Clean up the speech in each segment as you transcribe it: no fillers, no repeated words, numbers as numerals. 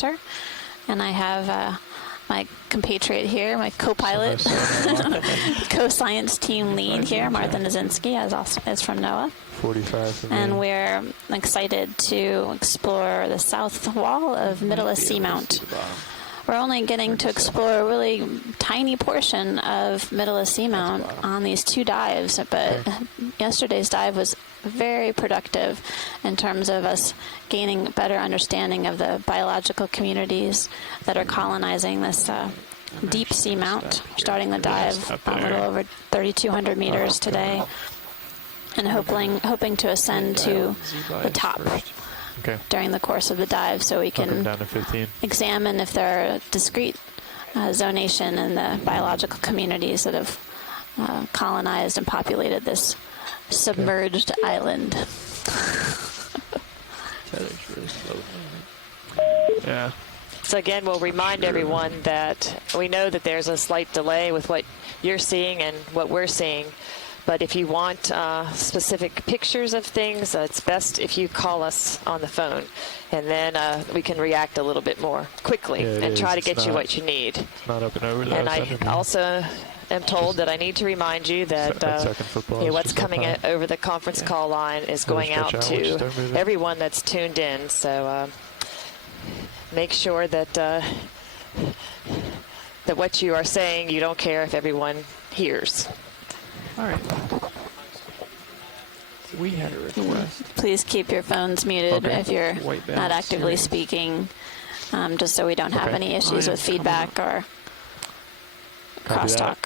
center. And I have my compatriot here, my co-pilot, co-science team lead here, Martha Nazinski, is from NOAA. 45 for me. And we're excited to explore the south wall of Mytilus Seamount. We're only getting to explore a really tiny portion of Mytilus Seamount on these 2 dives, but yesterday's dive was very productive in terms of us gaining better understanding of the biological communities that are colonizing this deep seamount. Starting the dive a little over 3,200 meters today, and hoping to ascend to the top during the course of the dive, so we can examine if there are discrete zonation in the biological communities that have colonized and populated this submerged island. Yeah. So again, we'll remind everyone that we know that there's a slight delay with what you're seeing and what we're seeing. But if you want specific pictures of things, it's best if you call us on the phone, and then we can react a little bit more quickly and try to get you what you need. It's not up and over there. And I also am told that I need to remind you that what's coming over the conference call line is going out to everyone that's tuned in. So make sure that that what you are saying, you don't care if everyone hears. All right. We had a request. Please keep your phones muted if you're not actively speaking, just so we don't have any issues with feedback or crosstalk.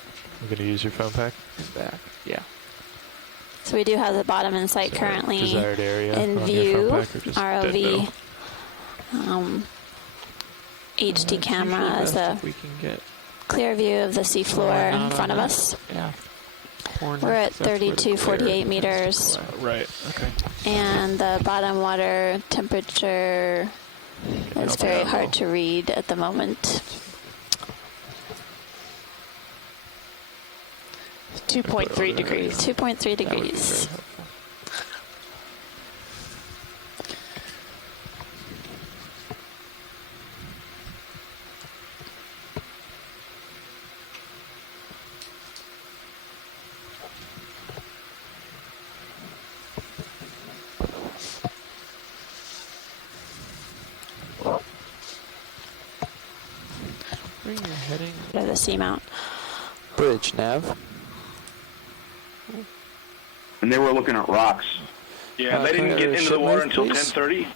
I'm going to use your phone pack. Back. Yeah. So we do have the bottom in sight currently in view. ROV HD camera is a clear view of the seafloor in front of us. Yeah. We're at 3248 meters. Right, okay. And the bottom water temperature is very hard to read at the moment. 2.3 degrees. 2.3 degrees. Where you're heading? To the Seamount. Bridge, nav. And they were looking at rocks. Yeah, they didn't get into the water until 10:30,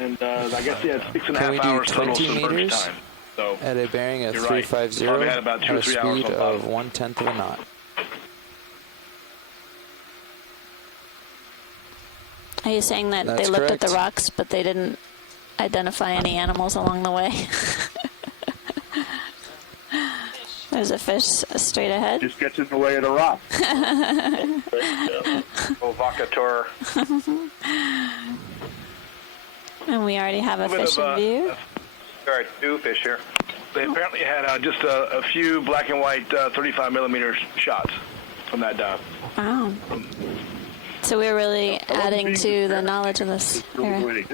and I guess they had 6.5 hours total submerged time. So at a bearing of 350 right. About 2 or 3 hours speed of 1/10 of a knot. Are you saying that they looked at the rocks, but they didn't identify any animals along the way? There's a fish straight ahead. Just gets in the way of the rock. Provocateur. And we already have a fish in view. All right, 2 fish here. They apparently had just a few black and white 35 millimeter shots from that dive. Wow. So we're really adding to the knowledge of this area.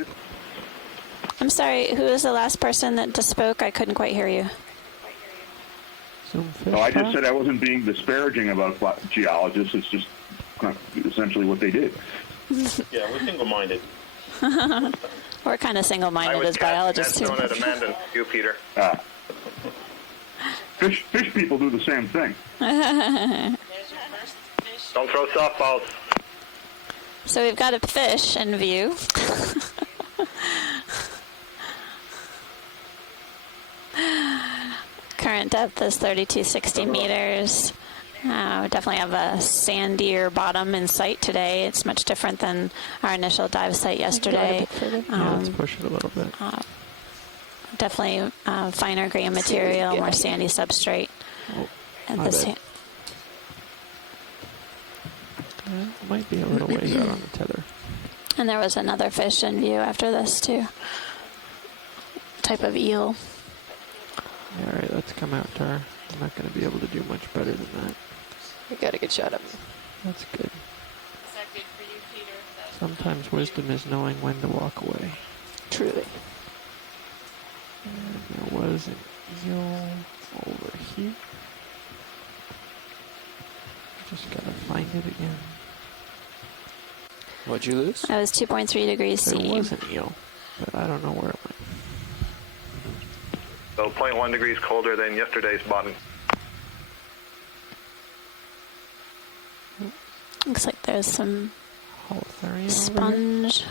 I'm sorry, who was the last person that just spoke? I couldn't quite hear you. Oh, I just said I wasn't being disparaging about geologists. It's just essentially what they did. Yeah, we're single-minded. We're kind of single-minded as biologists, too. You, Peter. Fish people do the same thing. Don't throw softballs. So we've got a fish in view. Current depth is 3260 meters. We definitely have a sandier bottom in sight today. It's much different than our initial dive site yesterday. Let's push it a little bit. Definitely finer grain material, more sandy substrate. Might be a little ways out on the tether. And there was another fish in view after this too. Type of eel. Yeah, all right, let's come out, Tar. I'm not going to be able to do much better than that. We got a good shot of him. That's good. Is that good for you, Peter? Sometimes wisdom is knowing when to walk away. Truly. was an eel over here. Just gotta find it again. What'd you lose? That was 2.3 degrees There C. was an eel, but I don't know where it went. So 0.1 degrees colder than yesterday's bottom. Looks like there's some Holothurian over here. sponge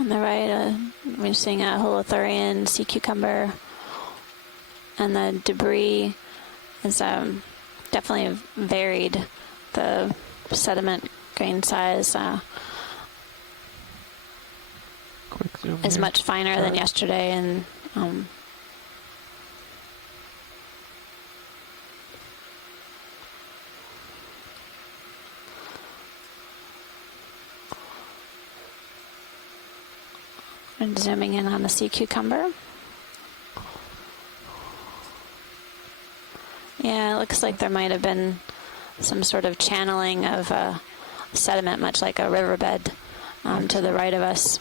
on the right. We're seeing a holothurian, sea cucumber, and the debris is definitely varied. The sediment grain size Quick zoom is here. much finer than yesterday, and and zooming in on the sea cucumber. Yeah, it looks like there might have been some sort of channeling of sediment, much like a riverbed, to the right of us.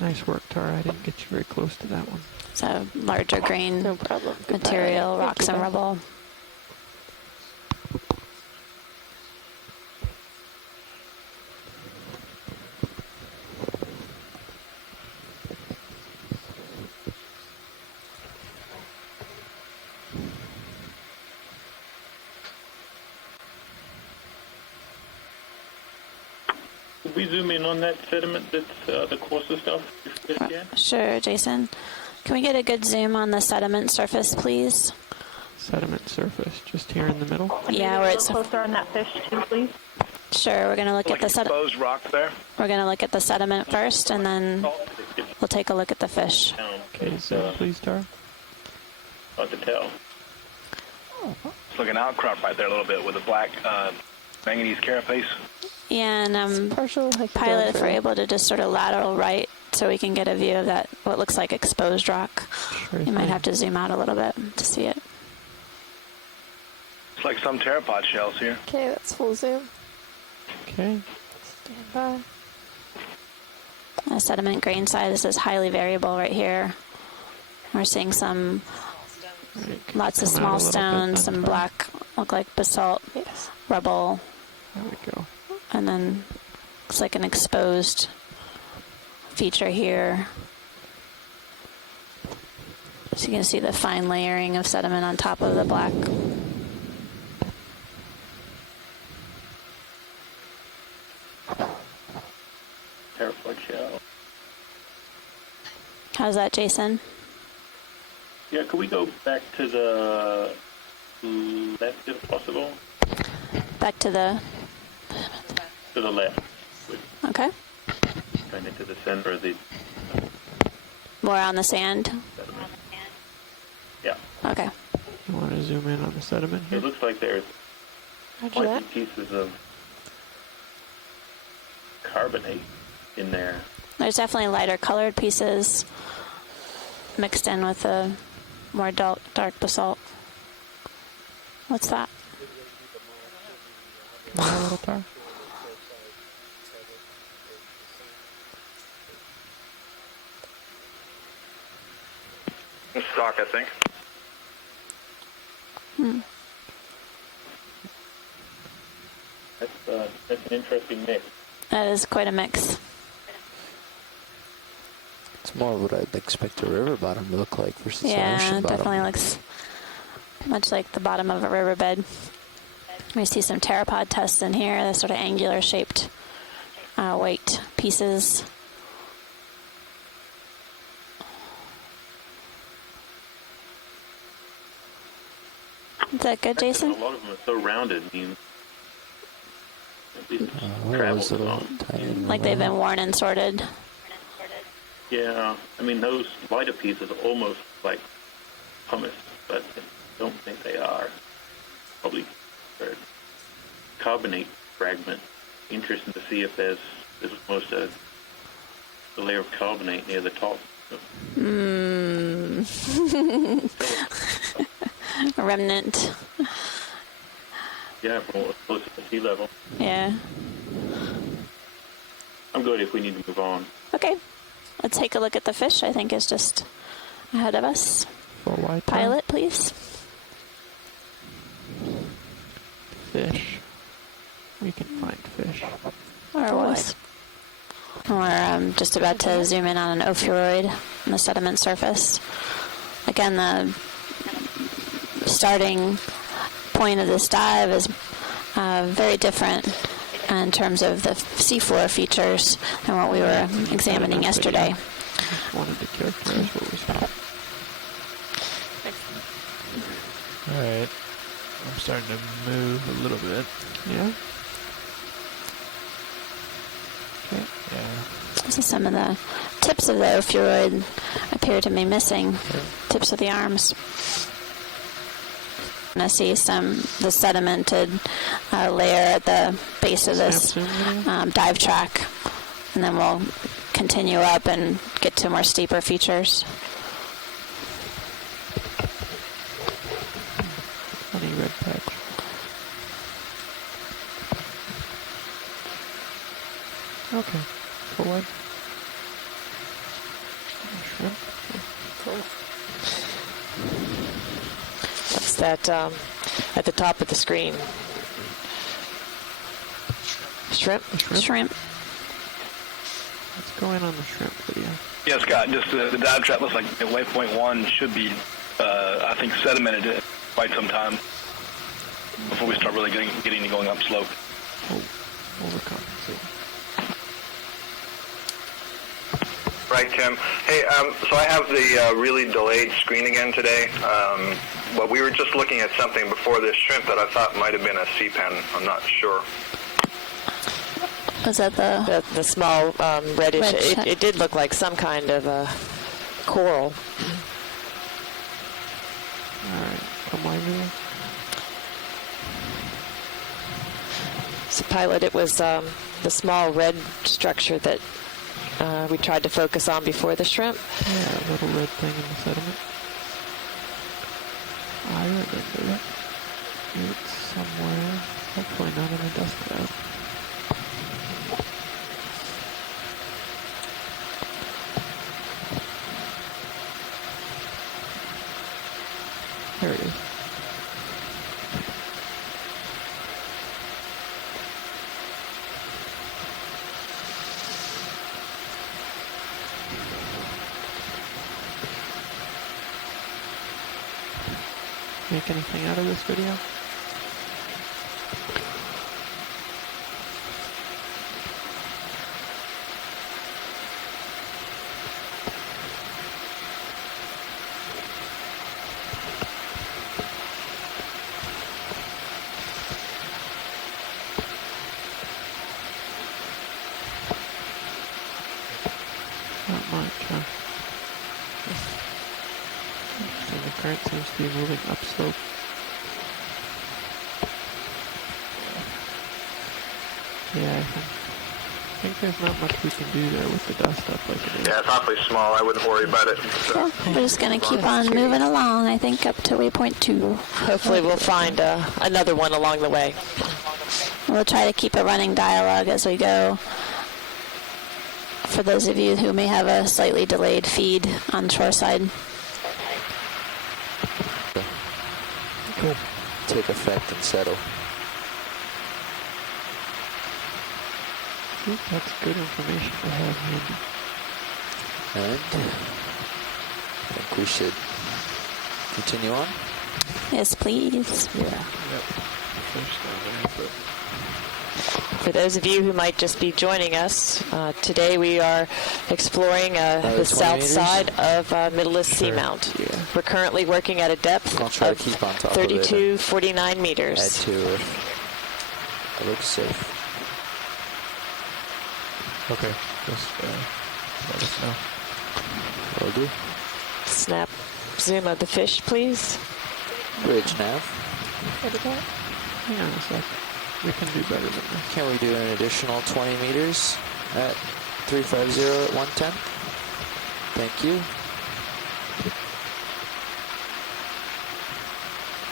Nice work, Tara. I didn't get you very close to that one. So larger grain No problem. Goodbye. material, Thank rocks you, and Beth. rubble. Could we zoom in on that sediment that's the coarser stuff, if you can? Sure, Jason. Can we get a good zoom on the sediment surface, please? Sediment surface, just here in the middle. Yeah, where it's closer on that fish too, please. sure. We're gonna look at Like the sediment. exposed rock there. We're gonna look at the sediment first, and then we'll take a look at the fish. Okay, zoom please, Tara. Hard to tell. It's like an outcrop right there a little bit with a black manganese carapace. Yeah, and Partial pilot, if we're able to just sort of lateral right, so we can get a view of that what looks like exposed rock. Sure You might thing. have to zoom out a little bit to see it. It's like some pteropod shells here. Okay, that's full zoom. Okay. Stand by. The sediment grain size is highly variable right here. We're seeing some Right, lots of come out small a little bit stones, then, some Tara. black, look like basalt, Yes. rubble, There we go. and then looks like an exposed feature here. So you can see the fine layering of sediment on top of the black. Pteropod shell. How's that, Jason? Yeah, could we go back to the left if possible? Back to the, To the left. okay. Going into the center of the More on the sand. sediment. Yeah. Okay. You want to zoom in on the sediment It here? looks like there's Roger quite a that. few pieces of carbonate in there. There's definitely lighter colored pieces mixed in with the more dark basalt. What's that? Come on a little, Tara. It's stock, I think. That's an interesting mix. That is quite a mix. It's more what I'd expect a river bottom to look like versus an Yeah, ocean it bottom. definitely looks much like the bottom of a riverbed. We see some pteropod tusks in here, the sort of angular shaped white pieces. Is that good, Jason? A lot of them are so rounded. I mean, Where travel was little zone. tiny Like they've been worn and sorted. Yeah, I mean, those lighter pieces are almost like pumice, but I don't think they are. Probably they're carbonate fragment. Interesting to see if there's almost a layer of carbonate near the top. A remnant. Yeah, close to sea level. Yeah. I'm good if we need to move on. Okay. Let's take a look at the fish, I think is just ahead of us. full wide tail. Pilot, please. Fish. We can find fish. Or was. We're just about to zoom in on an ophiuroid on the sediment surface. Again, the starting point of this dive is very different in terms of the seafloor features than what we were examining yesterday. Just wanted to characterize what we saw. Alright. I'm starting to move a little bit. Yeah? Okay. Yeah. So some of the tips of the ophiuroid appear to be missing. Tips of the arms. I see the sedimented layer at the base of this dive track, and then we'll continue up and get to more steeper features. Funny red patch. Okay. Full wide. Shrimp. That's that at the top of the screen. Shrimp? Shrimp. Let's go in on the shrimp video. Yeah, Scott, just the dive trap looks like waypoint 1 should be, I think, sedimented quite some time before we start really getting to going up slope. Overcompensate. Right, Tim. Hey, so I have the really delayed screen again today. But we were just looking at something before this shrimp that I thought might have been a sea pen. I'm not sure. Was that the small reddish? It did look like some kind of coral. All right, come on here. So, pilot, it was the small red structure that we tried to focus on before the shrimp. Yeah, a little red thing in the sediment. I remember it. It's somewhere. Hopefully not in a dust cloud. There it is. Make anything out of this video? Not much, huh? So the current seems to be moving upslope. Yeah, I think there's not much we can do there with the dust up like it is. Yeah, it's awfully small. I wouldn't worry about it. Yeah, we're just going to keep on moving along, I think, up to waypoint 2. Hopefully we'll find another one along the way. We'll try to keep a running dialogue as we go. For those of you who may have a slightly delayed feed on shoreside. Cool. Take effect and settle. I think that's good information to have handy. And I think we should continue on. Yes, please. Yeah. Yep. Fish down there, but For those of you who might just be joining us, today we are exploring the south side of Mytilus Seamount. Yeah. We're currently working at a depth I'll try of to keep on top of it. 3249 Add meters. to it. It looks safe. okay. Just let us know. Will do. Snap zoom of the fish, please. Bridge nav. Hang on a sec. We can do better than this. Can we do an additional 20 meters at 350 at 110? Thank you.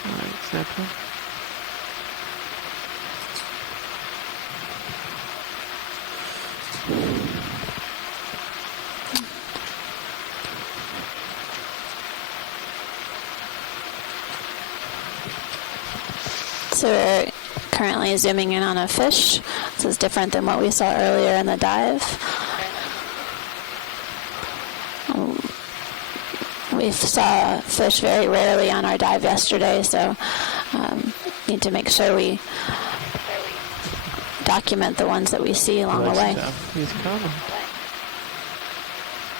All right, snap one. So we're currently zooming in on a fish. This is different than what we saw earlier in the dive. We saw fish very rarely on our dive yesterday, so need to make sure we document the ones that we see along the way. He's coming.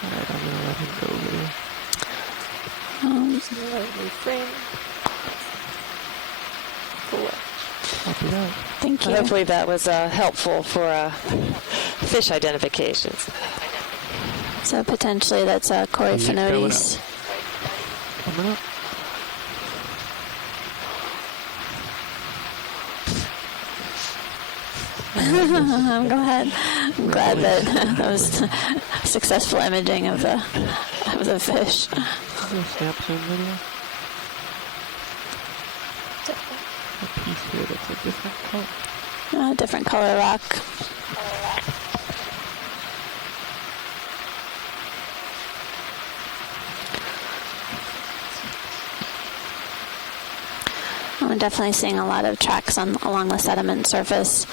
Alright, I'm going to let him go over there. Frame. Cool. Copy that. Thank you. Hopefully that was helpful for fish identifications. So potentially that's Corey Finotes. Coming up. Go ahead. I'm glad that that was successful imaging of the fish. Is there a snap zoom video? A piece here that's a different color. Different color rock. I'm definitely seeing a lot of tracks along the sediment surface.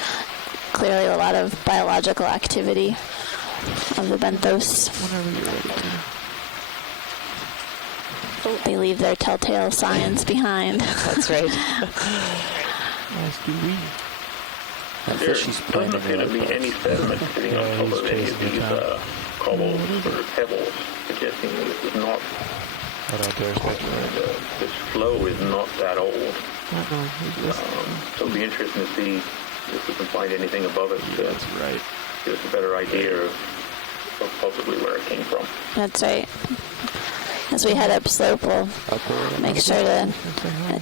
Clearly a lot of biological activity of the benthos. Whenever you're ready. They leave their telltale signs behind. That's right. As do we. That There fish is doesn't playing appear to be any sediment sitting on top of any of these cobbles or pebbles, suggesting that this is not, this flow is not that old. So it'll be interesting to see if we can find anything above it. That's right. Give us a better idea of possibly where it came from. That's right. As we head up slope, we'll make sure to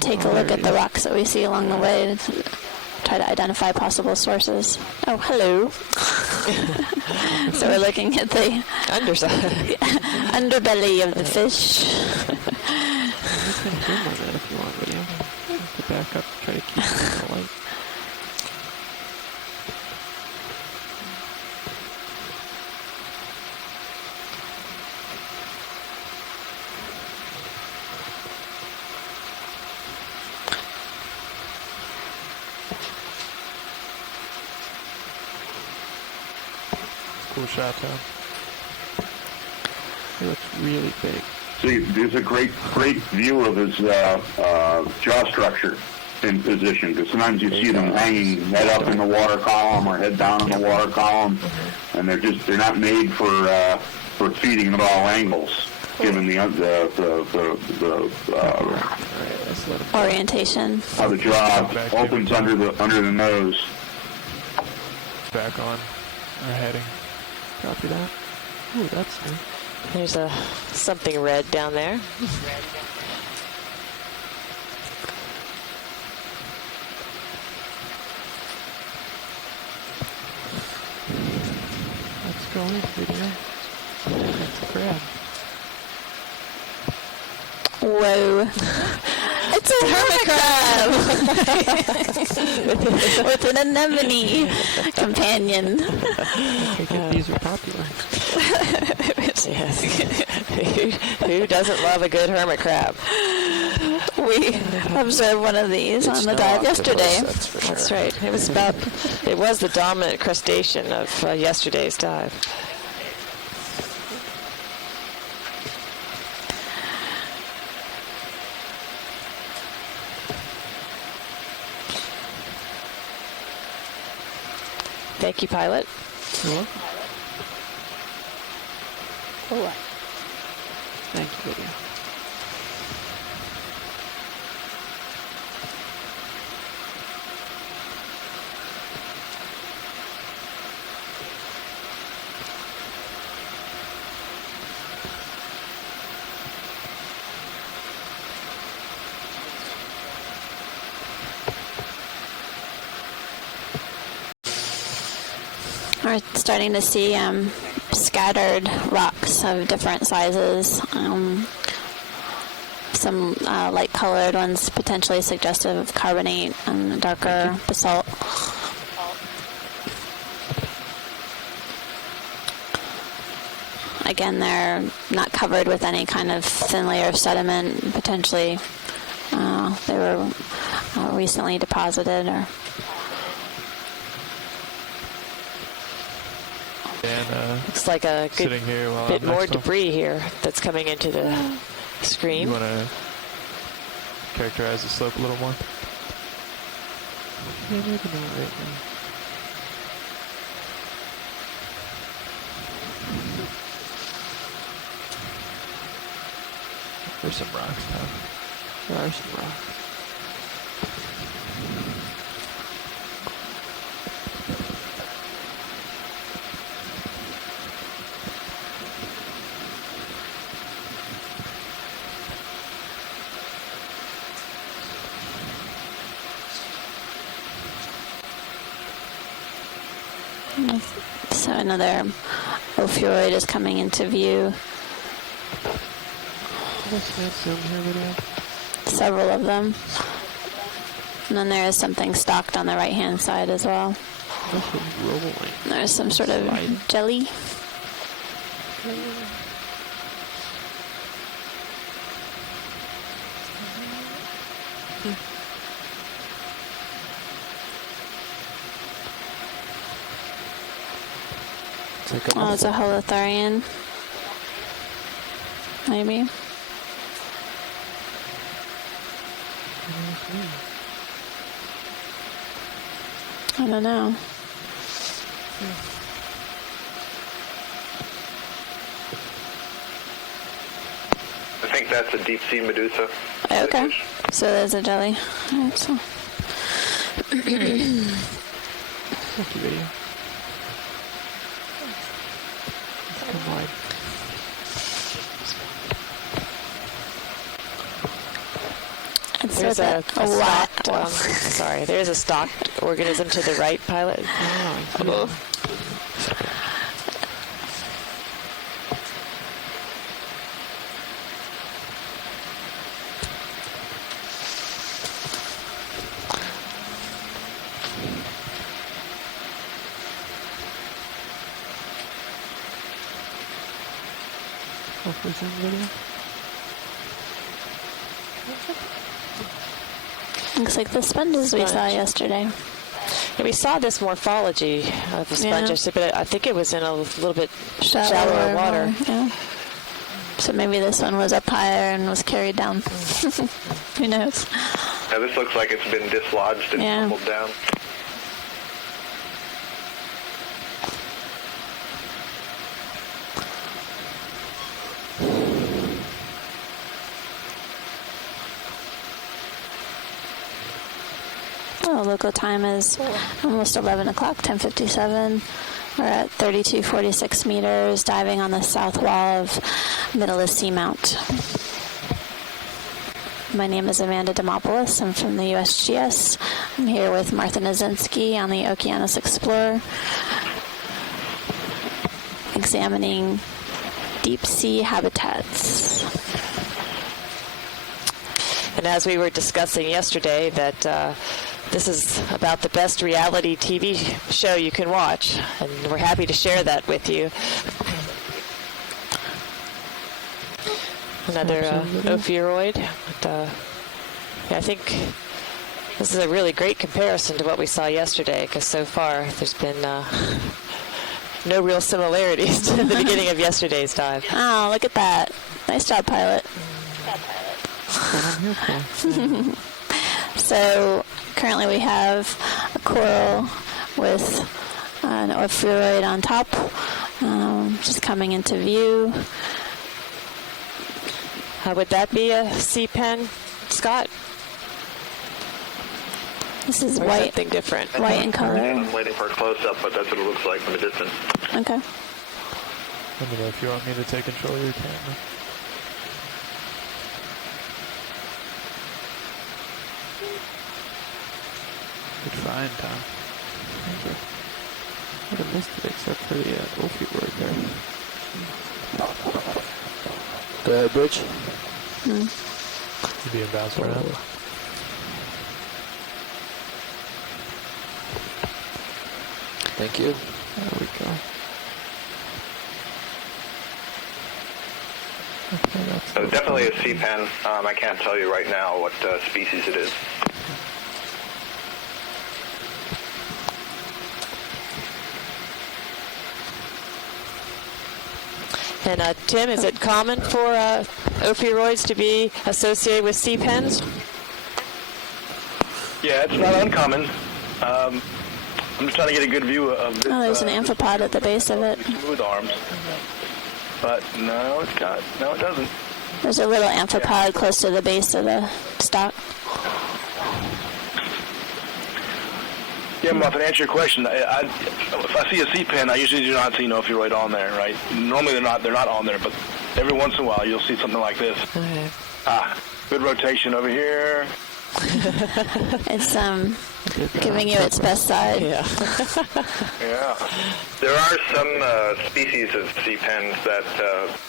take a look at the rocks that we see along the way to try to identify possible sources. Oh, hello. So we're looking at the underside, underbelly of the fish. You can zoom on that if you want, video. To back up, try to keep it in the light. Cool shot, Tom. It looks really big. See, there's a great view of his jaw structure in position, because sometimes you see them hanging head up in the water column or head down in the water column, and they're not made for feeding at all angles, given the orientation. How the jaw opens under the nose. Back on our heading. Copy that. Ooh, that's new. There's something red down there. Let's go in, video. That's a crab. Whoa. It's a hermit crab with an anemone companion. These are popular. Yes. Who doesn't love a good hermit crab? We observed one of these on the dive yesterday. That's for sure. That's right. It was the dominant crustacean of yesterday's dive. Thank you, pilot. Hello? Hello. Thank you, video. We're starting to see scattered rocks of different sizes. Some light-colored ones potentially suggestive of carbonate and darker basalt. Again, they're not covered with any kind of thin layer of sediment. Potentially, they were recently deposited. Or And looks like a good sitting here while bit I'm more next to him. debris here that's coming into the screen. You want to characterize the slope a little more? Yeah, maybe not right now. There's some rocks, Tom. There are some rocks. so another ophiuroid is coming into view. What's that zoom here video? Several of them. And then there is something stocked on the right-hand side as well. This is rolling. There's some sort of jelly. Oh, it's a holothurian. Maybe. I don't know. I think that's a deep sea Medusa. Okay. So there's a jelly. Alright, so. Thank you, video. Let's come wide. There's a stocked, sorry, there's a stocked organism to the right, pilot. Oh, hopefully some video. Looks like the sponges we saw yesterday. Yeah, we saw this morphology of the sponge yesterday, but I think it was in a little bit shallower water. Yeah. So maybe this one was up higher and was carried down. Who knows? Yeah, this looks like it's been dislodged and tumbled down. Well, local time is almost 11 o'clock, 10:57. We're at 3246 meters, diving on the south wall of Mytilus Seamount. My name is Amanda Demopoulos. I'm from the USGS. I'm here with Martha Nazinski on the Okeanos Explorer, examining deep sea habitats. And as we were discussing yesterday, that this is about the best reality TV show you can watch, and we're happy to share that with you. Another ophiuroid. I think this is a really great comparison to what we saw yesterday, because so far there's been no real similarities to the beginning of yesterday's dive. Oh, look at that. Nice job, pilot. So currently we have a coral with an ophiuroid on top, just coming into view. Would that be a sea pen, Scott? This is or white. Something different. White in color. I'm waiting for a close-up, but that's what it looks like from a distance. Okay. Let me know if you want me to take control of your camera. Good find, Tom. Thank you. I would have missed it except for the ophiuroid there. Go ahead, Bridge. You being bounced around. Thank you. There we go. Okay, that's Definitely a sea pen. I can't tell you right now what species it is. And Tim, is it common for ophiuroids to be associated with sea pens? Yeah, it's not uncommon. I'm just trying to get a good view of this. Oh, there's an amphipod at the base of it. Smooth arms. But no, it doesn't. There's a little amphipod close to the base of the stock. Yeah, Muffin, to answer your question, if I see a sea pen, I usually do not see no ophiuroid on there, right? Normally they're not on there, but every once in a while you'll see something like this. Okay. Good rotation over here. It's giving you its best side. Yeah. Yeah. There are some species of sea pens that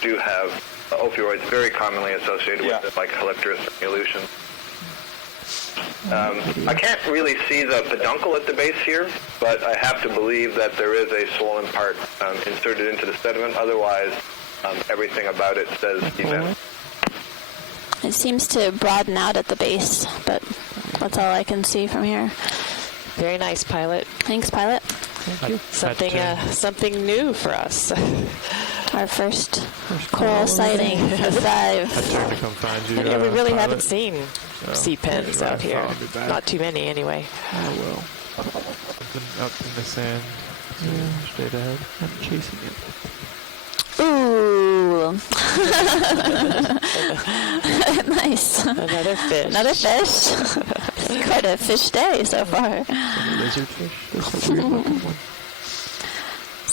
do have ophiuroids very commonly associated with it, like Calypterus elution. I can't really see the peduncle at the base here, but I have to believe that there is a swollen part inserted into the sediment. Otherwise, everything about it says sea pen. It seems to broaden out at the base, but that's all I can see from here. Very nice, pilot. Thanks, pilot. Something new for us. Our first coral sighting for the dive. I turned to come find you. Yeah, we really pilot. haven't seen sea pens out here. Not too many, anyway. Oh, well. Something up in the sand. Straight ahead. I'm chasing it. Ooh. Nice. Another fish. Another fish. Quite a fish day so far. Lizard fish. That's a weird looking one.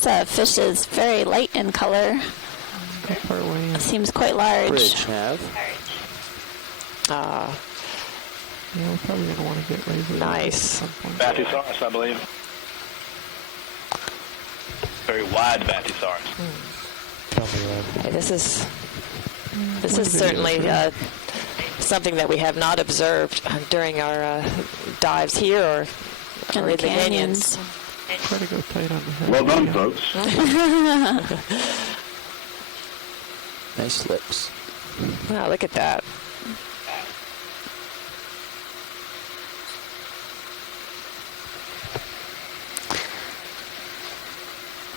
This fish is very light in color. How far away is it? Seems quite large. Bridge nav. Ah, Yeah, we're probably going to want to get laser. nice. Bathysaurus, I believe. Very wide Bathysaurus. Tell me that. Hey, this is certainly something that we have not observed during our dives here or In the canyons. Try to go tight on the head. Well done, folks. Nice lips. Wow, look at that.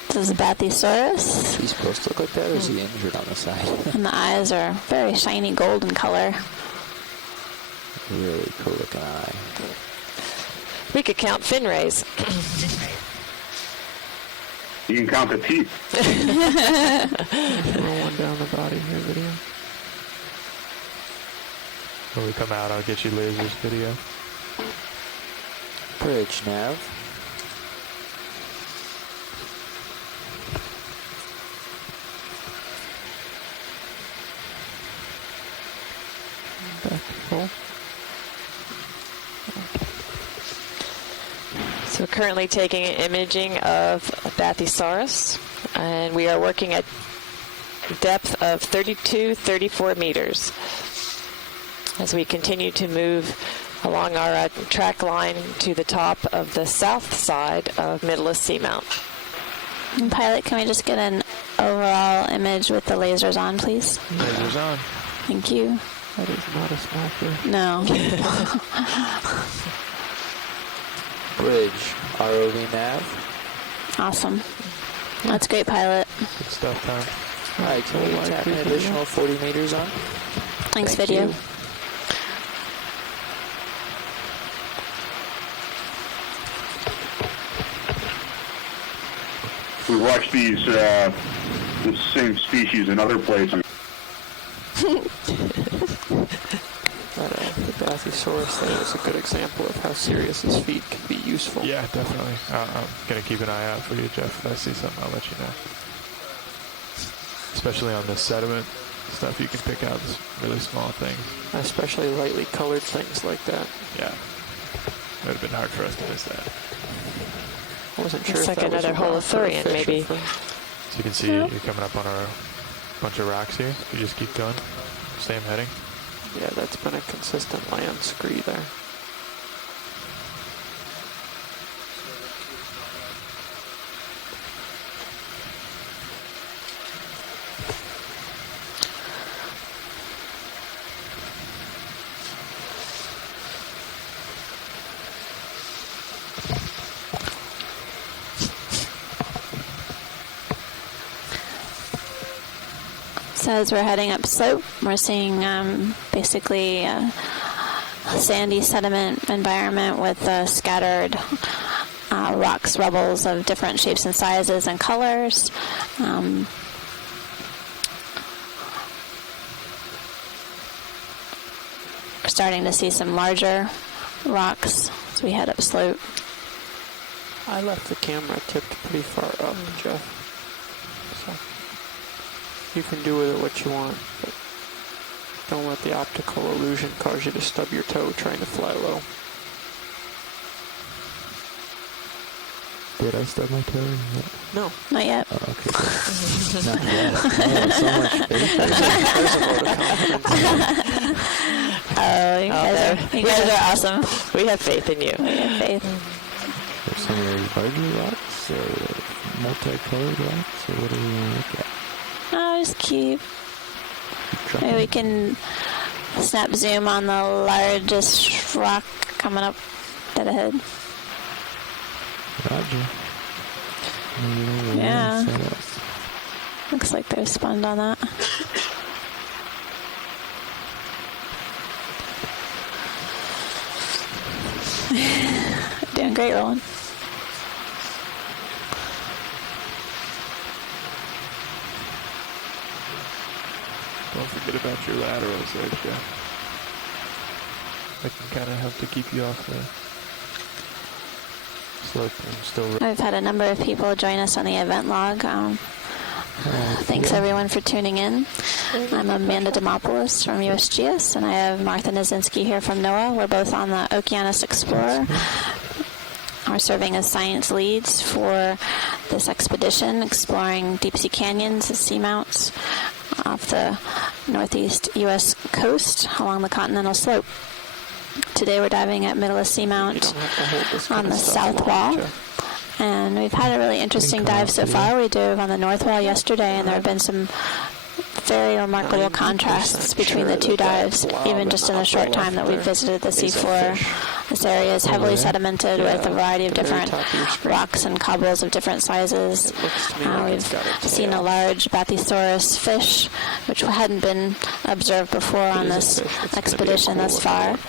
This is Bathysaurus, He's supposed to look like that, or is he injured on the side? and the eyes are very shiny golden color. Really cool looking eye. We could count fin rays. You can count the teeth. Roll one down the body here, video. When we come out, I'll get you lasers video. Bridge nav. Back to full. So we're currently taking an imaging of Bathysaurus, and we are working at depth of 34 meters. As we continue to move along our track line to the top of the south side of Mytilus Seamount. And pilot, can we just get an overall image with the lasers on, please? Lasers on. Thank you. That is not a small fish. No. Bridge. ROV nav. Awesome. That's great, pilot. Good stuff, Tom. Alright, can we tap an additional 40 meters on? Thanks, Thank video. you. We watched these the same species in other places. But the Bathysaurus there is a good example of how serious his feet can be useful. Yeah, definitely. I'm going to keep an eye out for you, Jeff. If I see something, I'll let you know. Especially on the sediment stuff, you can pick out really small things. Especially lightly colored things like that. Yeah. It would have been hard for us to miss that. I wasn't sure It's if like that was another a rock or a holothurian, fish maybe. or fin. So you can see you're coming up on a bunch of rocks here. You just keep going. Same heading. Yeah, that's been a consistent land scree there. So as we're heading up slope, we're seeing basically a sandy sediment environment with scattered rocks, rubbles of different shapes and sizes and colors. We're starting to see some larger rocks as we head up slope. I left the camera tipped pretty far up, Jeff. So you can do with it what you want, but don't let the optical illusion cause you to stub your toe trying to fly low. Did I stub my toe? No. Not yet. Oh, okay. Not yet. Oh, so much faith. There's a vote of confidence. Oh, you guys are awesome. We have faith in you. We have faith. There's some of those larger rocks, or multicolored rocks, or what do we want to look at? Oh, just keep. Trying. Maybe we can snap zoom on the largest rock coming up dead ahead. Roger. Yeah. Looks like they're spawned on that. Doing great, Roland. Don't forget about your laterals there, Jeff. That can kind of help to keep you off the slope. I'm still. I've had a number of people join us on the event log. Thanks everyone for tuning in. I'm Amanda Demopoulos from USGS, and I have Martha Nizinski here from NOAA. We're both on the Okeanos Explorer. We're serving as science leads for this expedition, exploring deep sea canyons, the seamounts off the northeast U.S. coast along the continental slope. Today we're diving at Mytilus Seamount on the south wall. And we've had a really interesting dive so far. We dove on the north wall yesterday, and there have been some very remarkable contrasts between the two dives, even just in the short time that we've visited the seafloor. This area is heavily sedimented with a variety of different rocks and cobbles of different sizes. We've seen a large Bathysaurus fish, which hadn't been observed before on this expedition thus far.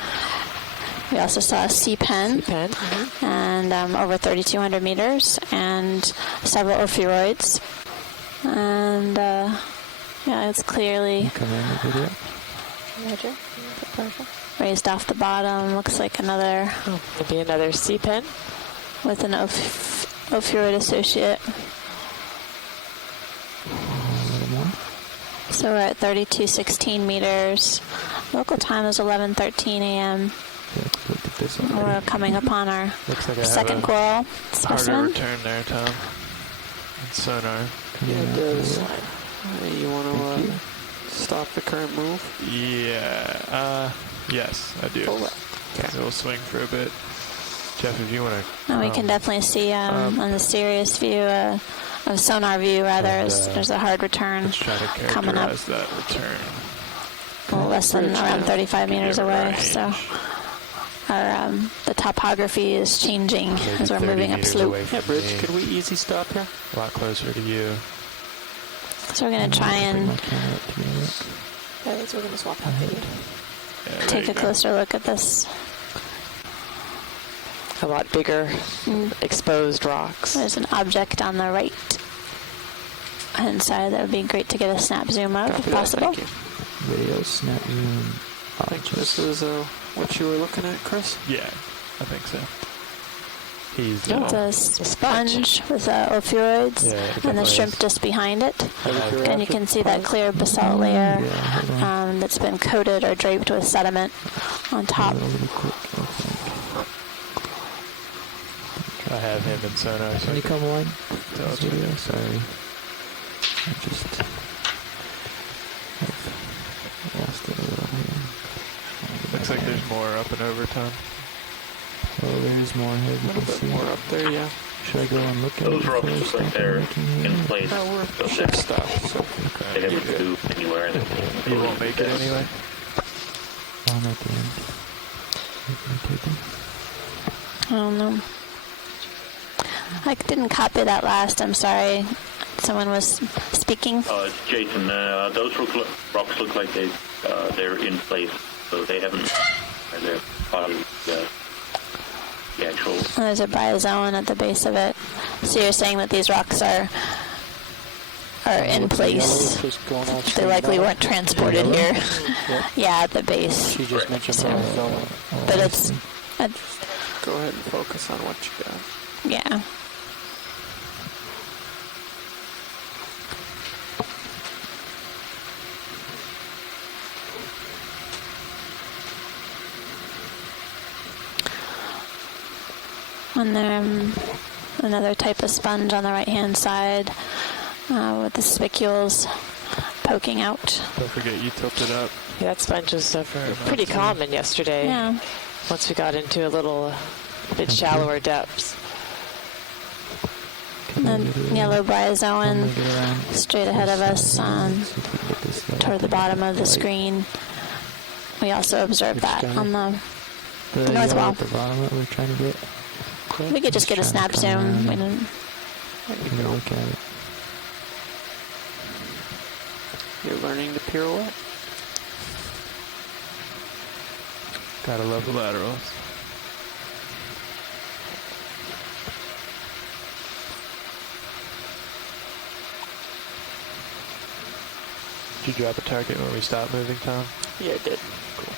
We also saw a sea pen, and over 3,200 meters, and several ophiuroids. And yeah, it's clearly raised off the bottom. Looks like another. Maybe another sea pen with an ophiuroid associate. So we're at 3,216 meters. Local time is 11:13 a.m. We're coming upon our second coral specimen. Harder return there, Tom. And sonar. Yeah, it does. You want to stop the current move? Yeah. Yes, I do. Okay. We'll swing for a bit. Jeff, if you want to. We can definitely see on the Sirius view, of sonar view rather, there's a hard return coming up. That return. Well, less than around 35 meters away. So the topography is changing as we're moving up slope. Yeah, Bridge, could we easy stop here? A lot closer to you. So we're going to try and We're going to swap out the take a closer look at this. A lot bigger exposed rocks. There's an object on the right hand side that would be great to get a snap zoom of, if possible. Video snap zoom. I think this is what you were looking at, Chris? Yeah, I think so. He's It's a sponge with ophiuroids and the shrimp just behind it. And you can see that clear basalt layer that's been coated or draped with sediment on top. I have him in sonar. Can you come on? Video? Sorry. I just lost it a little here. Looks like there's more up and over, Tom. Oh, there's more here. A little bit more up there, yeah. Should I go and look at Those ropes look like they're in place. We're shift stop, so They haven't moved anywhere. You won't make it anyway? I'm at the end. I don't know. I didn't copy that last. I'm sorry. Someone was speaking. It's Jason. Those rocks look like they're in place, so they haven't. They're part of the actual. There's a bryozoan at the base of it. So you're saying that these rocks are in place. They likely weren't transported here. Yeah, at the base. She just mentioned but it's. Go ahead and focus on what you got. Yeah. And then another type of sponge on the right-hand side with the spicules poking out. Don't forget you tilted up. Yeah, that sponge was pretty common yesterday. Yeah. Once we got into a bit shallower depths. And then yellow bryozoan straight ahead of us toward the bottom of the screen. We also observed that on the north wall. The bottom that we're trying to get. We could just get a snap zoom. We didn't. Look at it. You're learning to pirouette. Gotta love the laterals. Did you drop a target when we stopped moving, Tom? Yeah, I did. Cool.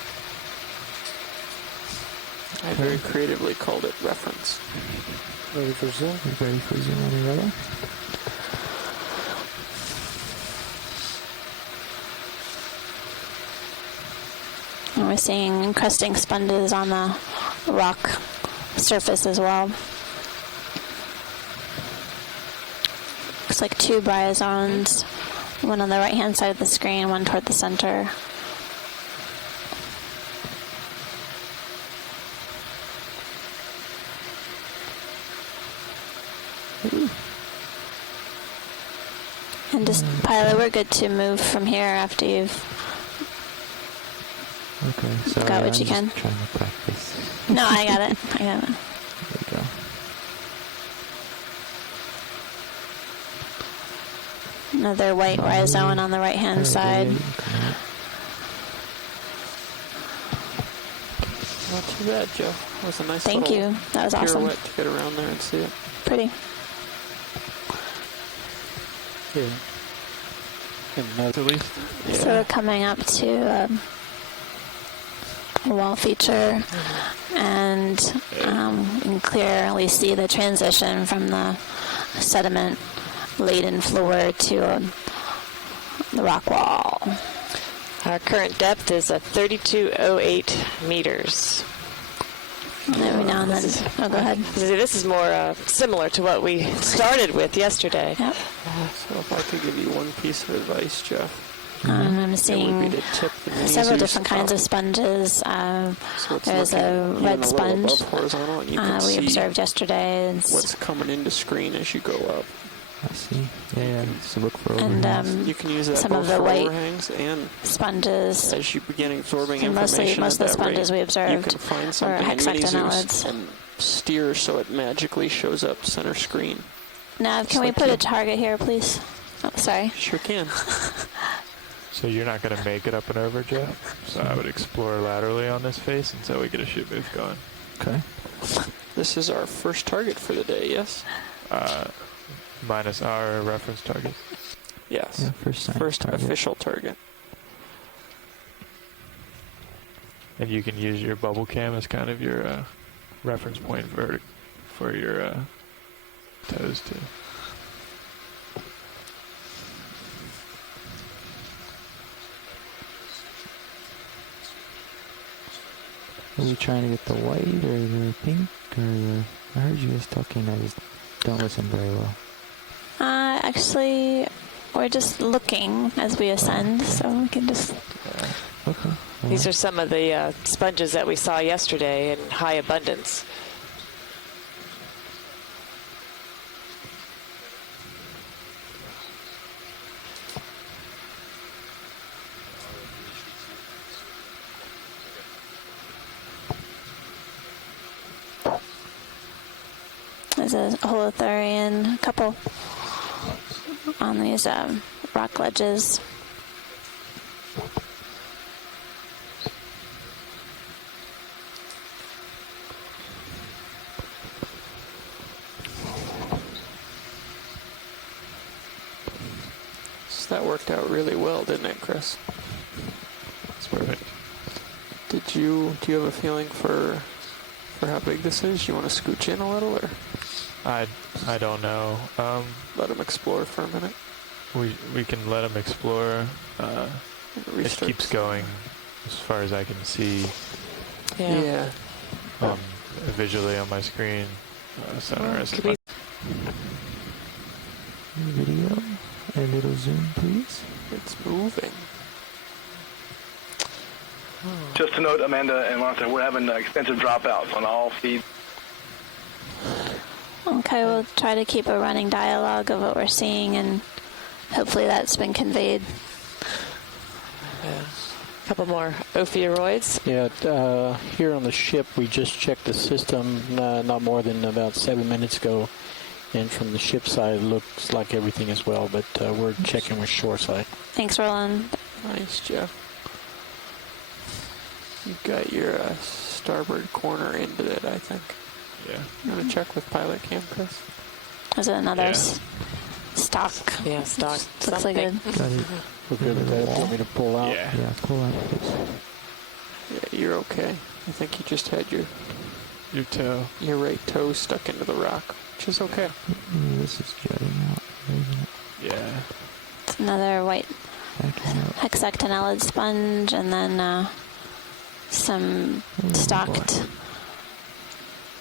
I very creatively called it reference. Ready for zoom? You ready for zoom on the radar? And we're seeing encrusting sponges on the rock surface as well. Looks like two bryozoans, one on the right-hand side of the screen, one toward the center. And just, Pilot, we're good to move from here after you've got what you can. Trying to practice. No, I got it. I got it. There you go. Another white rhizome on the right-hand side. Not too bad, Joe. That was a nice Thank little you. That was awesome. pirouette to get around there and see it. Pretty. Yeah. At least. Yeah. So we're coming up to a wall feature, and you can clearly see the transition from the sediment-laden floor to the rock wall. Our current depth is 3208 meters. And every now and then, go ahead. This is more similar to what we started with yesterday. Yep. So if I could give you one piece of advice, Jeff. I'm seeing several different kinds of sponges. There's a red sponge we observed yesterday. What's coming into screen as you go up. I see. Yeah, so look for and you can use that some both of the for white sponges and sponges. As you begin absorbing And information most of the sponges we you observed can find were something in hexactinellids. and steer so it magically shows up center screen. Nav, can we put a target here, please? Oh, sorry. Sure can. So you're not going to make it up and over, Jeff? So I would explore laterally on this face until we get a shoot move going. Okay. This is our first target for the day, yes? Minus our reference target. Yes. Yeah, first target. Official target. And you can use your bubble cam as kind of your reference point for your toes too. Are we trying to get the white or the pink or the... I heard you guys talking, I just don't listen very well. Actually, we're just looking as we ascend, so we can just... Okay. These are some of the sponges that we saw yesterday in high abundance. There's a holothurian, a couple on these rock ledges. So that worked out really well, didn't it, Chris? That's perfect. Do you have a feeling for how big this is? You want to scooch in a little, or I don't know. let them explore for a minute? We can let them explore. It keeps going as far as I can see. Yeah. Visually on my screen. Video, a little zoom, please. It's moving. Just to note, Amanda and Martha, we're having extensive dropouts on all feeds. Okay, we'll try to keep a running dialogue of what we're seeing, and hopefully that's been conveyed. A couple more ophiuroids. Yeah, here on the ship, we just checked the system not more than about 7 minutes ago, and from the ship side, it looks like everything is well, but we're checking with shore side. Thanks, Roland. Nice, Jeff. You've got your starboard corner into it, I think. Yeah. You want to check with pilot cam, Chris? Is it another Yeah. stock? Yeah, stock. Looks like a Got it. We're good with that. Want me to pull out? Yeah. Yeah, pull out, please. Yeah, you're okay. I think you just had your right toe stuck into the rock, which is okay. This is jutting out, isn't it? Yeah. It's another white Backing out. hexactinellid sponge, and then some stocked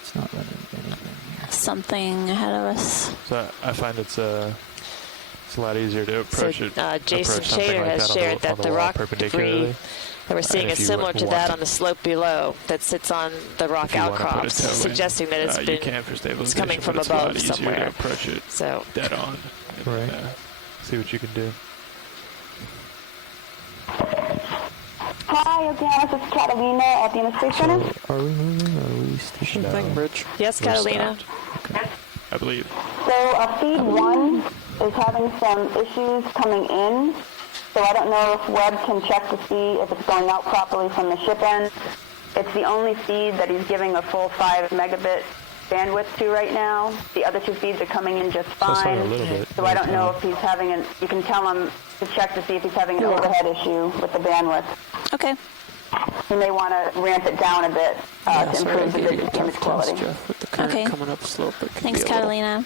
It's not letting anything here. something ahead of us. So I find it's a lot easier to approach it. Jason approach something Shader like has that shared that on the wall rock perpendicularly. debris that we're seeing if is you similar to want that to- on the slope below that sits on the rock If you wanna put a outcrops, toe in, suggesting that it's you been can for stabilization, it's coming from but it's a lot above easier somewhere. to approach it So dead on. And, Right. See what you can do. Hi, again, this is Catalina at the Space Center. So, are we moving or are we sticking? Sure thing, Bridge. yes, We're Catalina. stopped. I believe. So feed 1 is having some issues coming in. So I don't know if Webb can check to see if it's going out properly from the ship end. It's the only feed that he's giving a full 5 megabit bandwidth to right now. The other 2 feeds are coming in just That's fine. not a little bit. So I don't know if he's having you can tell him to check to see if he's having an overhead issue with the bandwidth. Okay. He may want to ramp it down a bit to improve the image quality. Jeff, with the current Okay. coming up slope. It can Thanks, be a little- Catalina.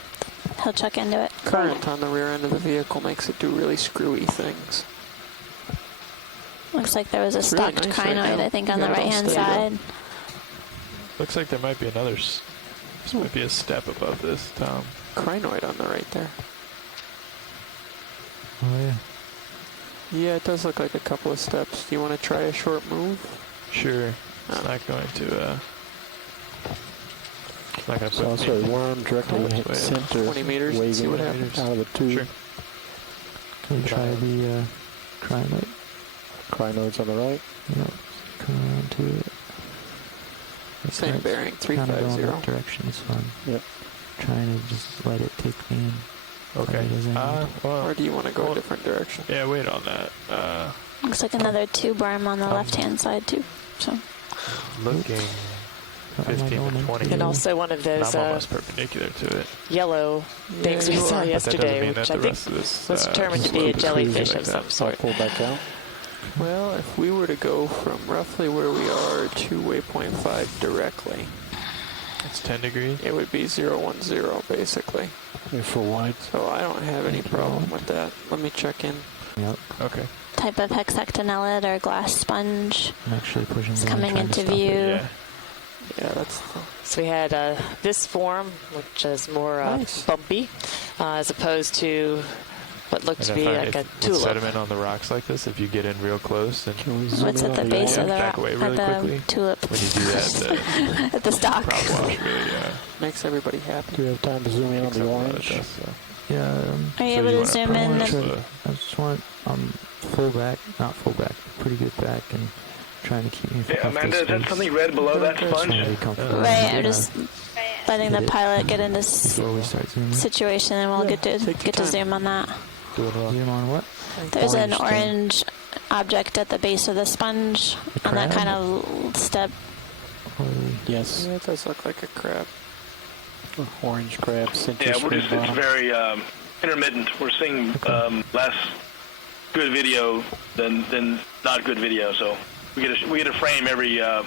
He'll check into it. Current on the rear end of the vehicle makes it do really screwy things. Looks like there was a It's really stocked nice right crinoid, now. I think, on Yeah, the it's all right-hand stable. side. Looks like there might be another. This might be a step above this, Tom. Crinoid on the right there. Oh, yeah. Yeah, it does look like a couple of steps. Do you want to try a short move? Sure. It's not going to. It's not going to So I'll put start me. worm directly This hit way. center, 20 meters and see waving what happens. out of the tube. Sure. Can we try the crinoid? Crinoids on the right. Yep. Come around to it. Same Right. bearing, Kind of going 350. that direction is fun. Yep. Trying to just let it take me in. Okay. Well, Or do you want to go a different direction? yeah, wait on that. Looks like another tube worm on the left-hand side, too. So Looking Am I 15 going to into 20. And also one of And those I'm almost perpendicular to it. yellow things we you saw are. But that doesn't yesterday, mean which that I the think rest of this, was determined to be a slope is jellyfish like of that. some I'll sort. pull back out. Well, if we were to go from roughly where we are to waypoint 5 directly, It's 10 degrees. it would be 010 basically. You're full wide. So I don't have any problem with that. Let me check in. Yep. Okay. type of hexactinellid or glass sponge I'm actually pushing is down, coming trying to into stop it. view. Yeah. Yeah, that's So we had this form, which is more Nice. bumpy, as opposed to what looked to And I be find like a with tulip. sediment on the rocks like this, if you get in real close and Can we zoom What's in at the on base yeah, of the back away really at the quickly. tulip when you do that, at the stock? prop wash really makes everybody happy. Do we have time to zoom in on picks the up a lot of orange? dust, so. Yeah. Are you So able you to wanna zoom probably in? just, I just want full back, not full back, pretty good back, and trying to keep me. Yeah, off Amanda, this is that space. something red below that Just sponge? wanna be comfortable. Right, I'm just letting the hit it pilot get in this before we start zooming. situation, and we'll get to zoom on that. Zoom on what? There's an thing. orange object at the base of the sponge on that kind of step. Yes. Yeah, it does look like a crab. Orange crab. Yeah, it's very intermittent. We're seeing less good video than not good video. So we get a frame every 8-10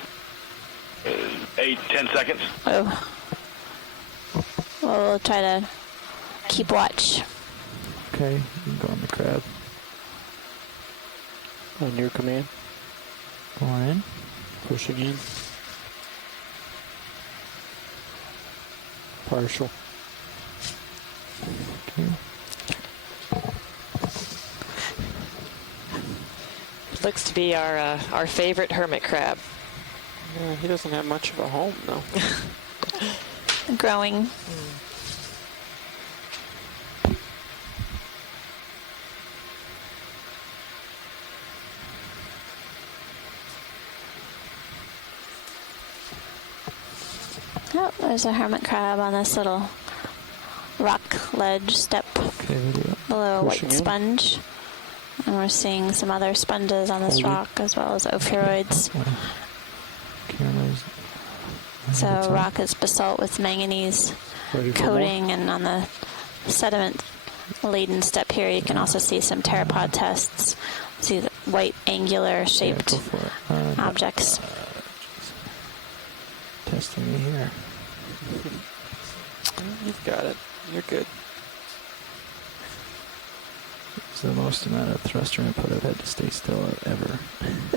seconds. Oh. Well, we'll try to keep watch. Okay, you can go on the crab. On your command. Go on in. Pushing in. Partial. Okay. Looks to be our favorite hermit crab. Yeah, he doesn't have much of a home, though. Growing. Oh, there's a hermit crab on this little rock ledge step below a white sponge. And we're seeing some other sponges on this rock as well as ophiuroids. So rock is basalt with manganese coating, and on the sediment-laden step here you can also see some pteropod tests. See the white angular shaped objects. Testing me here. You've got it. You're good. It's the most amount of thruster input I've had to stay still ever.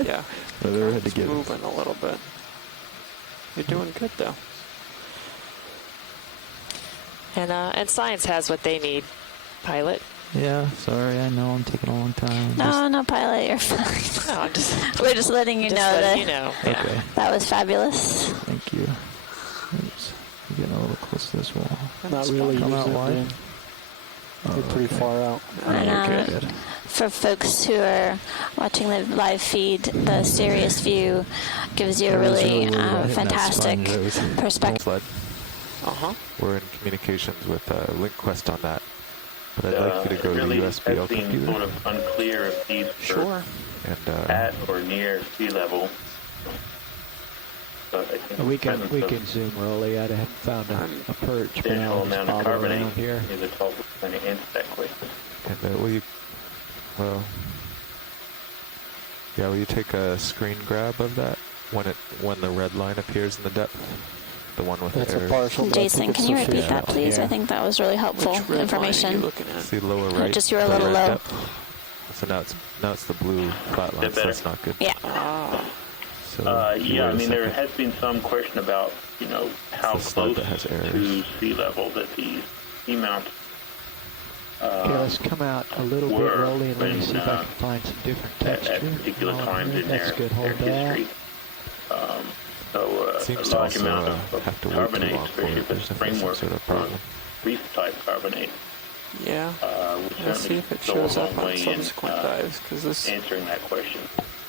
Yeah. I've ever had to It's get moving a little bit. You're doing good, though. And science has what they need, pilot. Yeah, sorry, I know I'm taking a long time. No, pilot, you're fine. No, we're just letting you know that. You know. Okay. Yeah. That was fabulous. Thank you. Oops. I'm getting a little close to this wall. Not really. Come out wide. They're pretty far out. And, Good. for folks who are watching the live feed, the Sirius view gives you a really fantastic perspective. We're in communications with LinkQuest on that. But I'd like you to go to the USBL computer. Sort of unclear if these are at or near sea level. But I think We can zoom, Rolly. I haven't found a perch. substantial amount of carbonate here. is a total kind of answer that question. And will you take a screen grab of that when the red line appears in the depth? The one with That's the a errors. partial. Jason, can you repeat that, please? I think that was really helpful information. See lower right. Just you were a little low. Depth. So now it's the blue flat line, so that's not good. Yeah. So yeah, I mean, there has been some question about, how close to sea level that these seamounts Okay, let's come out a little bit, Rolly, and let me see if I can find some different texture. at particular times in That's their good. Hold that. history. So seems a to large also amount have to of wait too carbonate, long for especially it. if it's There's framework some sort of problem. reef-type carbonate, Yeah. would Let's see certainly if it go a shows long up on way in subsequent dives, because this answering that question.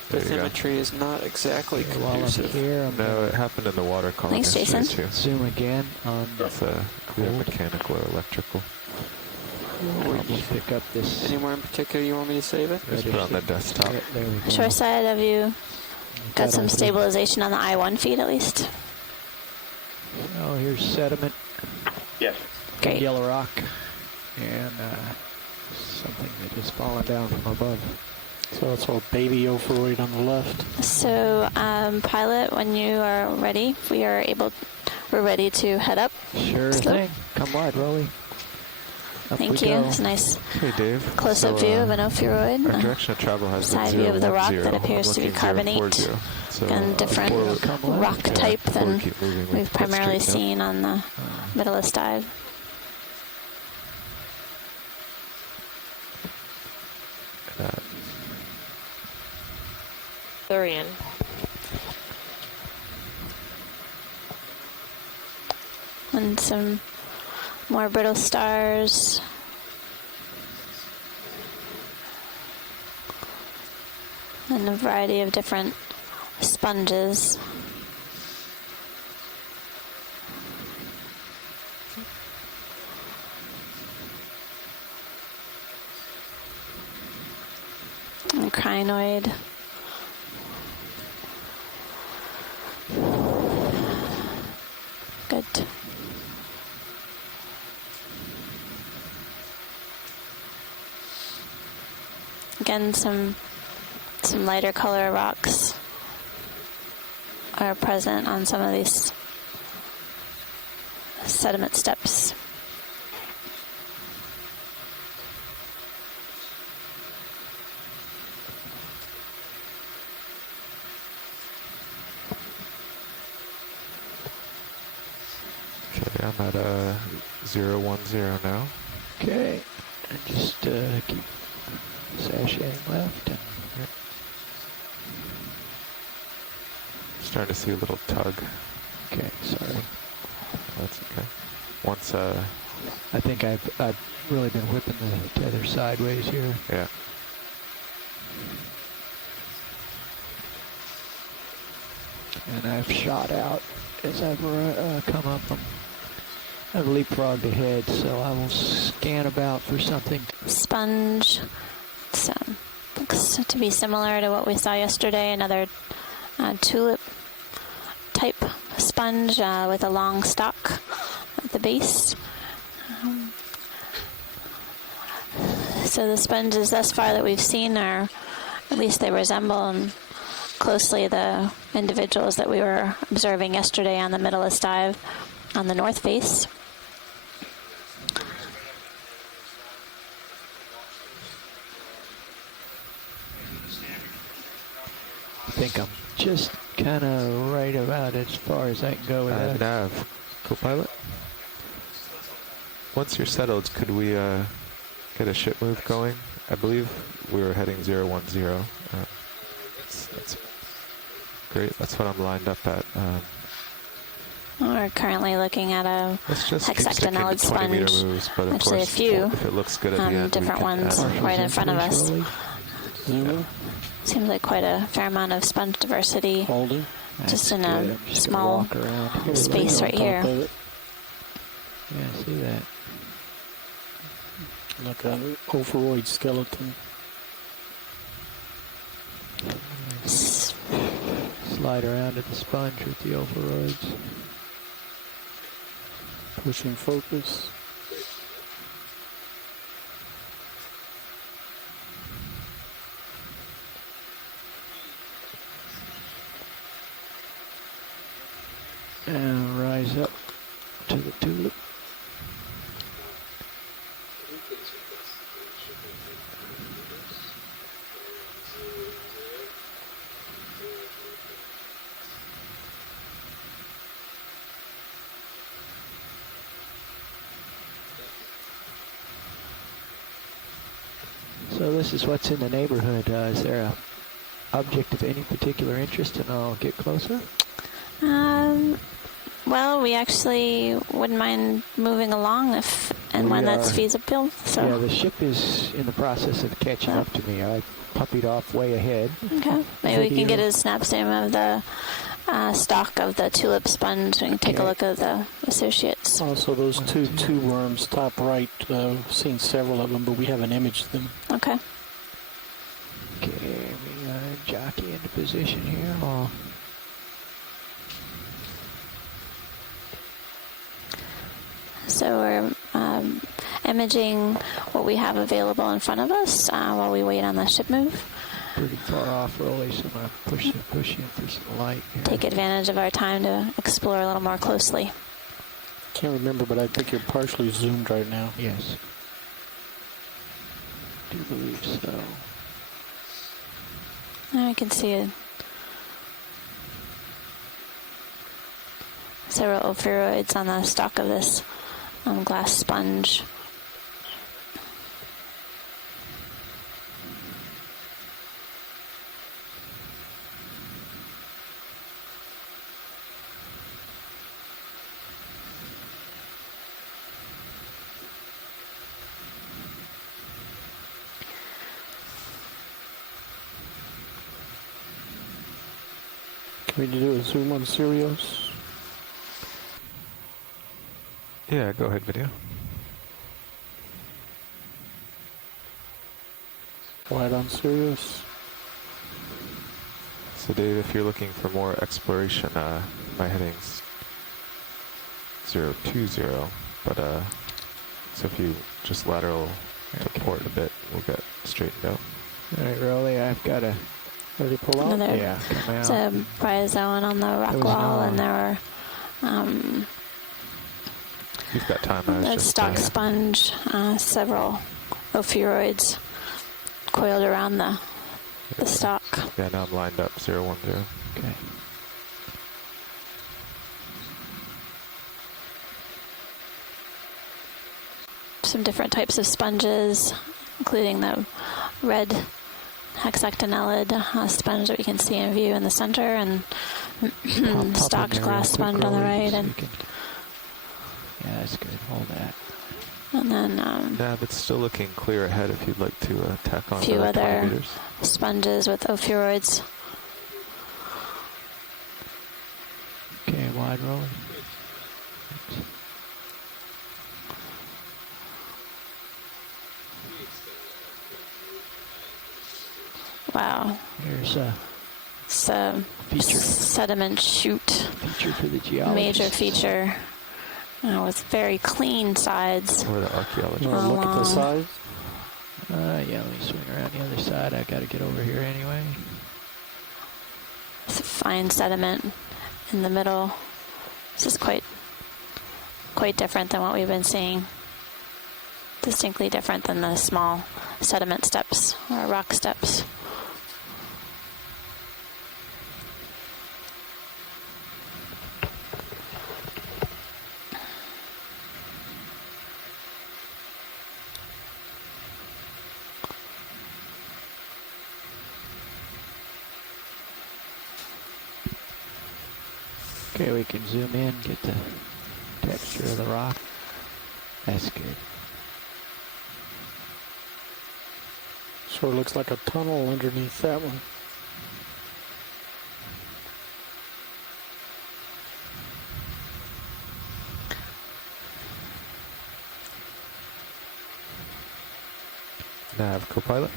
bathymetry is not exactly conducive. Here, No, it happened in the water column Thanks, yesterday Jason. too. zoom again on. It's either mechanical or electrical. I'll just pick up this. Anywhere in particular you want me to save it? Just put it on the desktop. There we go. Shore side, have you got some stabilization on the I-1 feed at least? Oh, here's sediment. Yes. Great. Yellow rock. And something that just fallen down from above. So it's all baby ophiuroid on the left. So, pilot, when you are ready, we're ready to head up. Sure thing. Come wide, Rolly. Up Thank we you. go. It's a nice Hey, Dave. close-up view of an ophiuroid. Our direction of travel has been Side 0, view of the 1, rock 0. that appears to be Looking 0, carbonate 4, 0. So, and different rock type than we've primarily seen on the Mytilus dive. Thurian. And some more brittle stars. And a variety of different sponges. And crinoid. Good. Again, some lighter color rocks are present on some of these sediment steps. Okay, I'm at 010 now. Okay, and just keep sashaying left. And Starting to see a little tug. okay, sorry. That's okay. Once, I think I've really been whipping the tether sideways here. yeah. And I've shot out as I've come up. I've leapfrogged ahead, so I will scan about for something. Sponge. So looks to be similar to what we saw yesterday. Another tulip type sponge with a long stalk at the base. So the sponges thus far that we've seen are, at least they resemble closely the individuals that we were observing yesterday on the Mytilus dive on the north face. I think I'm just kind of right about as far as I can go with that. Nav, co-pilot. Once you're settled, could we get a ship move going? I believe we were heading 010. That's great. That's what I'm lined up at. We're currently looking at a hexagonal sponge. Moves, but actually, course, a few if it looks good at the end, different ones right in front of us. Yeah. Seems like quite a fair amount of sponge diversity. Holding. Just in a small space right here. Yeah, I see that. Like an ophoroid skeleton. Slide around at the sponge with the ophoroids. Pushing focus. And rise up to the tulip. So this is what's in the neighborhood. Is there a object of any particular interest, and I'll get closer? Well, we actually wouldn't mind moving along if and when that's feasible. So. Yeah, the ship is in the process of catching up to me. I puppied off way ahead. Okay, maybe we can get a snap zoom of the stalk of the tulip sponge and take a look at the associates. Also, those two tube worms, top right, seen several of them, but we haven't imaged them. Okay. Okay, we jockey into position here. Oh. So we're imaging what we have available in front of us while we wait on the ship move. Pretty far off early, so I'm going to push in for some light here. Take advantage of our time to explore a little more closely. Can't remember, but I think you're partially zoomed right now. Yes. Do believe so. I can see several ophoroids on the stalk of this glass sponge. Can we do a zoom on Sirius? Yeah, go ahead, video. Wide on Sirius. So Dave, if you're looking for more exploration, my heading's 020, but so if you just lateral to port a bit, we'll get straightened out. All right, Rolly, I've got to Ready to pull out? Another yeah, come out. There's a bryozoan on the rock was wall, no- and there were You've got time. I was a just stock sponge, several ophiuroids coiled around the stalk. Yeah, now I'm lined up 010. Okay. Some different types of sponges, including the red hexactinellid sponge that we can see in view in the center, and stocked glass sponge on the right, and yeah, that's good. Hold that. and then Nah, but still looking clear ahead if you'd like to tack on a few another 20 other meters. sponges with ophiuroids. Okay, wide roll. Wow. Here's a It's a feature. sediment chute, Feature for the geologist. major feature, with very clean sides. Or the archaeologist. You want to look at the size? Yeah, let me swing around the other side. I got to get over here anyway. It's fine sediment in the middle. This is quite different than what we've been seeing. Distinctly different than the small sediment steps or rock steps. Okay, we can zoom in, get the texture of the rock. That's good. Sort of looks like a tunnel underneath that one. Nav Copilot.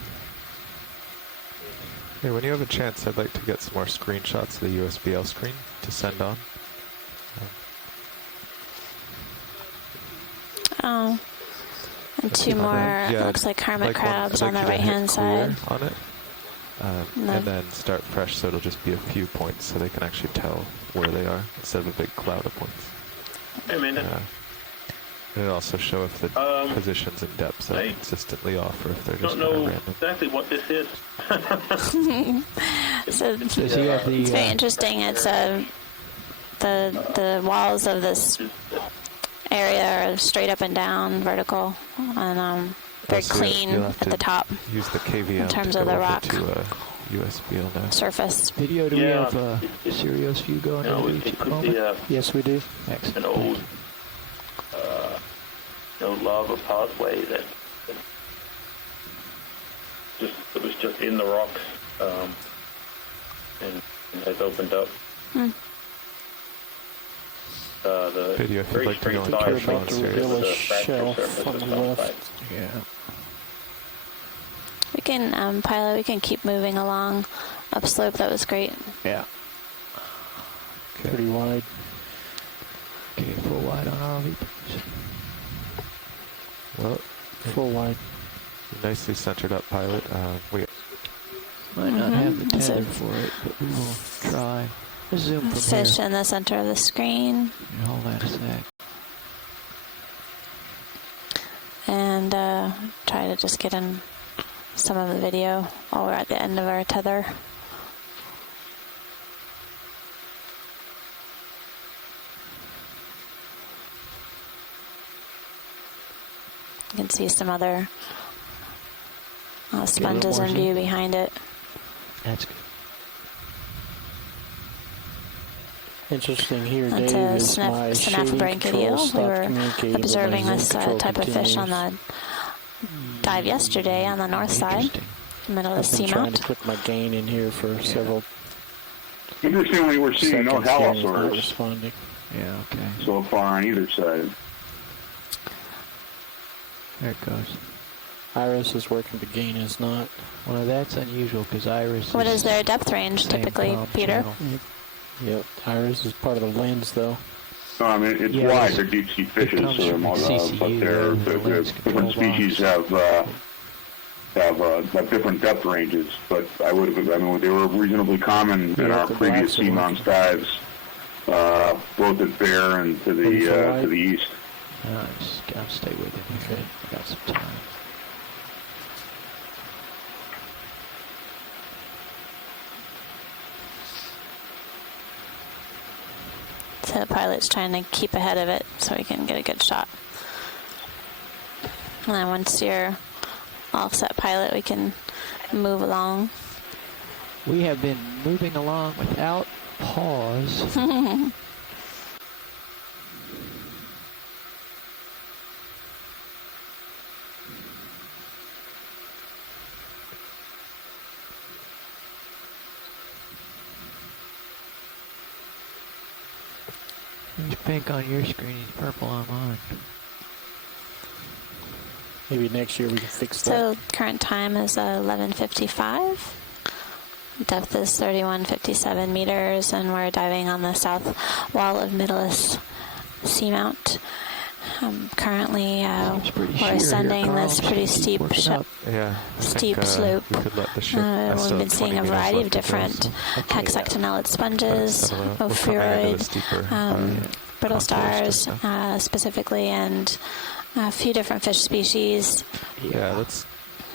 Hey, when you have a chance, I'd like to get some more screenshots of the USBL screen to send on. Oh, and two more, Yeah, looks like hermit like crabs on the you to hit right-hand clear side. on it, and then start fresh, so it'll just be a few points, so they can actually tell where they are instead of a big cloud of points. Hey, man, And it'll also show if the positions and depths are consistently off, or if they're just don't kind of know random. exactly what this is. So Does he have the, it's very interesting. It's the walls of this area are straight up and down, vertical, and very So clean you'll have at the top Use the KVM in terms to of go the over rock to USBL now. surface. video, do we Yeah. have a Sirius view going No, on it at could the be moment? Yes, we do. Excellent. an old lava pathway that was just in the rocks and has opened up. The Video, if you'd very like to go straight into side about to features reveal with a the fractal shelf surface on of the some left. type. Yeah. We can, Pilot, we can keep moving along upslope. That was great. Yeah. Pretty wide. Okay, full wide on RV. Well, Full wide. nicely centered up, Pilot. We Might not have the Is tether it- for it, but we will try. Let's zoom from Fish here. in the center of the screen, Hold that a sec. and try to just get in some of the video while we're at the end of our tether. You can see some other sponges more in zoom. view behind it. That's good. Interesting here, That's Dave, a is my shading synaphrobranchiid control eel. We stopped were communicating, but my observing zoom this control type of fish on continues. the dive yesterday on the north side, Interesting. middle of I've the been trying to Seamount. put my gain in here for several Interestingly, we're seeing no seconds here, and it's not halosaurs responding. Yeah, okay. so far on either side. There it goes. Iris is working, but Gain is not. Well, that's unusual because Iris. What is their depth range typically, Peter? Yep. Iris is part of the lens, though. No, I mean, it's wide. They're deep sea fishes, so they're more, but they're different species have different depth ranges. But I mean, they were reasonably common in our previous Seamount dives, both at Bear and to the east. I'll stay with him. Okay. I got some time. So the pilot's trying to keep ahead of it so he can get a good shot. And then once you're all set, pilot, we can move along. We have been moving along without pause. He's pink on your screen, he's purple on mine. Maybe next year we can fix that. So current time is 11:55. Depth is 3157 meters, and we're diving on the south wall of Mytilus Seamount. Currently, we're ascending this pretty steep slope. We've been seeing a variety of different hexactinellate sponges, ophiuroid, brittle stars specifically, and a few different fish species. Yeah, let's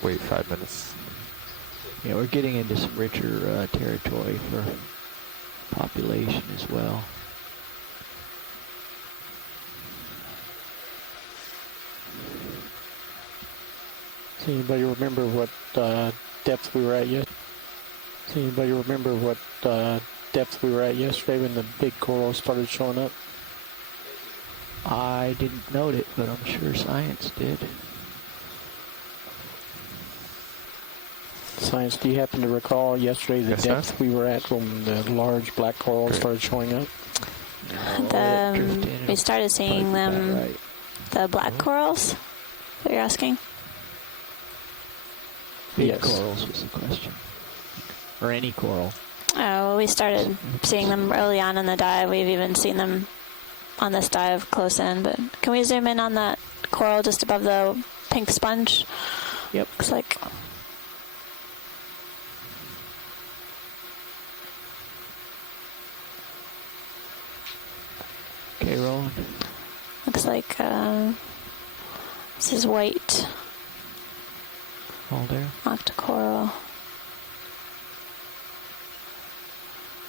wait 5 minutes. Yeah, we're getting into some richer territory for population as well. Does anybody remember what depth we were at yet? Does anybody remember what depth we were at yesterday when the big corals started showing up? I didn't note it, but I'm sure science did. Science, do you happen to recall yesterday the depth we were at when the large black corals started showing up? We started seeing them, the black corals, that you're asking? Big corals was the question. Or any coral. Oh, well, we started seeing them early on in the dive. We've even seen them on this dive close in. But can we zoom in on that coral just above the pink sponge? Yep. Looks like. Okay, rolling. Looks like this is white. Hold there. Octocoral.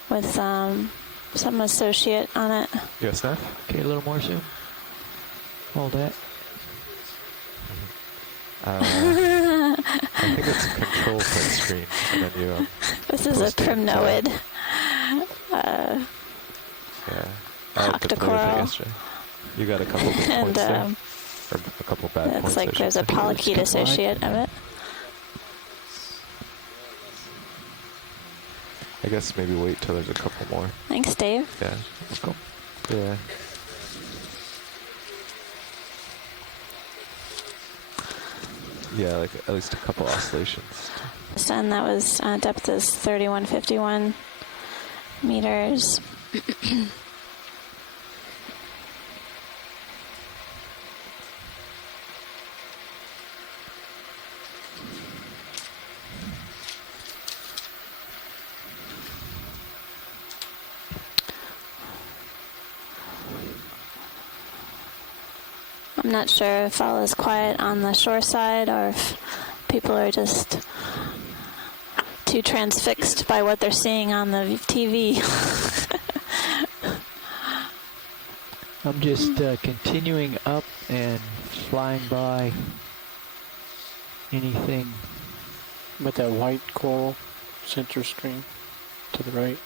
With some associate on it. Yes, sir. Okay, a little more zoom. Hold that. I think it's control print screen, and then you. This is a primnoid. Yeah. I looked at it yesterday. You got a couple good points there. Or a couple bad points. Looks like there's a polychaete associate of it. I guess maybe wait till there's a couple more. Thanks, Dave. Yeah. Let's go. Yeah. Yeah, like at least a couple oscillations. And that was depth is 3151 meters. I'm not sure if all is quiet on the shore side or if people are just too transfixed by what they're seeing on the TV. I'm just continuing up and flying by anything. With that white coral center string to the right.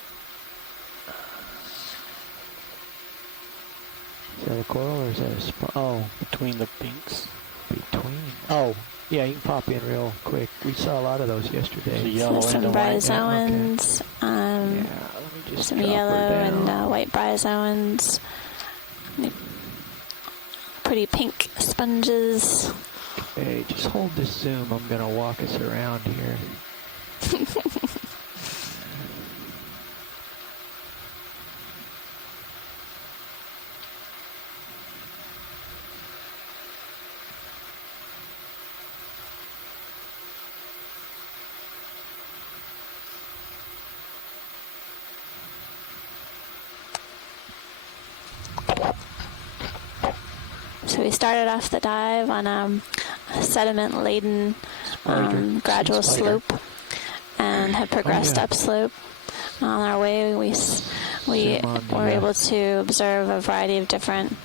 Is that a coral or is that a spot? Oh, between the pinks. Between? Oh, yeah, you can pop in real quick. We saw a lot of those yesterday. The yellow some and bryozoans, some yellow and white bryozoans, pretty pink sponges. Okay, just hold this zoom. I'm going to walk us around here. So we started off the dive on a sediment-laden gradual slope and have progressed upslope. On our way, we were able to observe a variety of different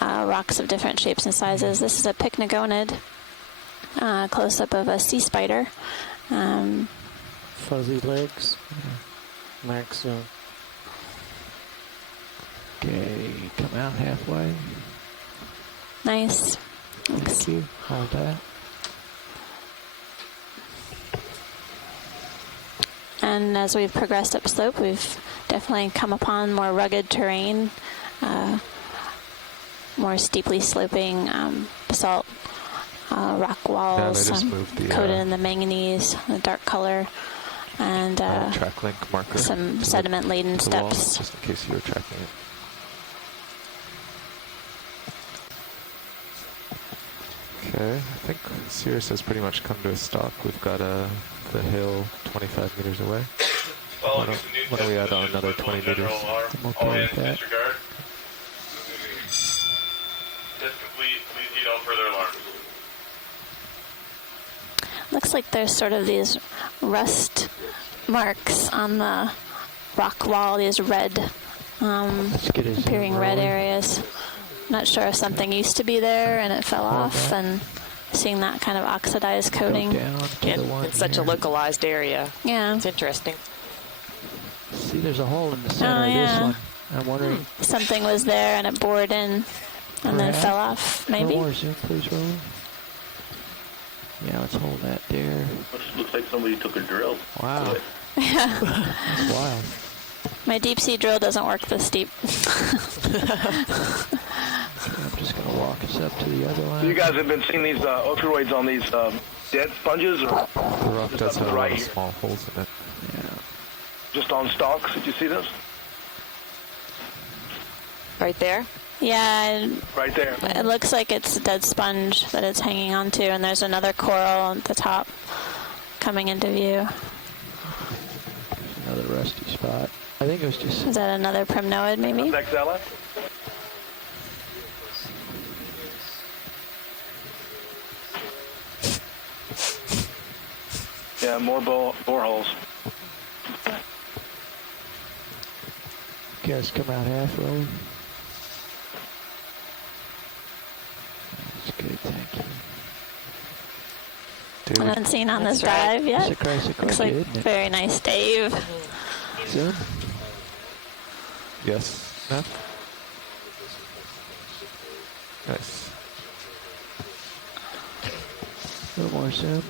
rocks of different shapes and sizes. This is a pycnogonid, close-up of a sea spider. Fuzzy legs. Max. Okay, come out halfway. Nice. Thank you. Hold that. And as we've progressed upslope, we've definitely come upon more rugged terrain, more steeply sloping basalt rock walls coated in the manganese, the dark color, and track link marker, some sediment-laden steps. Wall, just in case you were tracking it. Okay, I think Sirius has pretty much come to a stop. We've got the hill 25 meters away. Why don't we add on another 20 meters? I'm okay with that. Test complete. Please heed all further alarms. Looks like there's sort of these rust marks on the rock wall, these red, appearing red areas. Not sure if something used to be there and it fell off, and seeing that kind of oxidized coating. It's such a localized area. Yeah. It's interesting. See, there's a hole in the center of this one. I'm wondering. Something was there and it bored in and then fell off, maybe? More zoom, please, Roland. Yeah, let's hold that there. Looks like somebody took a drill. Wow. Yeah. That's wild. My deep sea drill doesn't work this deep. I'm just going to walk us up to the other one. So you guys have been seeing these ophiuroids on these dead sponges? Or the rock does have a lot of small holes in it. Yeah. Just on stalks? Did you see this? Right there? Yeah. Right there. It looks like it's a dead sponge that it's hanging onto, and there's another coral at the top coming into view. Another rusty spot. I think it was just... Is that another primnoid, maybe? Vexella? Yeah, more boreholes. Guys, come out half, Roland. That's good, thank you. I haven't seen on this dive yet. Looks like very nice, Dave. Zoom? Yes. No? Nice. A little more zoom.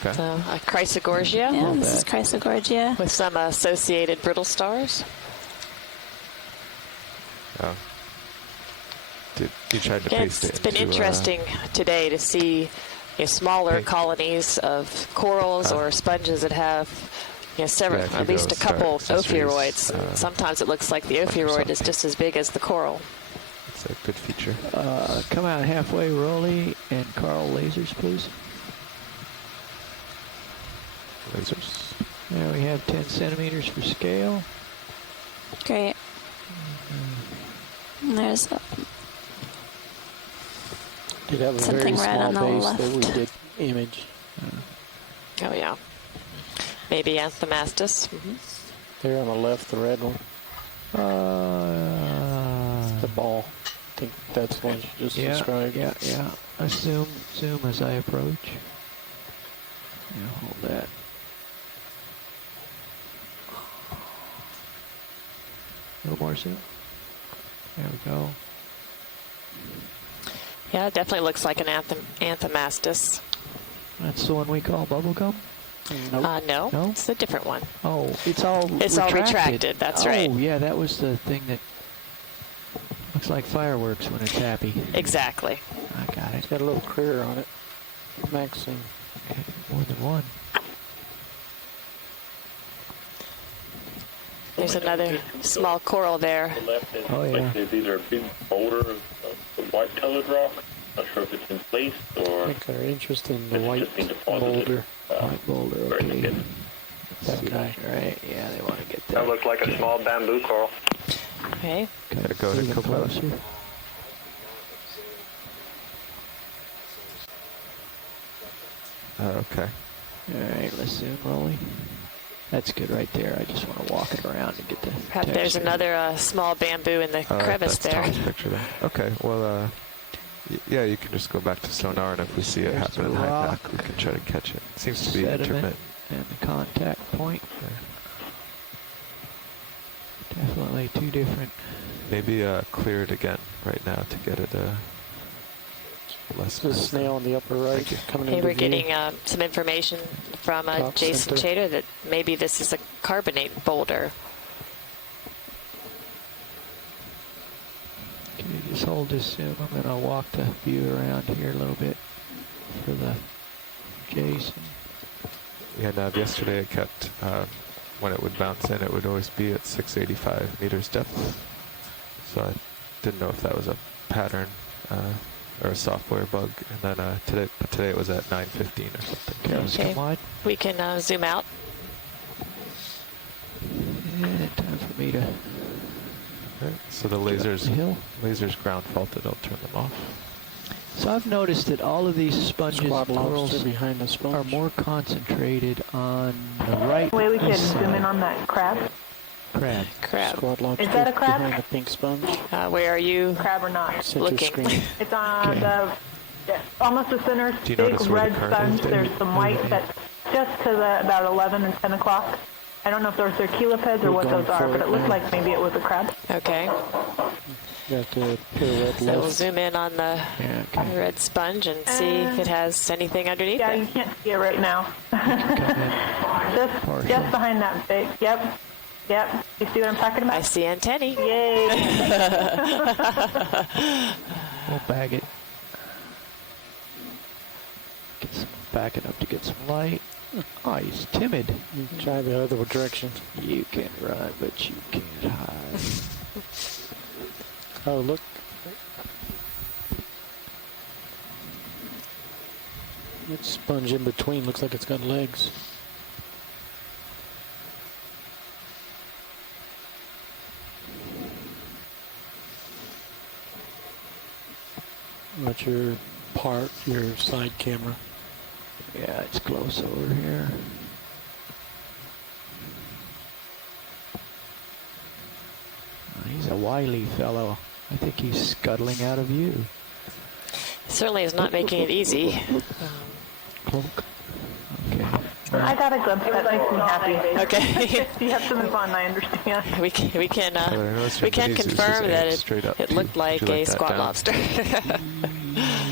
Okay. So, Chrysogorgia. Yeah, this is Chrysogorgia. With some associated brittle stars. Oh. You tried to paste it. It's been interesting today to see smaller colonies of corals or sponges that have several, at least a couple ophiuroids. Sometimes it looks like the ophiuroid is just as big as the coral. It's a good feature. Come out halfway, Rolly, and Carl, lasers, please. Lasers. There we have 10 centimeters for scale. Great. And there's Did have a something very red on the small base left. that we did image. Oh, yeah. Maybe Anthomastus. There on the left, the red one. The ball. I think that's the one you just described. Yeah. I zoom as I approach. Yeah, hold that. A little more zoom. There we go. Yeah, it definitely looks like an Anthomastus. That's the one we call bubblegum? No, no, it's a different one. Oh, it's all retracted. That's right. Oh, yeah, that was the thing that looks like fireworks when it's happy. Exactly. I got it. It's got a little critter on it. Maxing. More than one. There's another small coral there. The left is Oh, yeah. like these are a big boulder of the white colored rock. Not sure if it's in place I or think they're interested in the it's white just been deposited. boulder. White boulder, very okay. good. That guy. Right, yeah, they want to get That that. looks like a small bamboo coral. Okay. Gotta go to Even co-pilot. closer. Okay. Alright, let's zoom, Rolly. That's good right there. I just want to walk it around and get the Perhaps there's texture. another small bamboo in the crevice that's there. Tom's picture there. Okay, well, yeah, you can just go back to sonar, and if we see it There's happen the in high rock. back, we can try to catch it. Seems to be Sediment intermittent. and the contact point. Definitely two different. Maybe clear it again right now to get it less. The snail on the upper right coming Hey, into we're view. getting some information from Top Jason center. Chater that maybe this is a carbonate boulder. Can you just hold this zoom? I'm going to walk the view around here a little bit for the Jason. Yeah, Nav, yesterday it kept, when it would bounce in, it would always be at 685 meters depth. So I didn't know if that was a pattern or a software bug. And then today it was at 915 or something. Okay, let's come wide. We can zoom out. And time for me to... Right. So the lasers ground faulted. I'll turn them off. So I've noticed that all of these sponges Squad corals lobster behind the sponge. are more concentrated on the right Way we could side. zoom in on that crab. Crab. Crab. Squad lobster Is that a crab? behind the pink sponge. Where are you? Crab or not? Center Looking. screen. It's on almost the center, Do you big notice where red the current is sponge. there? There's some white that's just to the about 11 and 10 o'clock. I don't know if those are chelipeds or We're what going those are, for but it it looked now. like maybe it was a crab. Okay. You have to put a red So we'll left. zoom in on the Yeah, okay. red sponge and see if it has anything underneath Yeah, it. you can't see it right now. Partial. just behind that big. Yep. You see what I'm talking about? I see antennae. Yay. We'll bag it. Back it up to get some light. Oh, he's timid. Try the other direction. You can run, but you can't hide. Oh, look. That sponge in between looks like it's got legs. That's your side camera. Yeah, it's close over here. He's a wily fellow. I think he's scuttling out of view. Certainly is not making it easy. Clunk. Okay. I got a glimpse. That makes me happy. Okay. You have some fun, I understand. We can Tyler, I noticed your can mini Zeus is confirm aimed that straight up it too. looked like Would you a that squat down? lobster.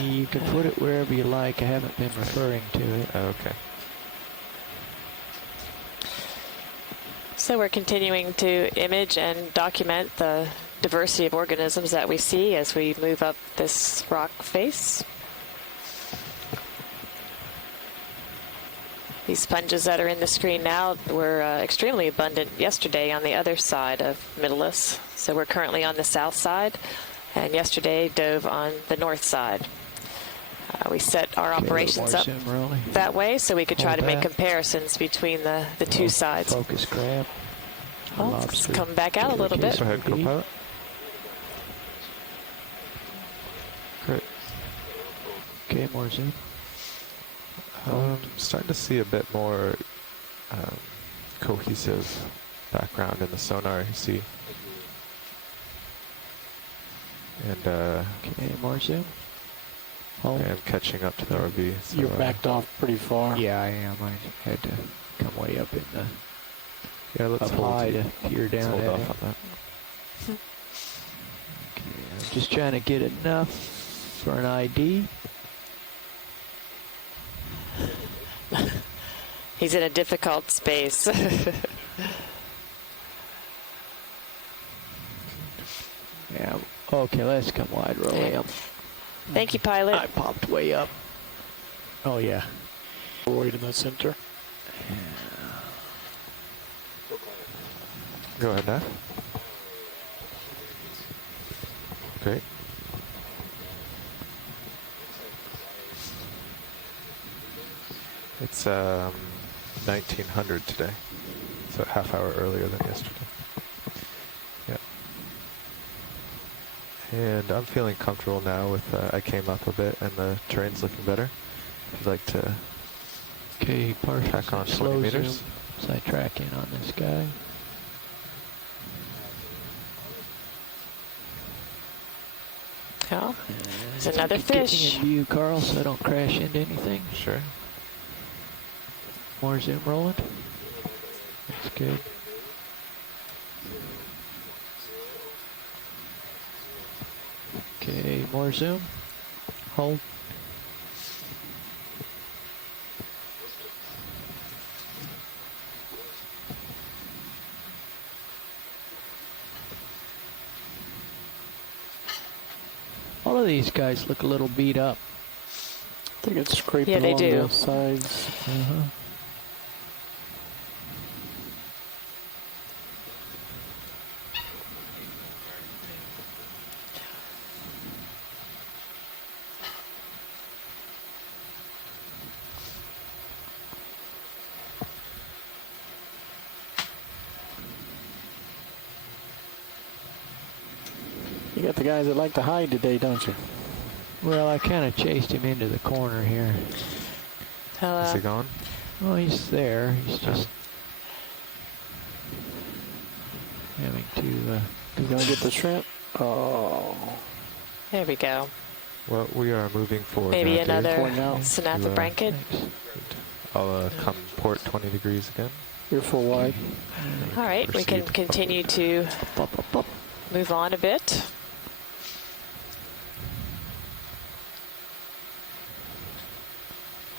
You can put it wherever you like. I haven't been referring to it. Okay. So we're continuing to image and document the diversity of organisms that we see as we move up this rock face. These sponges that are in the screen now were extremely abundant yesterday on the other side of Mytilus. So we're currently on the south side, and yesterday dove on the north side. We set our operations up that way so we could try to make comparisons between the two sides. Focus crab. Oh, let's come back out a little bit. Go ahead, co-pilot. Great. Okay, more zoom. Starting to see a bit more cohesive background in the sonar, you see. And okay, more zoom. I am catching up to the RV. So, You're backed off pretty far. Yeah, I am. I had to come way up in the let's up hold, high to peer down hold at off it. on that. Okay, I'm just trying to get enough for an ID. He's in a difficult space. Yeah. Okay, let's come wide, Rolly. Thank you, pilot. I popped way up. Oh, yeah. Right in the center. Go ahead, Nat. Great. It's 1900 today, so a half hour earlier than yesterday. Yeah. And I'm feeling comfortable now with, I came up a bit and the terrain's looking better. If you'd like to tack on 20 meters. As I track in on this guy. Oh, there's another fish. Getting in view, Carl, so I don't crash into anything. Sure. More zoom rolling. That's good. Okay, more zoom. Hold. All of these guys look a little beat up. I think it's scraping Yeah, they along do. the sides. You got the guys that like to hide today, don't you? Well, I kind of chased him into the corner here. Is he gone? Well, he's there. He's just having to... He's going to get the shrimp. Oh. There we go. Well, we are moving forward. Maybe now, another Sinatra blanket. I'll come port 20 degrees again. You're full wide. All right, we can continue to move on a bit.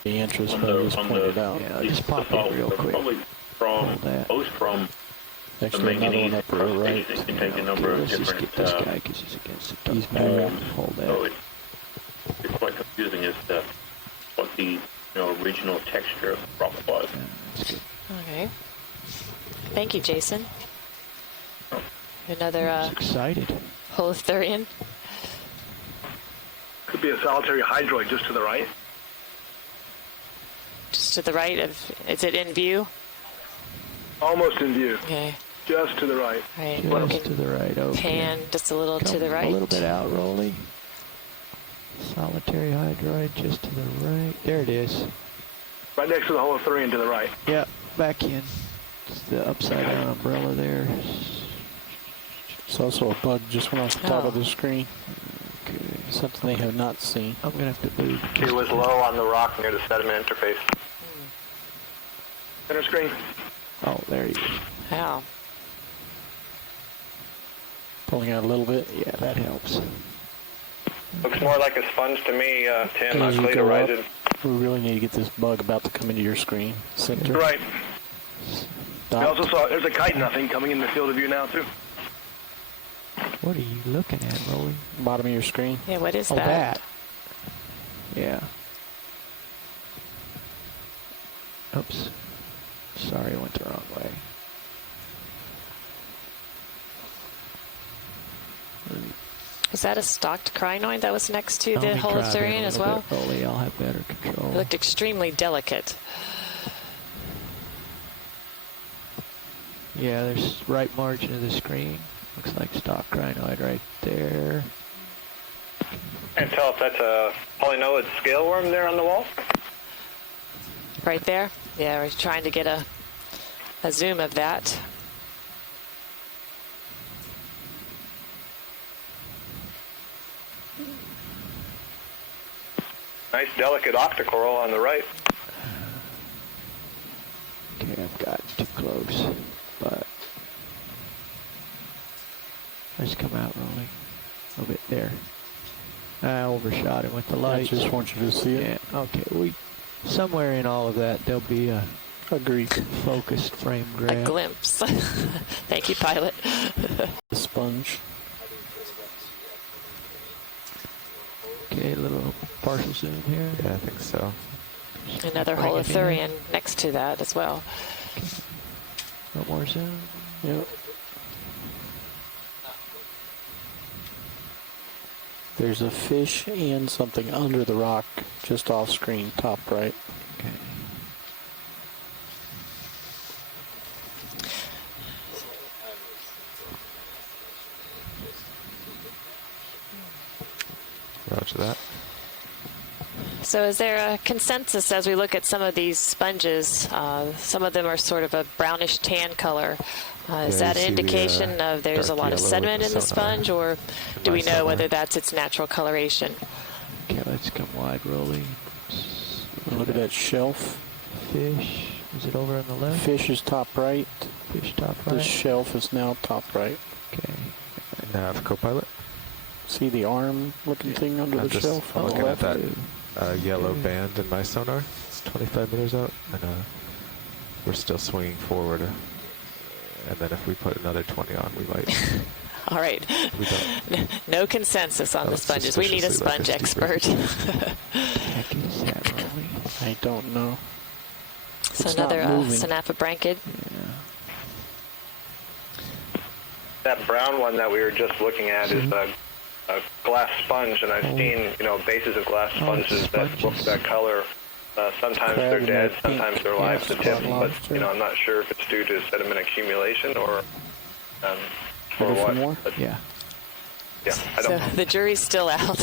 The interest was pointed out. Yeah, just pop it real quick. Probably from most from the manganese process, it can take a number of different. So it's quite confusing as to what the original texture of the rock was. Okay. Thank you, Jason. Another excited. Holothurian. Could be a solitary hydroid just to the right. Just to the right of, is it in view? Almost in view. Okay. Just to the right. Right. Just to the right. Okay. Pan just a little to the right. A little bit out, Rolly. Solitary hydroid just to the right. There it is. Right next to the Holothurian to the right. Yep. Back in. It's the upside down umbrella there. It's also a bug just went off the top of the screen. Okay. Something they have not seen. I'm going to have to move. It was low on the rock near the sediment interface. Center screen. Oh, there you go. Wow. Pulling out a little bit. Yeah, that helps. Looks more like a sponge to me, Tim. As you go up, Cladorized. we really need to get this bug about to come into your screen. Center. Right. Stop. We also saw there's a kite nothing coming in the field of view now too. What are you looking at, Rolly? Bottom of your screen. Yeah, what is Oh, that? Yeah. Oops. Sorry, I went the wrong way. Was that a stocked crinoid that was next to the Let me drive in Holothurian a as little well? bit, Rolly. I'll have better control. It looked extremely delicate. Yeah, there's right margin of the screen. Looks like stock crinoid right there. Can't tell if that's a polynodid scale worm there on the wall. Right there? Yeah, we're trying to get a zoom of that. Nice delicate octocoral on the right. Okay, I've got too close, but let's come out, Rolly. A little bit there. I overshot it with the light. I just want you to see it. Yeah, okay. Somewhere in all of that, there'll be a Greek focused frame grab. A glimpse. Thank you, pilot. The sponge. Okay, a little partial zoom here. Yeah, I think so. Another holothurian next to that as well. No more zoom. Yep. There's a fish and something under the rock, just off screen, top right. Okay. Roger that. So is there a consensus as we look at some of these sponges? Some of them are sort of a brownish tan color. Is that an indication of there's a lot of sediment in the sponge, or do we know whether that's its natural coloration? Okay, let's come wide rolling. Look at that shelf. Fish. Is it over on the left? Fish is top right. Fish top right. The shelf is now top right. Okay. Nav Copilot. See the arm looking thing under the shelf? I'm looking at that yellow band in my sonar. It's 25 meters out, and we're still swinging forward. And then if we put another 20 on, we might. All right. No consensus on the sponges. We need a sponge expert. I don't know. So It's another not moving. Synaphobrancid. That brown one that we were just looking at is a glass sponge, and I've seen, bases of glass sponges that look that color. Sometimes they're dead, sometimes they're alive to tip, but I'm not sure if it's due to sediment accumulation or what. More? Yeah. Yeah, I don't know. The jury's still out.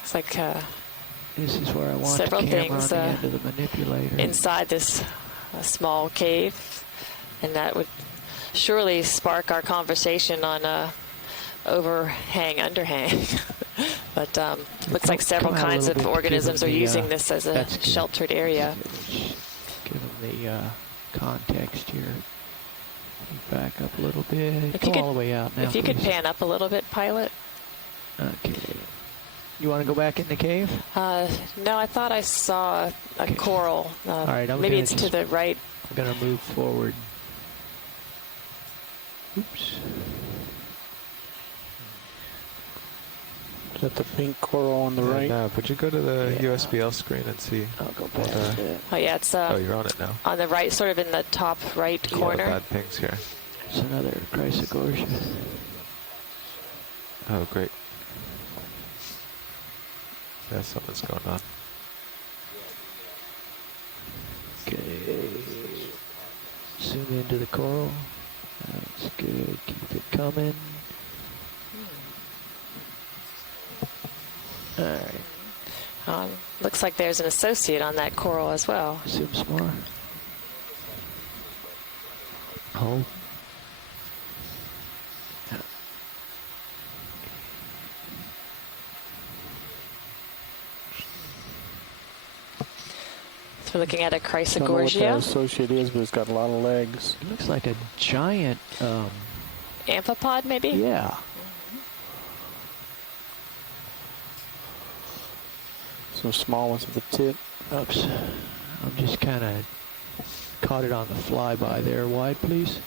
It's like this is where I want several the camera things on the end of the manipulator. inside this small cave, and that would surely spark our conversation on overhang, underhang. But looks like several kinds of organisms are using this as a sheltered area. Give them the context here. Back up a little bit. Go all the way out now. If you could pan up a little bit, pilot. Okay. You want to go back in the cave? No, I thought I saw a coral. All right, maybe it's to the right. I'm going to move forward. Oops. Is that the pink coral on the right? No, would you go to the USBL screen and see? I'll go back. Oh, yeah, it's you're on it now. On the right, sort of in the top right corner. Bad pings here. It's another Chrysogorgia. Oh, great. Yeah, something's going on. Okay. Zoom into the coral. That's good. Keep it coming. All right. Looks like there's an associate on that coral as well. Zoom some more. Hold. So we're looking at a I don't know what Chrysogorgia. that associate is, but it's got a lot of legs. It looks like a giant. Amphipod, maybe? Yeah. Some small ones at the tip. Oops. I'm just kind of caught it on the flyby there. Wide, please.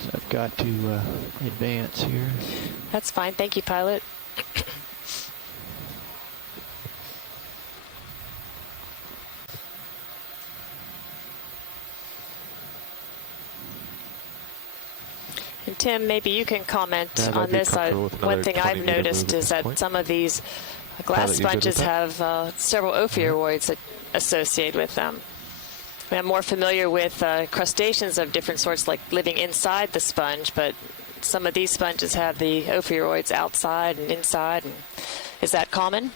So I've got to advance here. That's fine. Thank you, pilot. And Tim, maybe you can comment on this. One thing I've noticed is that some of these glass sponges have several ophiuroids associated with them. I'm more familiar with crustaceans of different sorts, like living inside the sponge, but some of these sponges have the ophiuroids outside and inside. And is that common?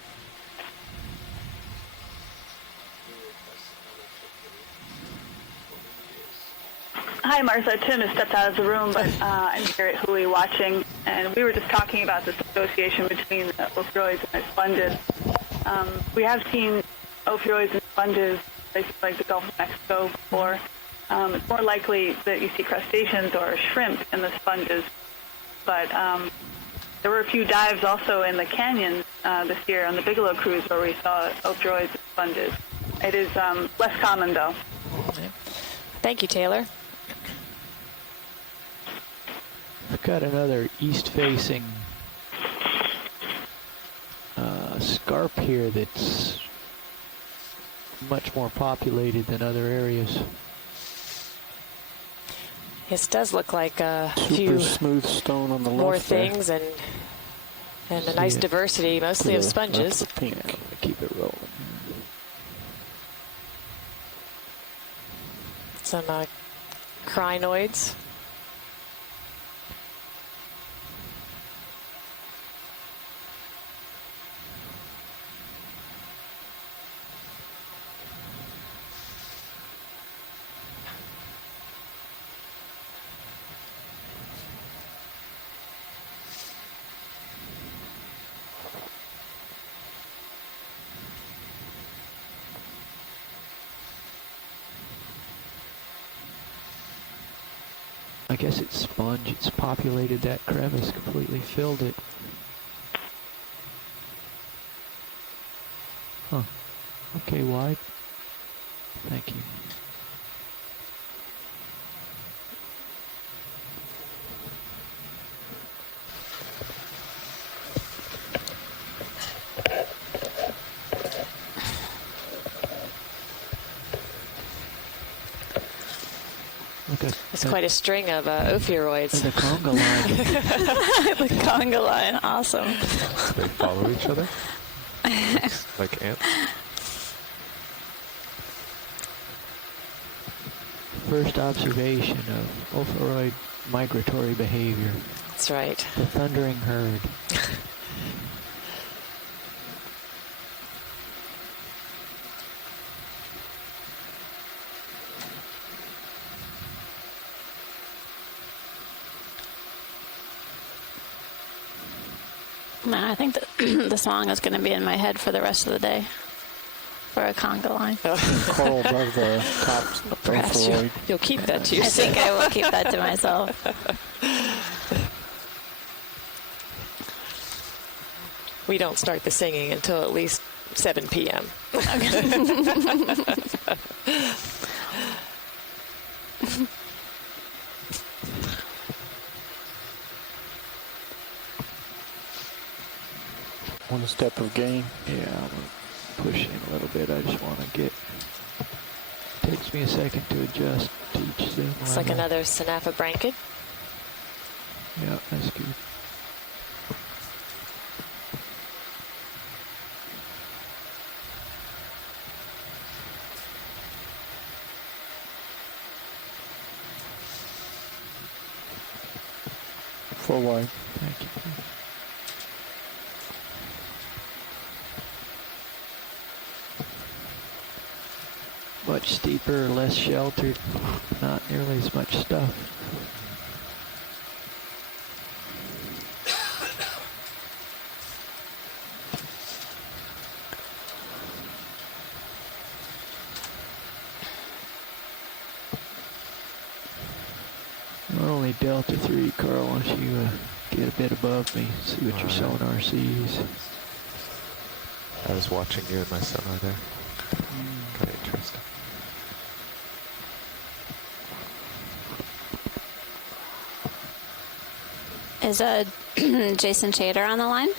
Hi, Martha. Tim has stepped out of the room, but I'm here at Hui watching, and we were just talking about this association between the ophiuroids and the sponges. We have seen ophiuroids and sponges places like the Gulf of Mexico before. It's more likely that you see crustaceans or shrimp in the sponges, but there were a few dives also in the canyons this year on the Bigelow cruise where we saw ophiuroids and sponges. It is less common, though. Thank you, Taylor. I've got another east-facing scarp here that's much more populated than other areas. This does look like a Super few smooth stone on the more left there. things and a nice diversity, mostly of sponges. Pink. Yeah, I'm gonna keep it rolling. Some crinoids. I guess it's sponge. It's populated that crevice, completely filled it. Huh. Okay, wide. Thank you. It's quite a string of ophiuroids. The conga line. The conga line, awesome. They follow each other? Like ants? First observation of ophiuroid migratory behavior. That's right. The thundering herd. I think that the song is going to be in my head for the rest of the day for a conga line. Coral above the tops. Perhaps you'll keep that to yourself. I think I will keep that to myself. We don't start the singing until at least 7 p.m. One step of gain. Yeah, I'm going to push in a little bit. I just want to get... Takes me a second to adjust to each zoom It's level. like another Synapha-Branched. Yeah, that's good. Full wide. Thank you. Much steeper, less sheltered, not nearly as much stuff. We're only Delta 3, Carl, once you get a bit above me, see what your sonar sees. I was watching you and my sonar there. Kind of interesting. Is Jason Chater on the line?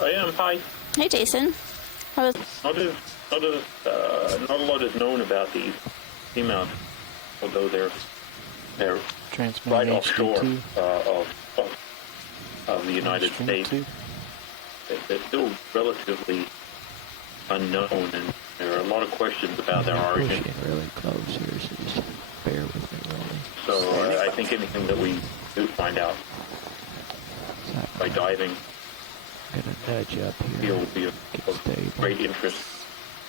I am. Hi. Hey, Jason. Not a lot is known about these seamounts, although they're right offshore of the United States. They're still relatively unknown, and there are a lot of questions about their origin. Really close here, so just bear with me, rolling. So I think anything that we do find out by diving I'm gonna nudge up here. will be of great interest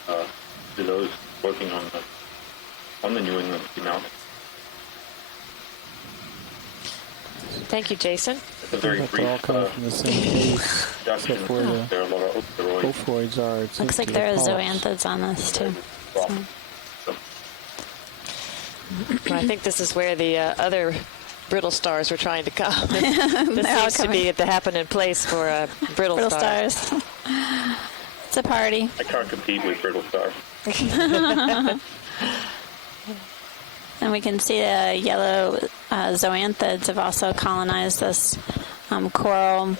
to those working on the New England Seamount. Thank you, Jason. It's a very brief they're all coming from the same base, introduction. except where the There are a lot of ophiuroids are. It Looks like there are zoanthids on this, too. So. Well, I think this is where the other brittle stars were trying to come. This seems to be the happening place for brittle stars. It's a party. I can't compete with brittle stars. And we can see the yellow zoanthids have also colonized this coral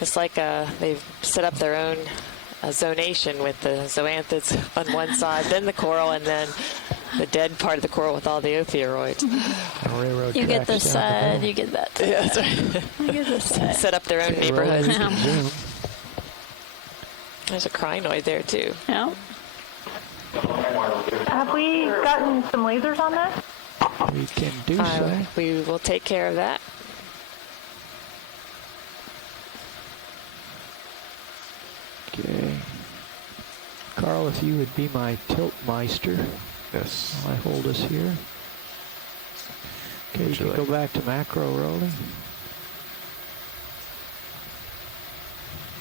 It's like they've set up their own zonation with the zoanthids on one side, then the coral, and then the dead part of the coral with all the ophiuroids. You get this side, you get that side. Yeah, that's right. You get this side. Set up their own neighborhood. There's a crinoid there, too. Yeah. Have we gotten some lasers on that? We can do so. We will take care of that. Okay. Carl, if you would be my tilt meister. Yes. While I hold us here. Okay, you can go back to macro rolling.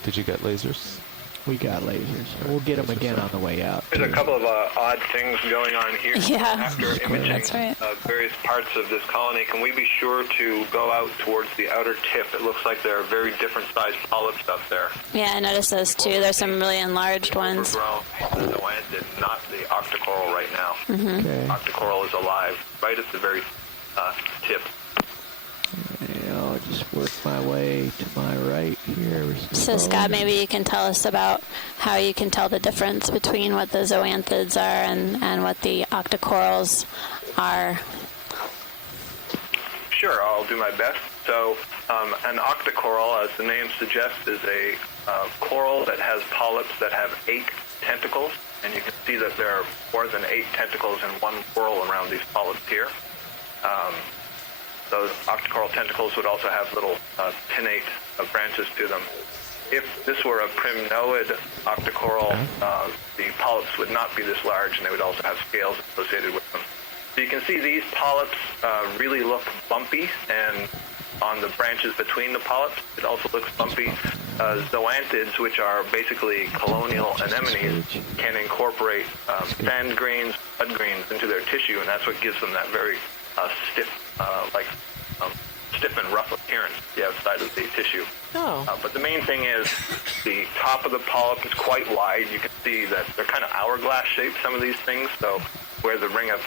Did you get lasers? We got lasers. We'll get them again on the way out. There's a couple of odd things going on here. Yeah. After imaging That's right. various parts of this colony, can we be sure to go out towards the outer tip? It looks like there are very different sized polyps up there. Yeah, I noticed those too. There's some really enlarged ones. Overgrown, the zoanthid, not the octocoral right now. Mm-hmm. Okay. Octocoral is alive, right at the very tip. Yeah, I'll just work my way to my right here. So, Scott, maybe you can tell us about how you can tell the difference between what the zoanthids are and what the octocorals are. Sure, I'll do my best. So, an octocoral, as the name suggests, is a coral that has polyps that have 8 tentacles, and you can see that there are more than 8 tentacles in one whorl around these polyps here. Those octocoral tentacles would also have little pinnate branches to them. If this were a primnoid octocoral, the polyps would not be this large, and they would also have scales associated with them. So you can see these polyps really look bumpy, and on the branches between the polyps, it also looks bumpy. Zoanthids, which are basically colonial anemones, can incorporate sand grains, mud grains into their tissue, and that's what gives them that very stiff, stiff and rough appearance the outside of the tissue. Oh. But the main thing is the top of the polyp is quite wide. You can see that they're kind of hourglass shaped, some of these things. So where the ring of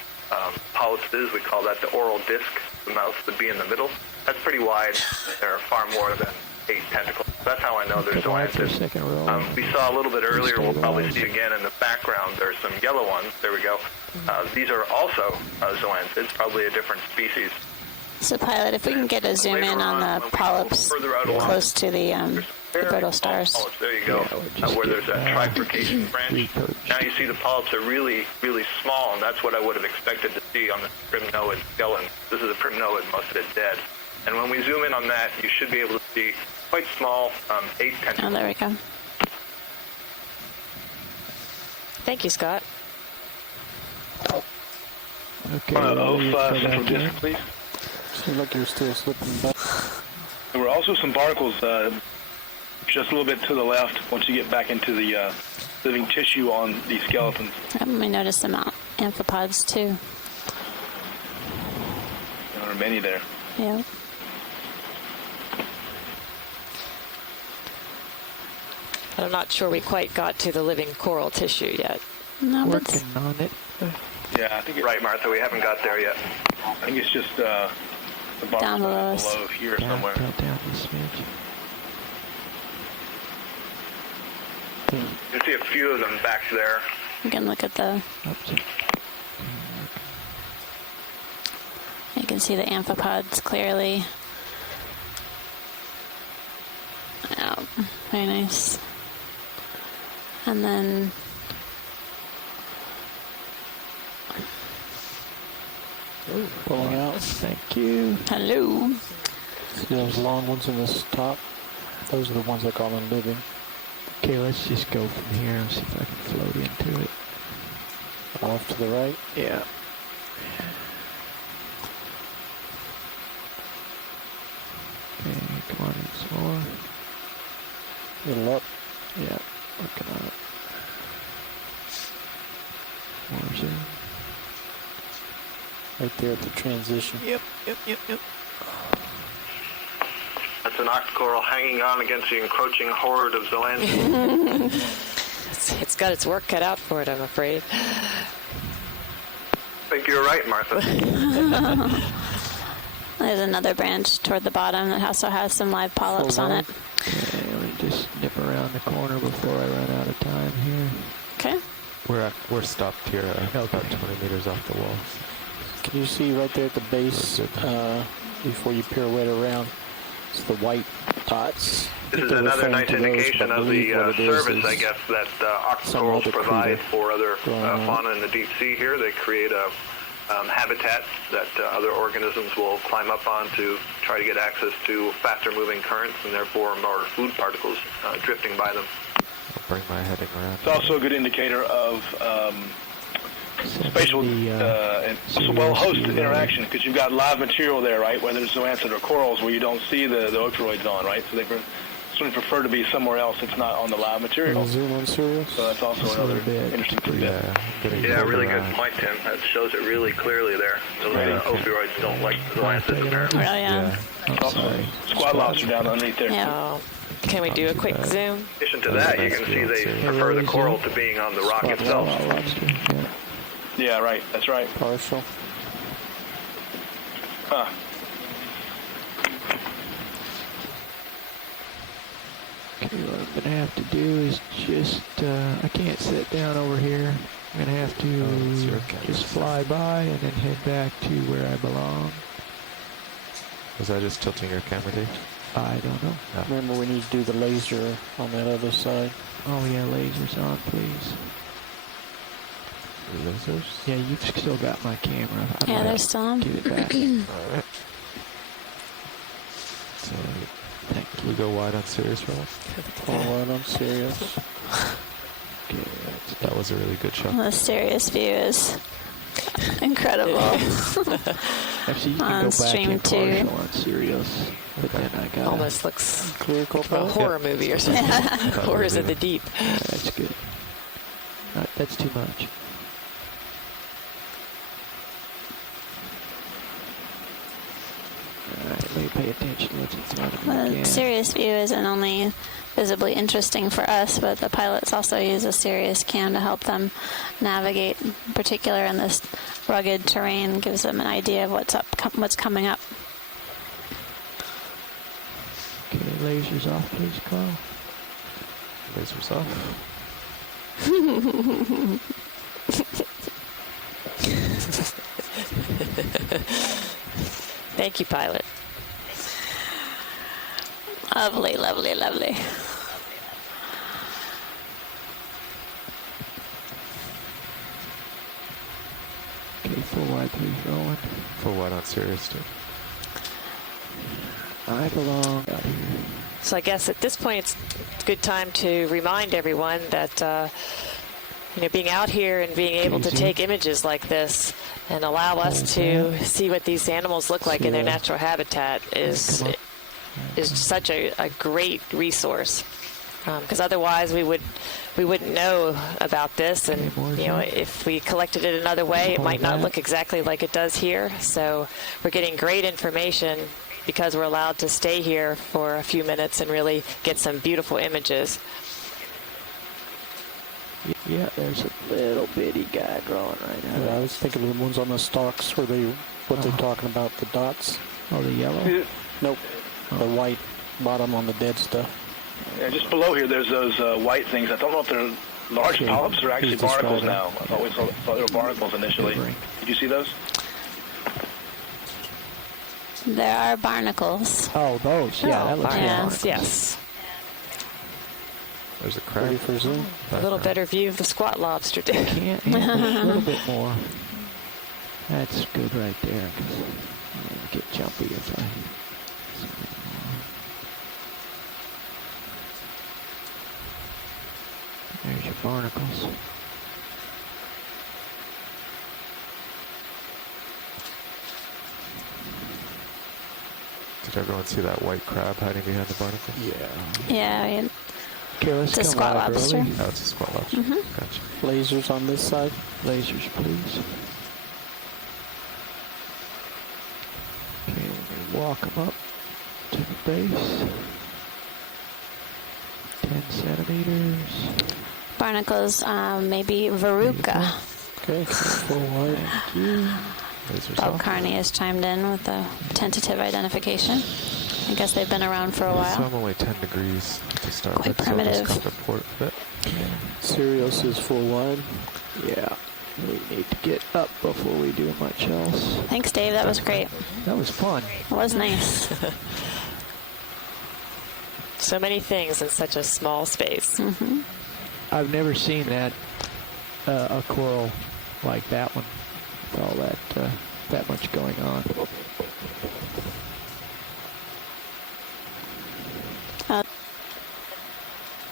polyps is, we call that the oral disc. The mouth would be in the middle. That's pretty wide. There are far more than 8 tentacles. That's how I know there's zoanthids. We saw a little bit earlier, we'll probably see again in the background, there's some yellow ones. There we go. These are also zoanthids, probably a different species. So, Pilot, if we can get a zoom in on the polyps close to the brittle stars. Polyps, there you go, where there's that trifurcation branch. Now you see the polyps are really, really small, and that's what I would have expected to see on the primnoid skeleton. This is a primnoid, most of it dead. And when we zoom in on that, you should be able to see quite small 8 tentacles. Oh, there we go. Thank you, Scott. Okay. Central disc, please. Seems like you're still slipping back. There were also some barnacles just a little bit to the left once you get back into the living tissue on the skeletons. We noticed some amphipods, too. There are many there. Yeah. I'm not sure we quite got to the living coral tissue yet. No, working on it. Yeah, I think it's right, Martha. We haven't got there yet. I think it's just the down below here somewhere. Down this smidge. You can see a few of them back there. You can look at the... You can see the amphipods clearly. Oh, very nice. And then... Pulling out. Thank you. Hello. See those long ones in this top? Those are the ones I call them living. Okay, let's just go from here and see if I can float into it. Off to the right? Yeah. Okay, come on in some more. A little up. Yeah, working on it. More zoom. Right there at the transition. Yep. That's an octocoral hanging on against the encroaching horde of zoanthids. It's got its work cut out for it, I'm afraid. I think you're right, Martha. There's another branch toward the bottom that also has some live polyps on it. Okay, let me just nip around the corner before I run out of time here. Okay. We're stopped here about 20 meters off the wall. Can you see right there at the base before you pirouette around? It's the white dots. This is another nice indication of the service, I guess, that octocorals provide for other fauna in the deep sea here. They create a habitat that other organisms will climb up on to try to get access to faster-moving currents and therefore more food particles drifting by them. I'll bring my heading around. It's also a good indicator of spatial and host interaction, because you've got live material there, right, whether it's zoanthid or corals, where you don't see the octoroids on, right? So they certainly prefer to be somewhere else that's not on the live material. Zoom on Sirius. So that's also another interesting tidbit. Yeah, really good point, Tim. That shows it really clearly there. Those opioids don't like the zoanthids, apparently. Oh, yeah. Also, squad lobster down underneath there. Yeah. Can we do a quick zoom? In addition to that, you can see they prefer the coral to being on the rock itself. Yeah, right. That's right. Partial. Huh. Okay, what I'm going to have to do is just, I can't sit down over here. I'm going to have to just fly by and then head back to where I belong. Was that just tilting your camera, Dave? I don't know. No. Remember, we need to do the laser on that other side. Oh, yeah, lasers on, please. Lasers? Yeah, you've still got my camera. Yeah, they're still on. Give it back. All right. So, can we go wide on Sirius for us? Wide on Sirius. Okay, that was a really good shot. The Sirius view is incredible. Actually, you can on go stream back 2. and partial on Sirius, but then I got Almost looks clear like a horror movie or something. Horrors of the deep. Yeah, that's good. That's too much. Alright, let me pay attention to what's in front of me. The Sirius view isn't only visibly interesting for us, but the pilots also use a Sirius cam to help them navigate, in particular in this rugged terrain, gives them an idea of what's coming up. Okay, lasers off, please, Carl. Lasers off. Thank you, pilot. Lovely, lovely, lovely. Okay, full wide, please, rolling. Full wide on Sirius, dude. I belong out here. So I guess at this point it's a good time to remind everyone that being out here and being able to take images like this and allow us to see what these animals look like in their natural habitat is such a great resource. Because otherwise we wouldn't know about this, and if we collected it another way, it might not look exactly like it does here. So we're getting great information because we're allowed to stay here for a few minutes and really get some beautiful images. Yeah, there's a little bitty guy growing right now. Yeah, I was thinking of the ones on the stalks where they're talking about, the dots. Oh, the yellow? Nope. The white bottom on the dead stuff. Yeah, just below here, there's those white things. I don't know if they're large polyps or actually barnacles now. I thought they were barnacles initially. Did you see those? There are barnacles. Oh, those. Yeah, that looks like barnacles. Yes. There's a crab. Ready for zoom? A little better view of the squat lobster. Can't handle a little bit more. That's good right there. Cause I'll get jumpy if I. There's your barnacles. Did everyone see that white crab hiding behind the barnacle? Yeah. Okay, let's it's a squat lobster. Oh, it's a squat lobster. Gotcha. Lasers on this side. Lasers, please. Okay, we're going to walk them up to the base. 10 centimeters. barnacles, maybe Veruca. Okay, full wide. Bob Carney has chimed in with a tentative identification. I guess they've been around for a while. So I'm only 10 degrees to start Quite with, primitive. so I'll just report it. Sirius is full wide. Yeah, we need to get up before we do much else. Thanks, Dave. That was great. That was fun. It was nice. So many things in such a small space. Mm-hmm. I've never seen that a coral like that one with all that much going on.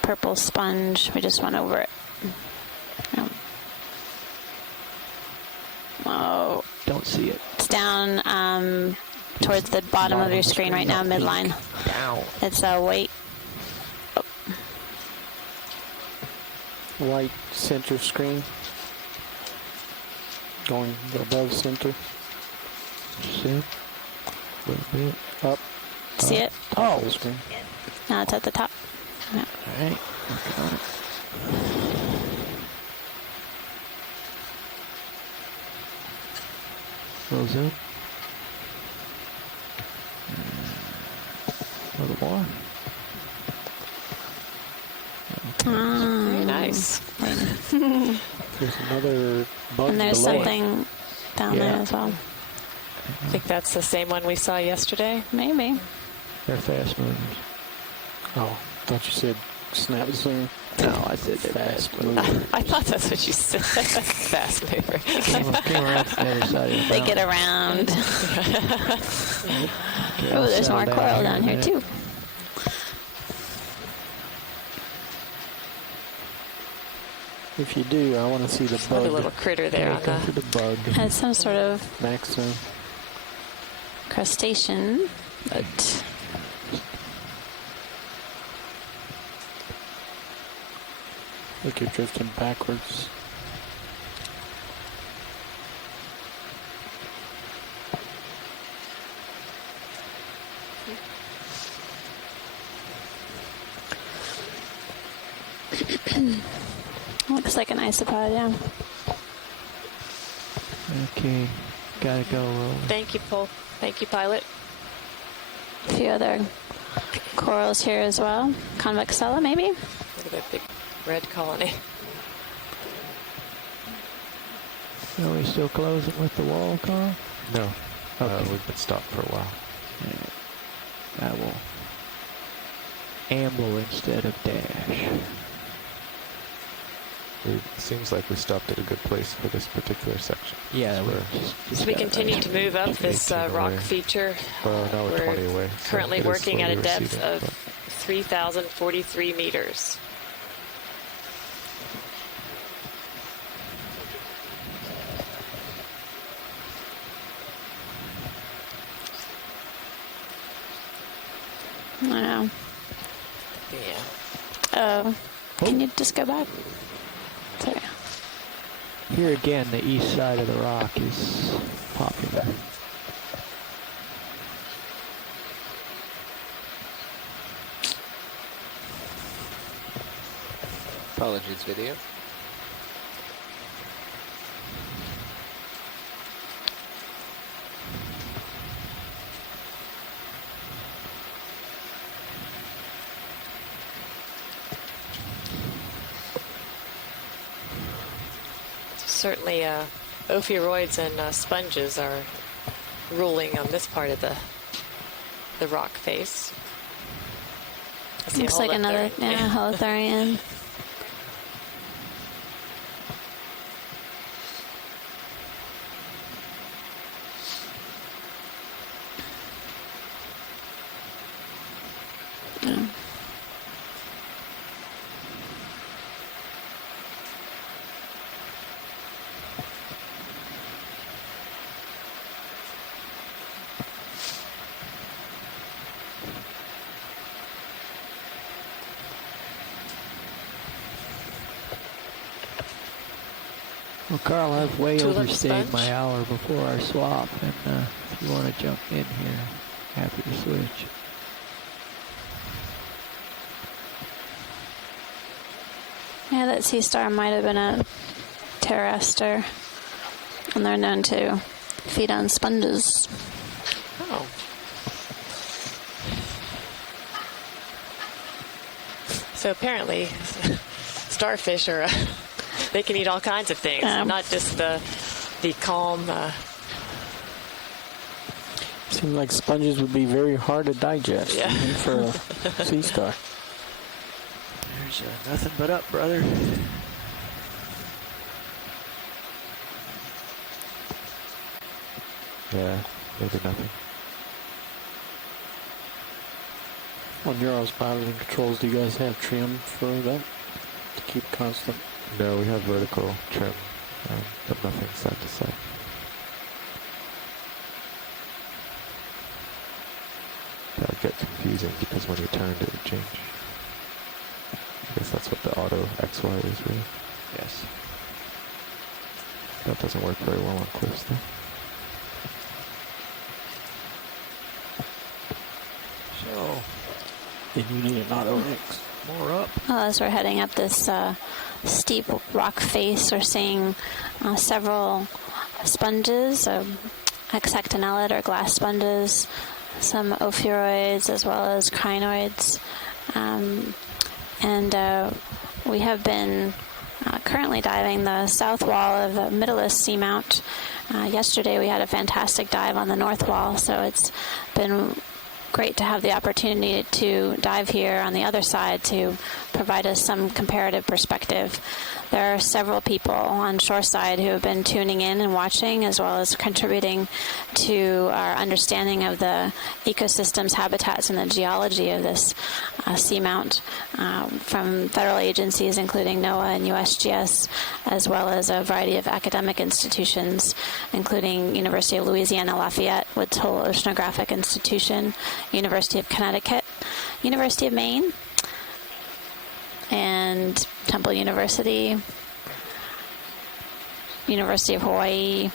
Purple sponge. We just went over it. Oh. Don't see it. It's down towards the bottom of your screen right now, midline. Down. It's a white. Oh. White center screen. Going above center. See it? A little bit. Up. See it? Oh. Screen. Now it's at the top. Yeah. All right. Working on it. Little zoom. A little more. Very nice. There's another bug And there's below something down there as well. I think that's the same one we saw yesterday. Maybe. They're fast movers. Oh, thought you said snap zoom. No, I said they're fast movers. I thought that's what you said. Fast mover. Came around from the other side of the They get around. Oh, there's more coral down here too. If you do, I want to see the bug. Another little critter there on Go to the. the bug. Has some sort of Max zoom. crustacean, but Look, you're drifting backwards. looks like an isopod, yeah. Okay, gotta go. Thank you, Paul. Thank you, pilot. A few other corals here as well. Convexella, maybe? Look at that big red colony. Are we still closing with the wall, Carl? No, Okay. we've been stopped for a while. I will amble instead of dash. It seems like we stopped at a good place for this particular section. Yeah, As we continue to move up this 18 rock away. feature, Well, now we're 20 away. so currently it is working at a slowly depth receding, of 3,043 meters. I don't know. Yeah. Can you just go back? Sorry. Here again, the east side of the rock is popular. Apologies, video. Certainly, ophiuroids and sponges are ruling on this part of the rock face. I see a Looks like another holothurian. Well, Carl, I've way Tulip overstayed sponge? my hour before our swap, and if you want to jump in here, happy to switch. Yeah, that sea star might have been a pteroster, and they're known to feed on sponges. Oh. So apparently, starfish are, they can eat all kinds of things, not just the calm. Seems like sponges would be very hard to digest, Yeah. even for a sea star. There's nothing but up, brother. Yeah, maybe nothing. On your all's piloting controls, do you guys have trim for that to keep constant? No, we have vertical trim, but nothing side to side. That would get confusing because when you turned it would change. I guess that's what the auto XY is really. Yes. That doesn't work very well on cliffs though. So, then you need an auto X. More up. Well, as we're heading up this steep rock face, we're seeing several sponges, hexactinellid or glass sponges, some ophiuroids as well as crinoids. And we have been currently diving the south wall of Mytilus Seamount. Yesterday we had a fantastic dive on the north wall, so it's been great to have the opportunity to dive here on the other side to provide us some comparative perspective. There are several people on shoreside who have been tuning in and watching, as well as contributing to our understanding of the ecosystems, habitats, and the geology of this seamount from federal agencies, including NOAA and USGS, as well as a variety of academic institutions, including University of Louisiana Lafayette, Woods Hole Oceanographic Institution, University of Connecticut, University of Maine, and Temple University, University of Hawaii,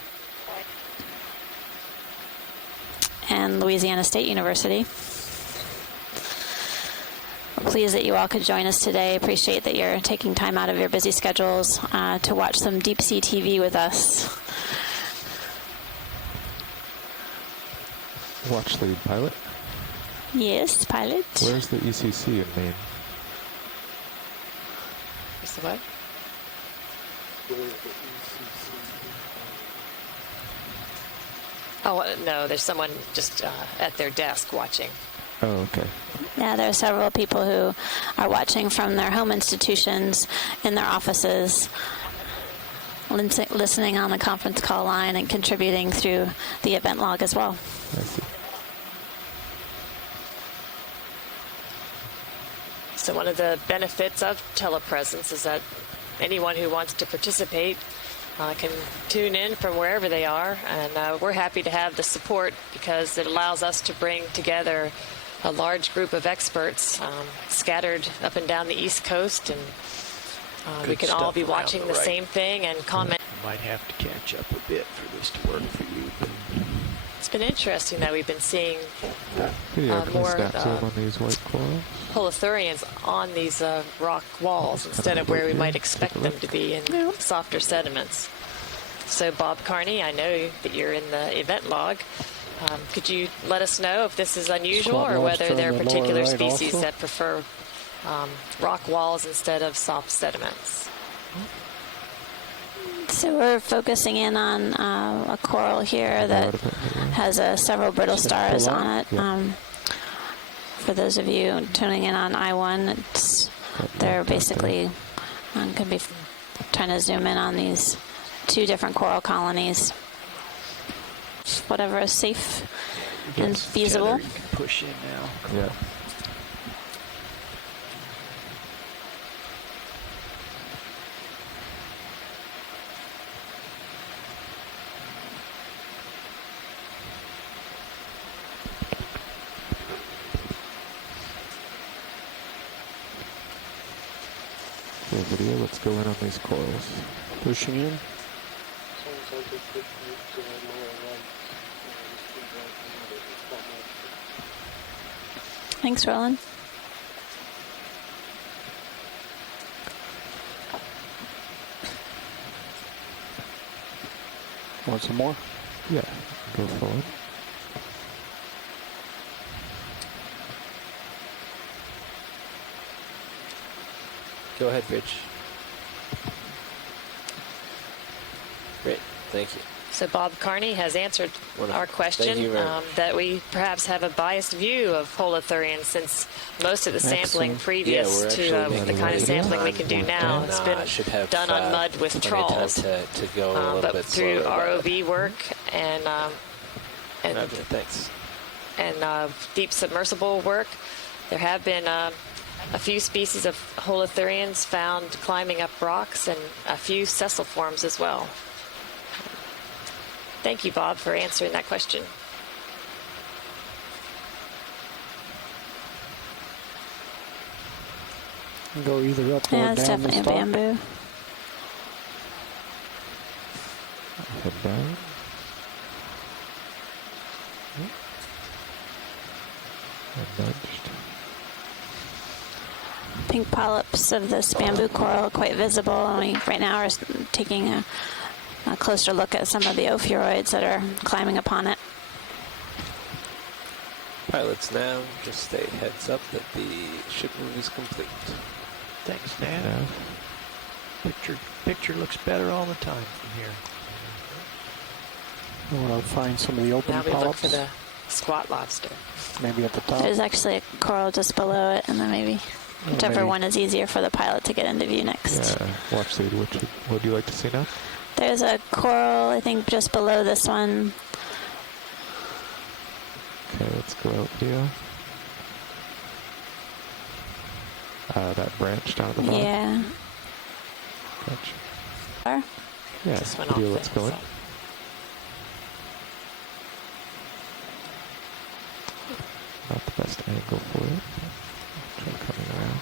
and Louisiana State University. We're pleased that you all could join us today. Appreciate that you're taking time out of your busy schedules to watch some deep sea TV with us. Watch the pilot? Yes, pilot. Where's the ECC in Maine? What's the what? Oh, no, there's someone just at their desk watching. Oh, okay. Yeah, there are several people who are watching from their home institutions in their offices, listening on the conference call line and contributing through the event log as well. I see. So one of the benefits of telepresence is that anyone who wants to participate can tune in from wherever they are, and we're happy to have the support because it allows us to bring together a large group of experts scattered up and down the East Coast, and we can all be watching the same thing and comment. You might have to catch up a bit for this to work for you, but it's been interesting that we've been seeing more on these white corals. holothurians on these rock walls instead of where we might expect them to be in softer sediments. So Bob Carney, I know that you're in the event log. Could you let us know if this is unusual or whether there are particular species that prefer rock walls instead of soft sediments? So we're focusing in on a coral here that has several brittle stars on it. For those of you tuning in on I-1, they're basically could be trying to zoom in on these two different coral colonies. Whatever is safe and feasible. You can push in now. Yeah. Video, let's go in on these corals. Pushing in. Thanks, Roland. want some more? Yeah, go forward. Go ahead, Rich. Great, thank you. So Bob Carney has answered Wonderful. our question Thank you very much. that we perhaps have a biased view of holothurians, since most of the sampling previous to the kind of sampling we can do now has been done on mud with trawls. To go a little but bit through slower ROV work and thanks. And deep submersible work, there have been a few species of holothurians found climbing up rocks, and a few sessile forms as well. Thank you, Bob, for answering that question. Go either up or Yeah, it's down the definitely a stalk. bamboo. Head down. And nudged. Pink polyps of this bamboo coral are quite visible, and we right now are taking a closer look at some of the ophiuroids that are climbing upon it. Pilots now, just stay heads up that the ship move is complete. Thanks, Dan. Picture looks better all the time from here. I want to find some of the open Now we look polyps. for the squat lobster. Maybe at the top. There's actually a coral just below it, and then maybe whichever maybe. one is easier for the pilot to get into view next. Yeah, watch lead. What would you like to see now? There's a coral, I think, just below this one. Okay, let's go out view. That branch down at the bottom. Yeah. Gotcha. Yeah, This one video off looks there, going. so. Not the best angle for it. Try coming around.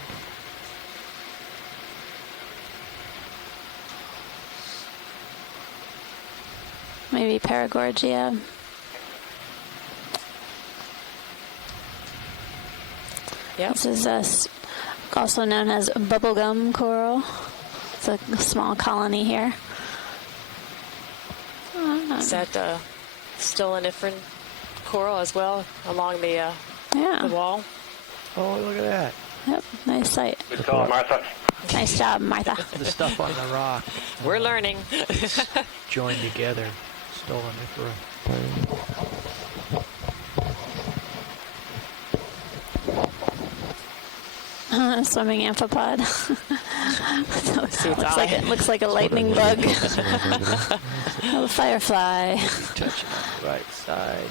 Maybe Paragorgia. Yep. This is also known as bubblegum coral. It's a small colony here. Is that stoloniferen coral as well along the wall? Oh, look at that. Yep, nice sight. Good call, Martha. Nice job, Martha. The stuff on the rock. We're learning. Joined together. Stolonifera. Swimming amphipod. looks like a lightning bug. A firefly. Touching on the right side.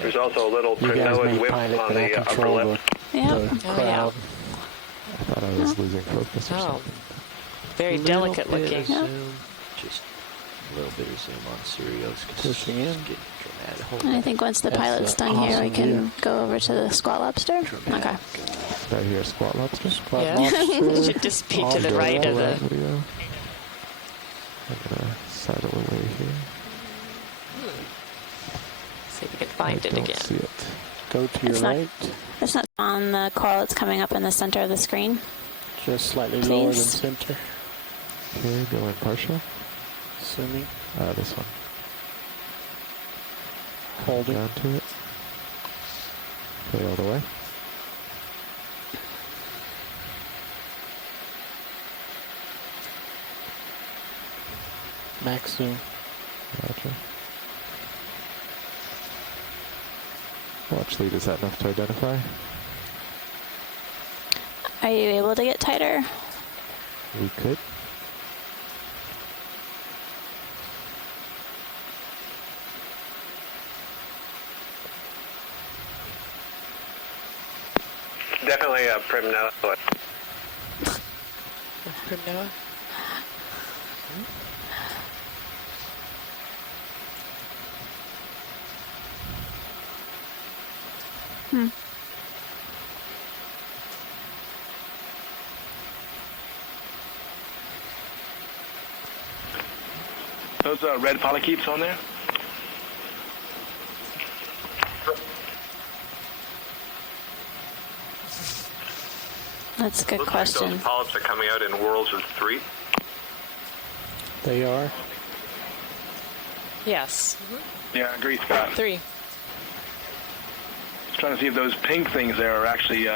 There's also a little You guys Prinoid may whip pilot, on but I the upper control lip. Yep. the crowd. I thought I was losing focus or Oh, something. very delicate looking. Zoom, just a little bit of zoom on Sirius. Pushing in. And I think once the pilot's done here, we can go over to the squat lobster. Okay. Right here, squat lobster. Squat Yeah. lobster. Should just be to the right of the. Video. I'm gonna sidle away here. See if we can find it don't again. see it. Go to your It's not- right. It's not on the coral. It's coming up in the center of the screen. Just slightly lower than Please. center. Okay, go in partial. Assuming. This one. Hold it. Down to it. Play all the way. Max zoom. Gotcha. Watch lead, is that enough to identify? Are you able to get tighter? We could. Definitely a Primnoa. Primnoa? Those red polychaetes on there? That's a good Looks question. like those polyps are coming out in whorls of 3. They are. Yes. Yeah, I agree, Scott. 3. Just trying to see if those pink things there are actually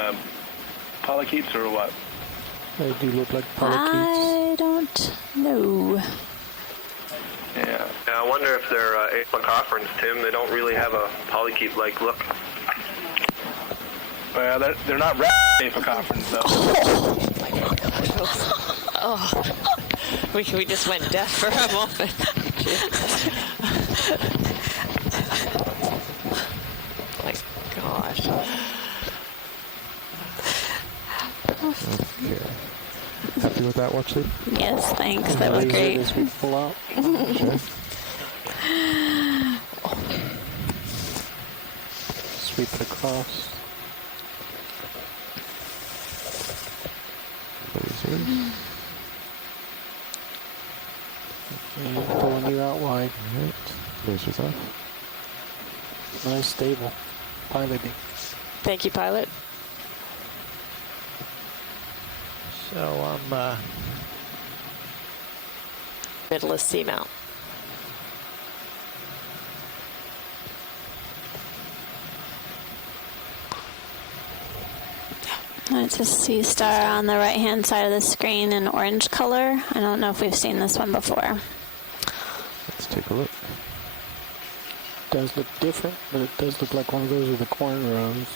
polychaetes or what. They do look like polychaetes. I don't know. Yeah. I wonder if they're apocopherans, Tim. They don't really have a polychaete-like look. Well, they're not apocopherans, though. Oh, we just went deaf for a moment. My gosh. Okay. Happy with that, watch lead? Yes, thanks. That was great. As we pull out. Sure. Sweep it across. And pulling you out wide. Alright. Lasers off. Nice, stable. Piloting. Thank you, pilot. So I'm Mytilus Seamount. It's a sea star on the right-hand side of the screen in orange color. I don't know if we've seen this one before. Let's take a look. Does look different, but it does look like one of those with the cornrows.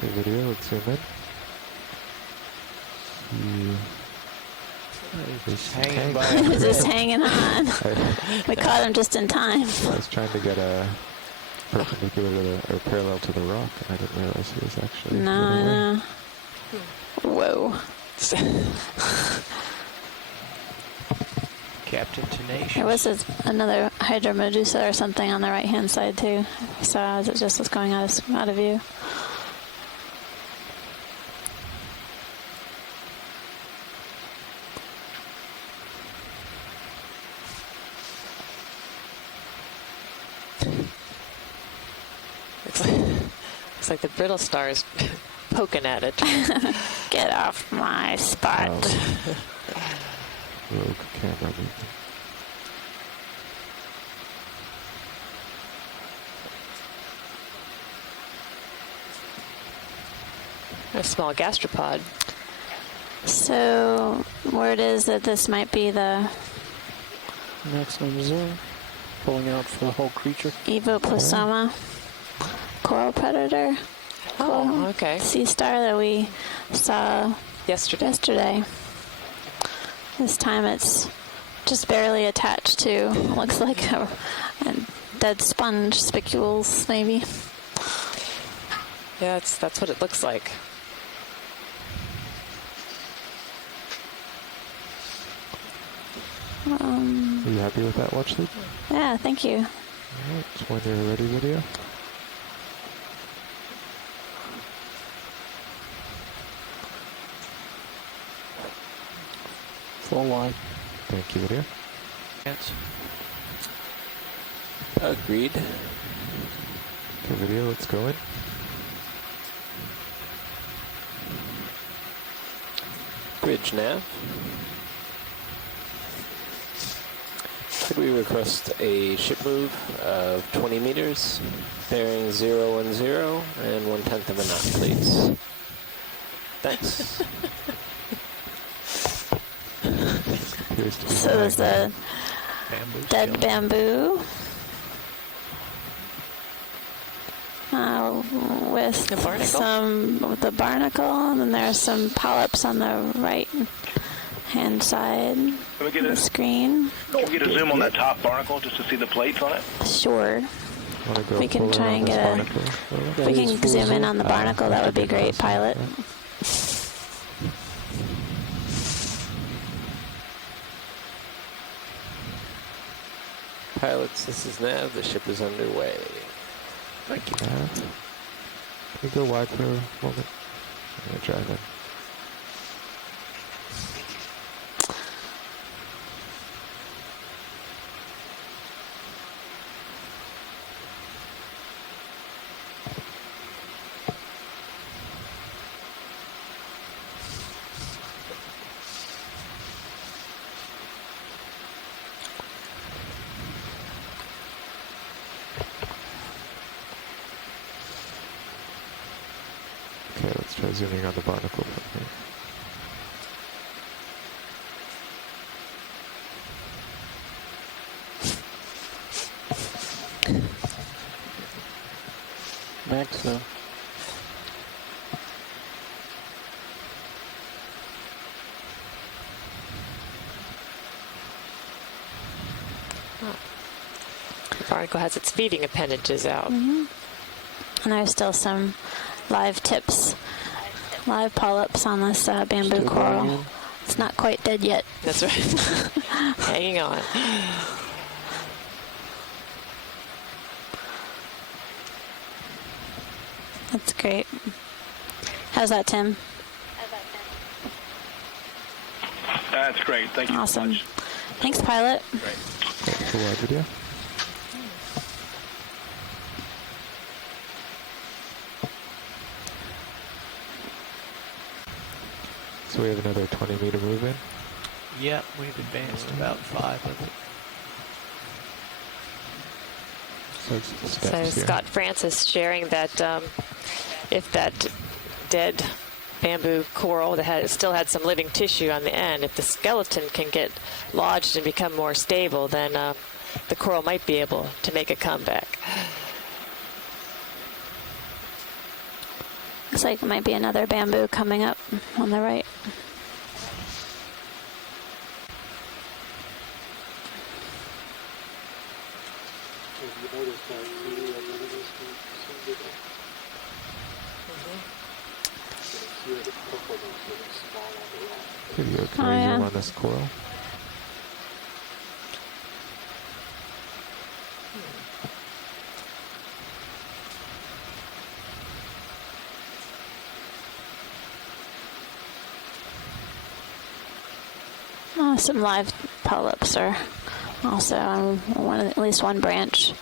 Okay, video, let's zoom in. just hanging by. He's just hanging on. We caught him just in time. I was trying to get a perpendicular to the, or parallel to the rock, and I didn't realize he was actually. No. Whoa. Captain Tenacious. There was another Hydromedusa or something on the right-hand side too. I saw as it just was going out of view. Looks like the brittle star is poking at it. Get off my spot. Rogue camera movement. A small gastropod. So, word is that this might be the Maximum zoom. Pulling out for the whole creature. Evoplasoma coral predator. Oh, okay. Sea star that we saw yesterday. This time it's just barely attached to, looks like a dead sponge spicules, maybe. Yeah, that's what it looks like. Are you happy with that watch lead? Yeah, thank you. Alright, when you're ready, video. Full line. Thank you, video. Yes. Agreed. Okay, video, let's go in. Bridge nav. Could we request a ship move of 20 meters, bearing 010 and 1/10 of a knot, please? Thanks. So there's a dead bamboo with the barnacle, and then there's some polyps on the right hand side of the screen. Can we get a zoom on that top barnacle just to see the plates on it? Sure. We can try and get a... If we can zoom in on the barnacle, that would be great, pilot. pilots, this is Nav. The ship is underway. Thank you. Can we go wide for a moment? I'm going to drive in. Okay, let's try zooming on the barnacle from here. Max, though. The barnacle has its feeding appendages out. And there's still some live tips, live polyps on this bamboo Still coral. going in. It's not quite dead yet. That's right. Hanging on. That's great. How's that, Tim? That's great. Thank you so Awesome. much. Thanks, pilot. Great. For wide video. So we have another 20-meter move in. Yep, we've advanced about 5 of it. So Scott Francis sharing that if that dead bamboo coral that still had some living tissue on the end, if the skeleton can get lodged and become more stable, then the coral might be able to make a comeback. Looks like it might be another bamboo coming up on the right. Video, can Oh, we yeah. zoom on this coral? Some live polyps are also on at least one branch.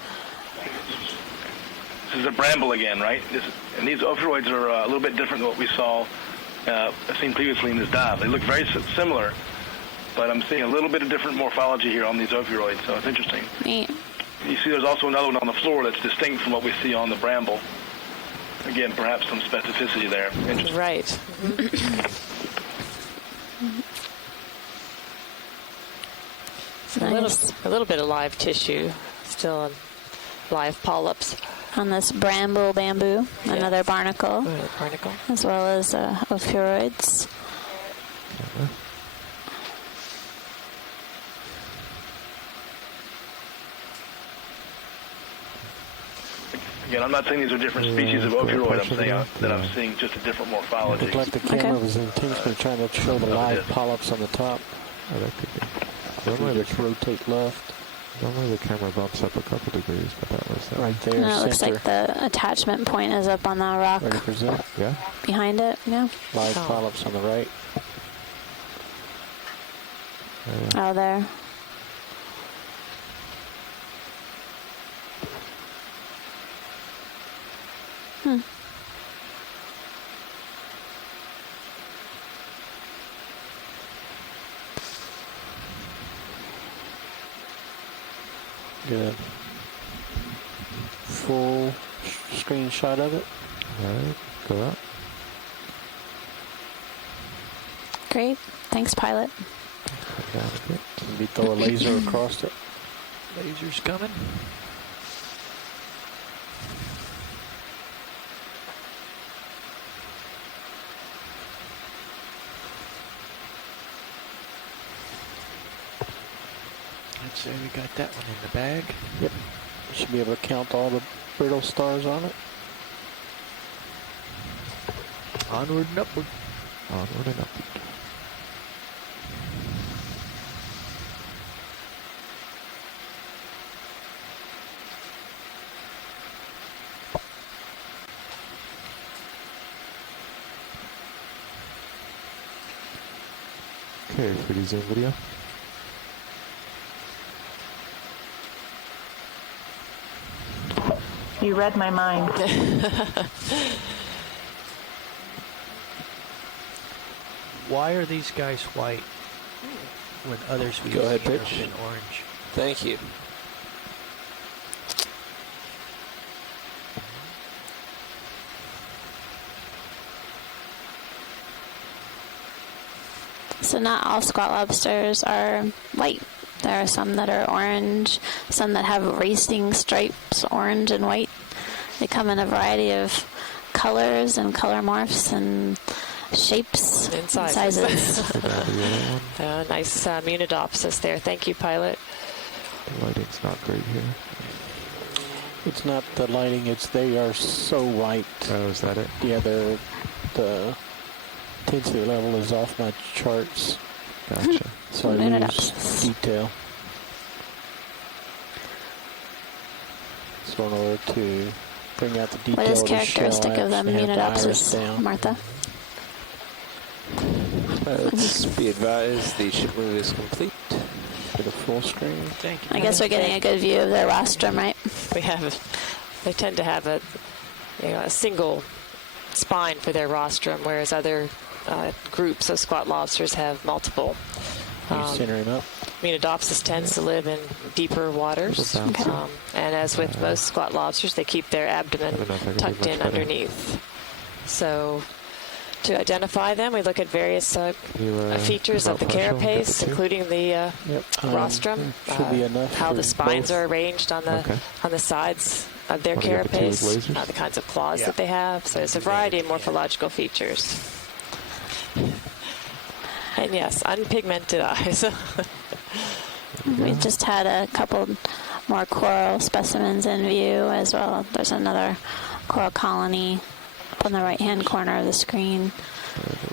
This is a bramble again, right? And these ophiuroids are a little bit different than what we saw, seen previously in this dive. They look very similar, but I'm seeing a little bit of different morphology here on these ophiuroids, so it's interesting. Neat. You see there's also another one on the floor that's distinct from what we see on the bramble. Again, perhaps some specificity there. Interesting. Right. Nice. A little bit of live tissue, still on live polyps. On this bramble bamboo, another barnacle, Barnacle. as well as ophiuroids. Again, I'm not saying these are different species of ophiuroid. I'm saying that I'm seeing just a different morphology. It looked like the camera was intentionally trying to show the live polyps on the top. Oh, that could be. Normally just rotate left. Normally the camera bumps up a couple degrees, but that was right there. And it looks center. like the attachment point is up on the rock Ready for zoom? Yeah. behind it. Yeah. Live polyps on the right. Oh, there. Good. Full screenshot of it. All right, go up. Great. Thanks, pilot. Come down a bit. Maybe throw a laser across it. Laser's coming. Let's say we got that one in the bag. Yep. Should be able to count all the brittle stars on it. Onward and upward. Onward and upward. Okay, 3D zoom video. You read my mind. Why are these guys white when others we Go ahead, see pitch. have been orange? Thank you. So not all squat lobsters are white. There are some that are orange, some that have racing stripes, orange and white. They come in a variety of colors and color morphs and shapes and sizes. Nice Munidopsis there. Thank you, pilot. The lighting's not great here. It's not the lighting, it's they are so white. Oh, is that it? Yeah, the intensity level is off my charts. Gotcha. So I lose detail. So in order to bring out the detail What is of the characteristic shell, of the I actually have to iris Munidopsis, down. Martha? Let's be advised the ship move is complete. For the full screen. Thank you. I guess we're getting a good view of their rostrum, right? We have. They tend to have a single spine for their rostrum, whereas other groups of squat lobsters have multiple. Center him up. Munidopsis tends to live in deeper waters, and as with most squat lobsters, they keep their abdomen tucked in underneath. So, to identify them, we look at various features of the carapace, including the rostrum, how the spines are arranged on the sides of their carapace, the kinds of claws that they have. So there's a variety of morphological features. And yes, unpigmented eyes. We just had a couple more coral specimens in view as well. There's another coral colony up on the right-hand corner of the screen.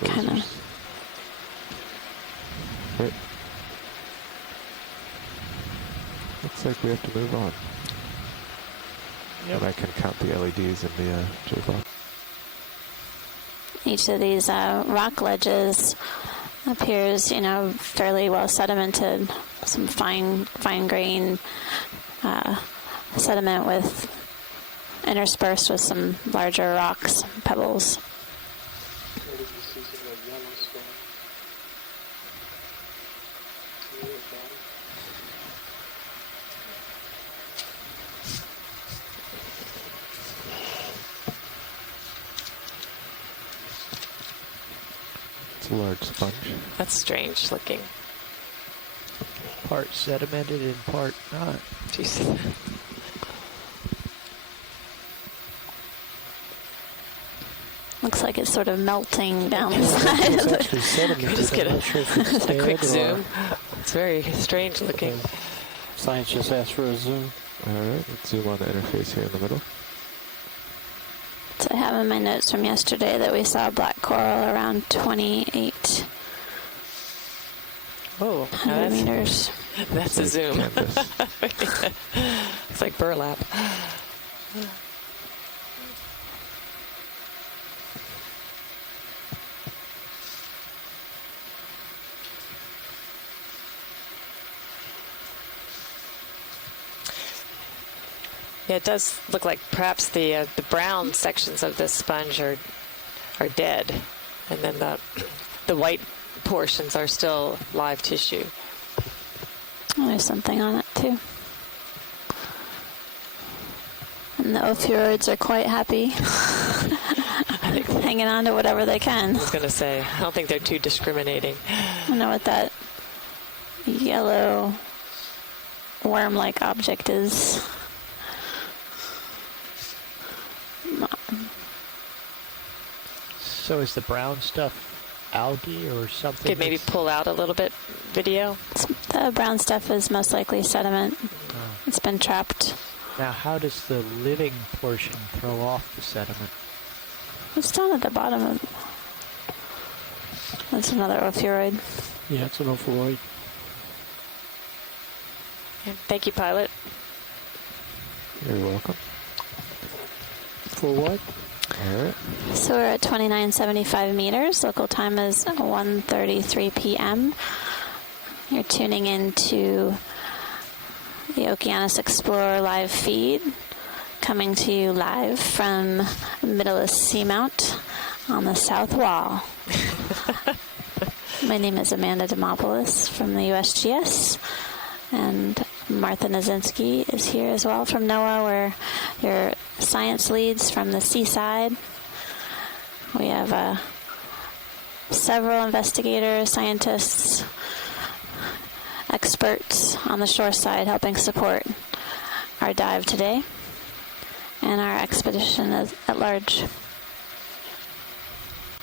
Kind of. Right. Looks like we have to move on. Yep. And I can count the LEDs in the J-box. Each of these rock ledges appears, fairly well sedimented. Some fine grain sediment with interspersed with some larger rocks, pebbles. It's a large sponge. That's strange looking. Part sedimented and part not. Jeez. Looks like it's sort of melting down the side of it. Can we just get a quick zoom? It's very strange looking. Science just asked for a zoom. All right, let's zoom on the interface here in the middle. So I have in my notes from yesterday that we saw black coral around 28 meters. That's a zoom. It's like burlap. Yeah, it does look like perhaps the brown sections of this sponge are dead, and then the white portions are still live tissue. Oh, there's something on it too. And the ophiuroids are quite happy, hanging on to whatever they can. I was going to say, I don't think they're too discriminating. I don't know what that yellow worm-like object is. So is the brown stuff algae or something? Could maybe pull out a little bit video. The brown stuff is most likely sediment. It's been trapped. Now, how does the living portion throw off the sediment? It's down at the bottom of it. That's another ophiuroid. Yeah, it's an ophiuroid. Thank you, pilot. You're welcome. For what? All right. So we're at 2975 meters. Local time is 1:33 p.m. You're tuning into the Okeanos Explorer live feed, coming to you live from Mytilus Seamount on the south wall. My name is Amanda Demopoulos from the USGS, and Martha Nazinski is here as well from NOAA. We're your science leads from the seaside. We have several investigators, scientists, experts on the shore side helping support our dive today and our expedition at large.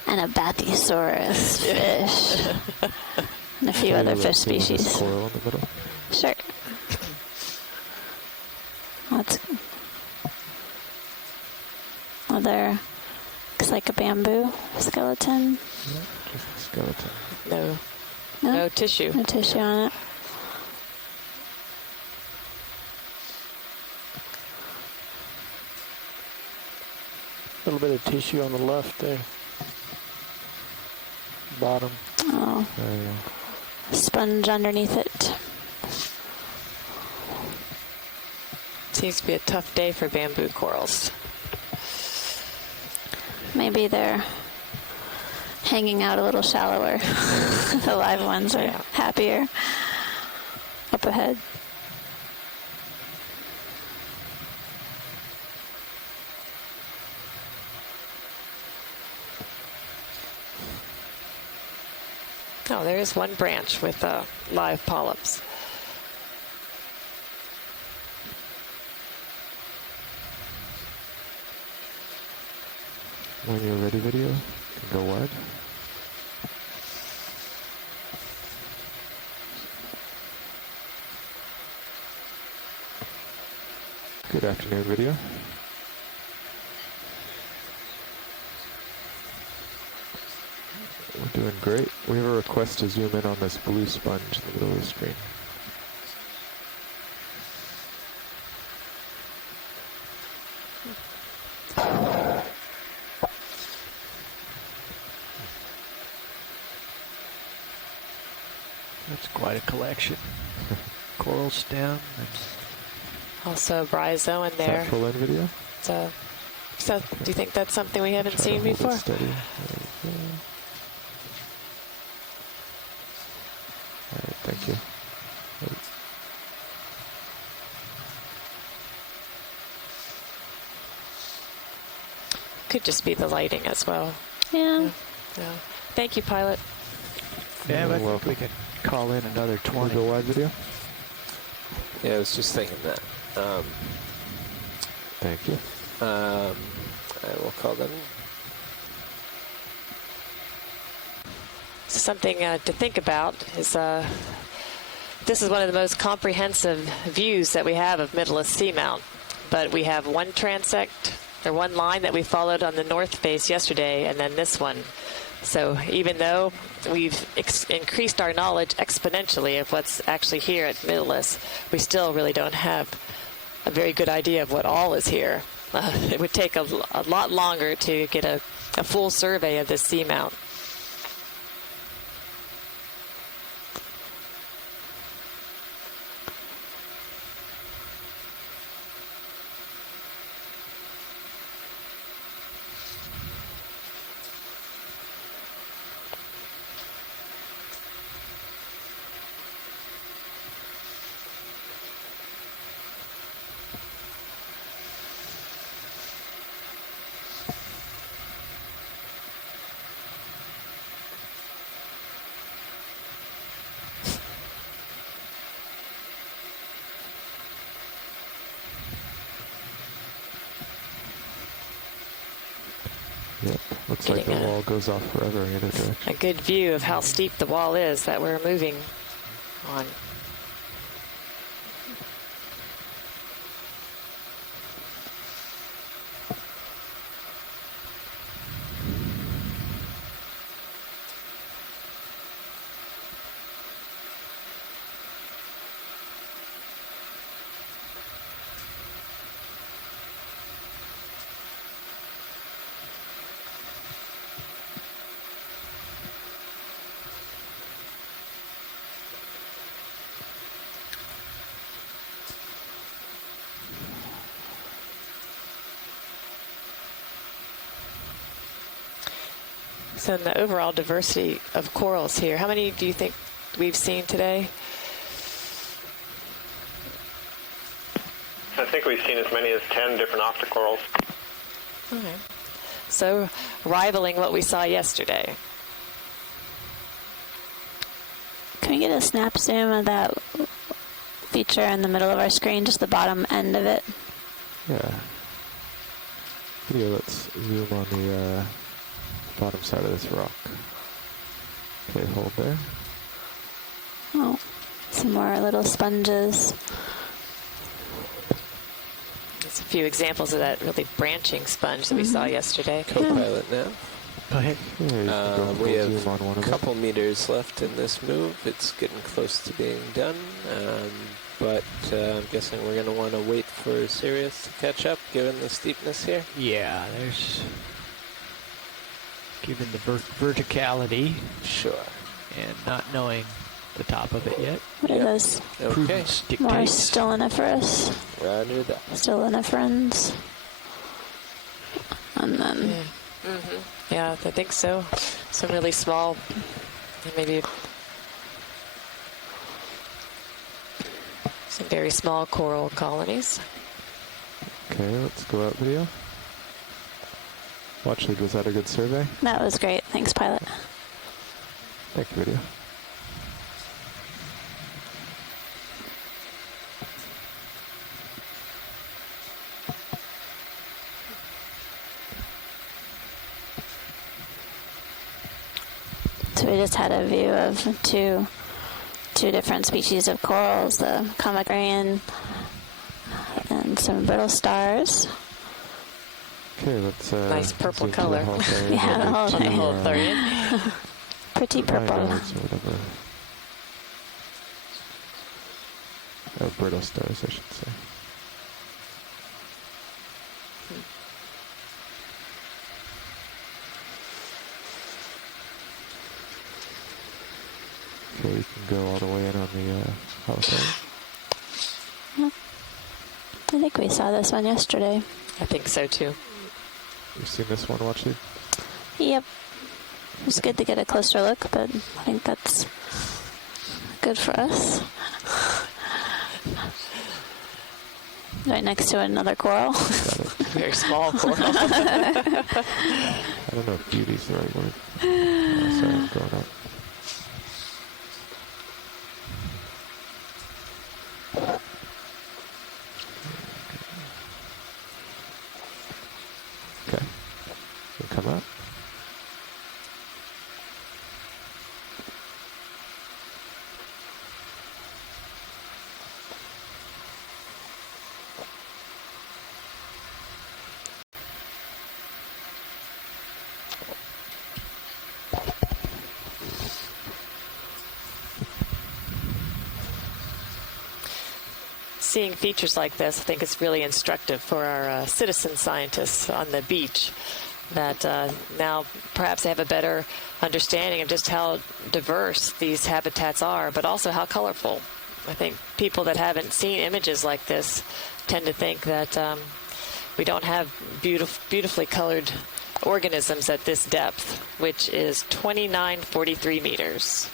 And a Bathysaurus fish. And a few other fish species. Coral in the middle. Sure. That's other, looks like a bamboo skeleton. Yeah, just a skeleton. No tissue. No tissue on it. A little bit of tissue on the left there. Bottom. Oh. Sponge underneath it. Seems to be a tough day for bamboo corals. Maybe they're hanging out a little shallower. The live ones are happier up ahead. Oh, there is one branch with live polyps. When you're ready, video, you can go wide. Good afternoon, video. We're doing great. We have a request to zoom in on this blue sponge in the middle of the screen. That's quite a collection. Coral stem. And also bryozoan in there. Is that full in video? So do you think that's something we haven't seen before? Steady. All right, thank you. Could just be the lighting as well. Yeah. Thank you, pilot. Yeah, but I think we can call in another 20. Go wide video? Yeah, I was just thinking that. Thank you. I will call them. Something to think about is this is one of the most comprehensive views that we have of Mytilus Seamount. But we have one transect, or one line that we followed on the north face yesterday, and then this one. So even though we've increased our knowledge exponentially of what's actually here at Mytilus, we still really don't have a very good idea of what all is here. It would take a lot longer to get a full survey of this seamount. Yep, looks like the wall goes off forever in either direction. A good view of how steep the wall is that we're moving on. So in the overall diversity of corals here, how many do you think we've seen today? I think we've seen as many as 10 different octocorals. Okay. So rivaling what we saw yesterday. Can we get a snap zoom of that feature in the middle of our screen, just the bottom end of it? Yeah. Here, let's zoom on the bottom side of this rock. Okay, hold there. Oh, some more little sponges. There's a few examples of that really branching sponge that we saw yesterday. Co-pilot now. Go ahead. We have a couple meters left in this move. It's getting close to being done, but I'm guessing we're going to want to wait for Sirius to catch up, given the steepness here. Yeah, there's... Given the verticality. Sure. And not knowing the top of it yet. What are those? Okay. More stilliniferous. Roger that. Stilliniferans. And then... Yeah. Yeah, I think so. Some really small, maybe some very small coral colonies. Okay, let's go out video. Watch lead, was that a good survey? That was great. Thanks, pilot. Thank you, video. So we just had a view of two different species of corals, the Comagrian and some brittle stars. Okay, let's nice purple color. Yeah, the whole thing. Pretty purple. Oh, brittle stars, I should say. Okay, we can go all the way in on the Hawthorne. I think we saw this one yesterday. I think so too. You've seen this one, watch lead? Yep. It was good to get a closer look, but I think that's good for us. Right next to another coral. Very small coral. I don't know if beauty's the right word. Sorry, I'm going up. Okay. We'll come up. Seeing features like this, I think it's really instructive for our citizen scientists on the beach that now perhaps they have a better understanding of just how diverse these habitats are, but also how colorful. I think people that haven't seen images like this tend to think that we don't have beautifully colored organisms at this depth, which is 2943 meters.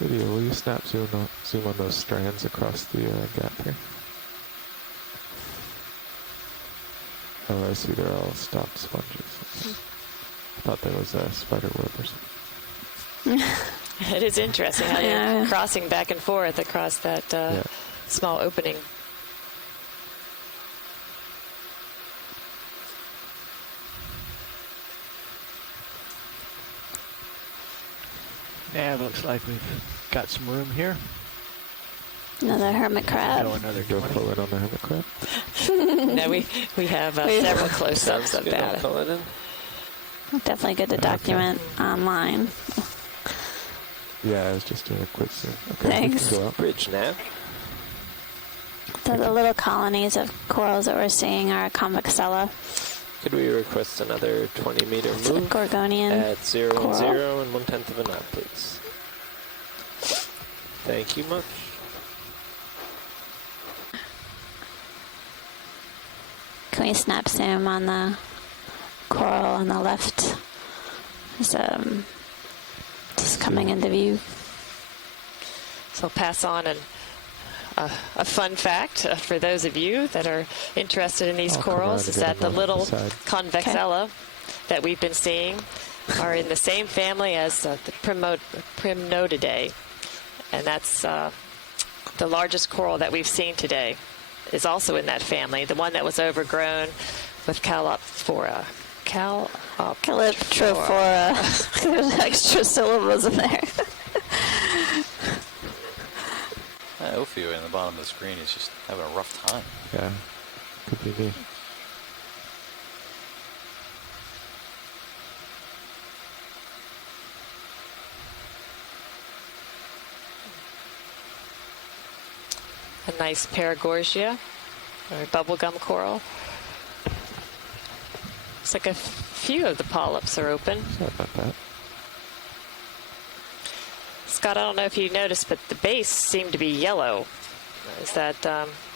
Video, will you snap zoom on those strands across the gap here? Oh, I see, they're all stopped sponges. I thought that was a spider web or something. It is interesting how you're crossing back and forth across that small opening. Yeah, it looks like we've got some room here. Another hermit crab. Go pull in on the hermit crab. No, we have several close-ups of that. Definitely good to document online. Yeah, I was just doing a quick zoom. Okay, thanks. Go up. Bridge nav. So the little colonies of corals that we're seeing are Convexella. Could we request another 20-meter move Gorgonian at 0 coral. and 0 and 1/10 of a knot, please? Thank you much. Can we snap zoom on the coral on the left? Is just coming into view. So I'll pass on a fun fact for those of you that are interested in these corals is that the little convexella that we've been seeing are in the same family as the Primnotidae. And that's the largest coral that we've seen today is also in that family, the one that was overgrown with Calyptrophora. There's extra syllables in there. Ophiu in the bottom of the screen is just having a rough time. Yeah, could be me. A nice Paragorgia, or bubblegum coral. Looks like a few of the polyps are open. Sorry about that. Scott, I don't know if you noticed, but the base seemed to be yellow. Is that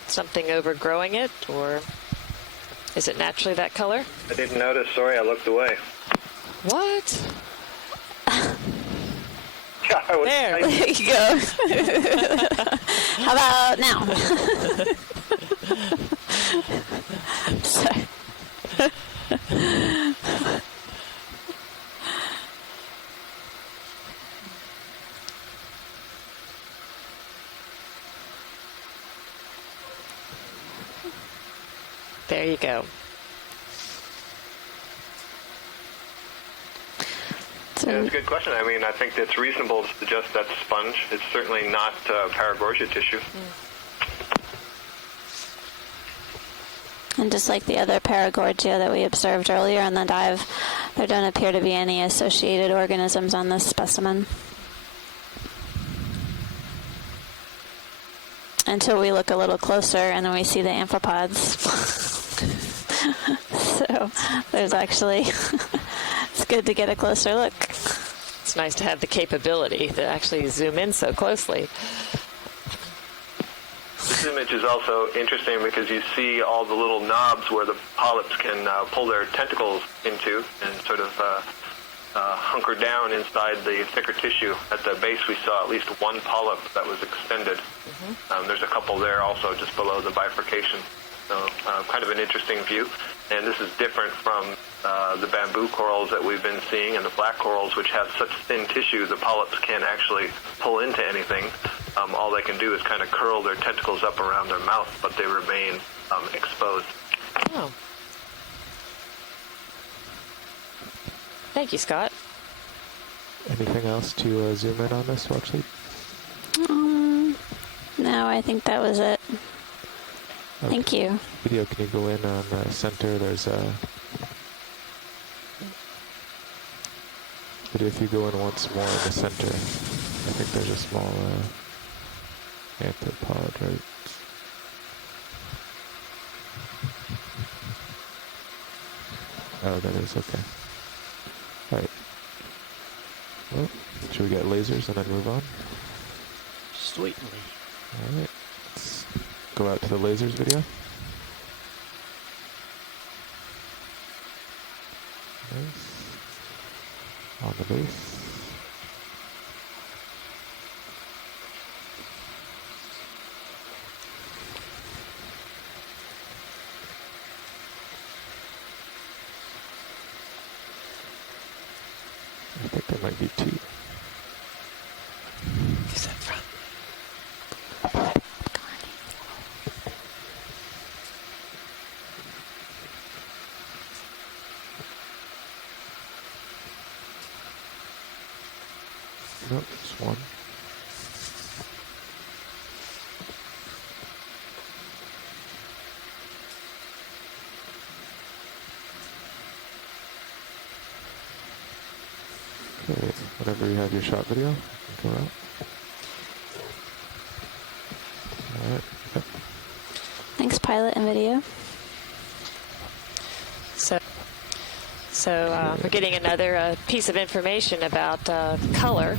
something overgrowing it, or is it naturally that color? I didn't notice. Sorry, I looked away. What? Yeah, there you go. How about now? Sorry. There you go. Yeah, that's a good question. I mean, I think it's reasonable to suggest that's sponge. It's certainly not Paragorgia tissue. And just like the other Paragorgia that we observed earlier on the dive, there don't appear to be any associated organisms on this specimen. Until we look a little closer and then we see the amphipods. So there's actually, it's good to get a closer look. It's nice to have the capability to actually zoom in so closely. This image is also interesting because you see all the little knobs where the polyps can pull their tentacles into and sort of hunker down inside the thicker tissue. At the base we saw at least one polyp that was extended. There's a couple there also just below the bifurcation. So kind of an interesting view. And this is different from the bamboo corals that we've been seeing and the black corals, which have such thin tissue the polyps can't actually pull into anything. All they can do is kind of curl their tentacles up around their mouth, but they remain exposed. Oh. Thank you, Scott. Anything else to zoom in on this worksheet? No, I think that was it. Okay. Thank you. Video, can you go in on the center? There's a video. If you go in once more in the center, I think there's a small anthropod, right? Oh, that is okay. All right. Well, should we get lasers and then move on? Sweetly. All right. Let's go out to the lasers video. Nice. On the base. I think there might be two. Is that from? Nope, just one. Okay, whenever you have your shot video, go out. Alright, yep. Thanks, pilot and video. So we're getting another piece of information about color.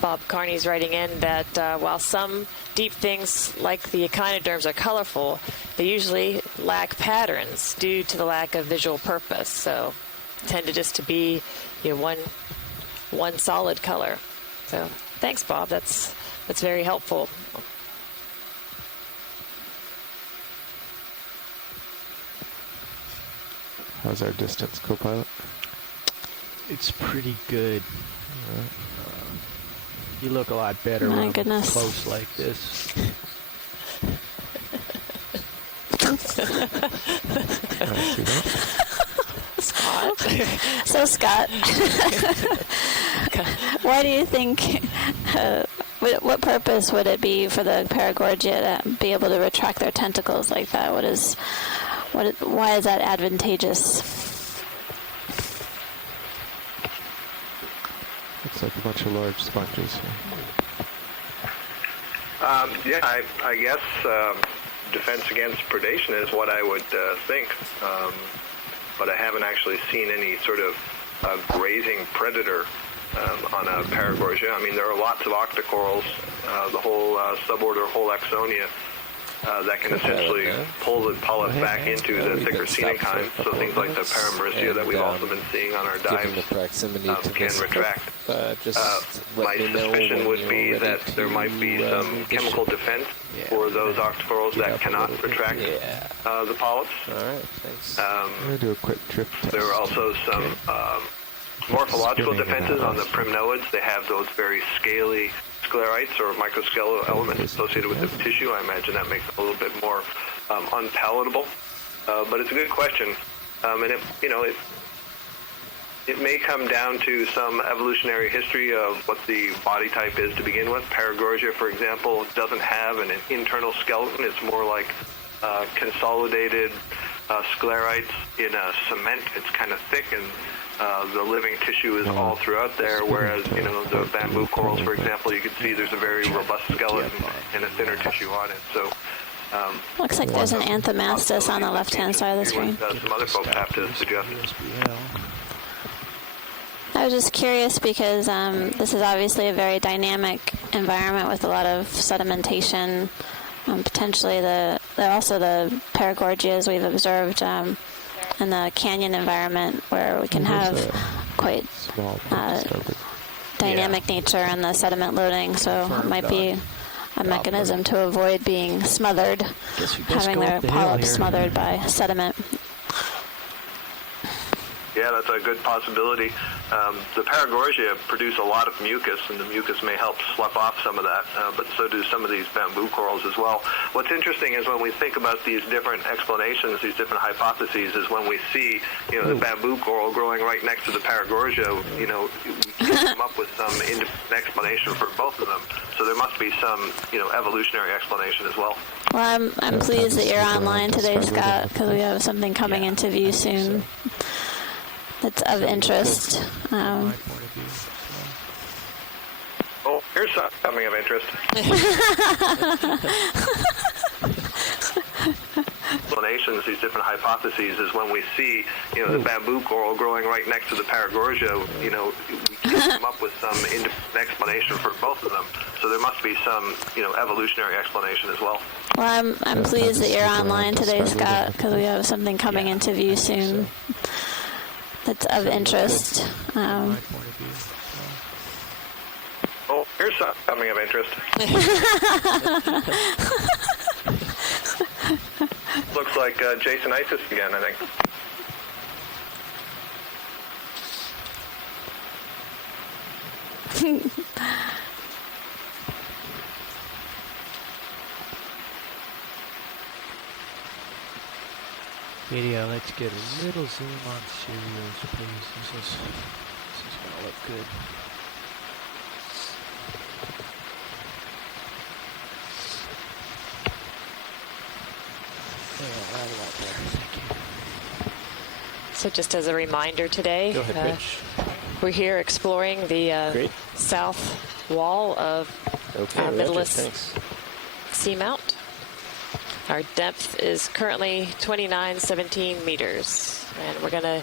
Bob Carney's writing in that while some deep things like the echinoderms are colorful, they usually lack patterns due to the lack of visual purpose. So tended just to be one solid color. So thanks, Bob. That's very helpful. How's our distance, co-pilot? It's pretty good. You look a lot better when I'm close like this. Scott. So Scott, why do you think? What purpose would it be for the Paragorgia to be able to retract their tentacles like that? Why is that advantageous? Looks like a bunch of large sponges here. I guess defense against predation is what I would think, but I haven't actually seen any sort of grazing predator on a Paragorgia. I mean, there are lots of octocorals, the whole suborder Holexonia, that can essentially pull the polyp back into the thicker coenotype. So things like the Parambricia that we've also been seeing on our dives can retract. My suspicion would be that there might be some chemical defense for those octocorals that cannot retract the polyps. All right, thanks. I'm going to do a quick trip test. There are also some morphological defenses on the primnoids. They have those very scaly sclerites or microskeletal elements associated with the tissue. I imagine that makes it a little bit more unpalatable. But it's a good question, and it may come down to some evolutionary history of what the body type is to begin with. Paragorgia, for example, doesn't have an internal skeleton. It's more like consolidated sclerites in a cement. It's kind of thick, and the living tissue is all throughout there, whereas, the bamboo corals, for example, you can see there's a very robust skeleton and a thinner tissue on it. So looks like there's an anthomastus on the left-hand side of the screen. Some other folks have to suggest. I was just curious because this is obviously a very dynamic environment with a lot of sedimentation. Potentially also the Paragorgias we've observed in the canyon environment where we can have quite dynamic nature in the sediment loading, so it might be a mechanism to avoid being smothered, having their polyps smothered by sediment. Yeah, that's a good possibility. The Paragorgia produce a lot of mucus, and the mucus may help slough off some of that, but so do some of these bamboo corals as well. What's interesting is when we think about these different explanations, these different hypotheses, is when we see, the bamboo coral growing right next to the Paragorgia, we can come up with some independent explanation for both of them. So there must be some, evolutionary explanation as well. Well, I'm pleased that you're online today, Scott, because we have something coming into view soon that's of interest. Here's something of interest. Explanations, these different hypotheses, is when we see, the bamboo coral growing right next to the Paragorgia, we can come up with some independent explanation for both of them. So there must be some, evolutionary explanation as well. Well, I'm pleased that you're online today, Scott, because we have something coming into view soon that's of interest. Here's something of interest. Looks like Jasonitis again, I think. Video, let's get a little zoom on Sirius, please. This is gonna look good. So just as a reminder today, Go ahead, Rich. we're here exploring the south wall of Mytilus Seamount. Our depth is currently 2917 meters, and we're going to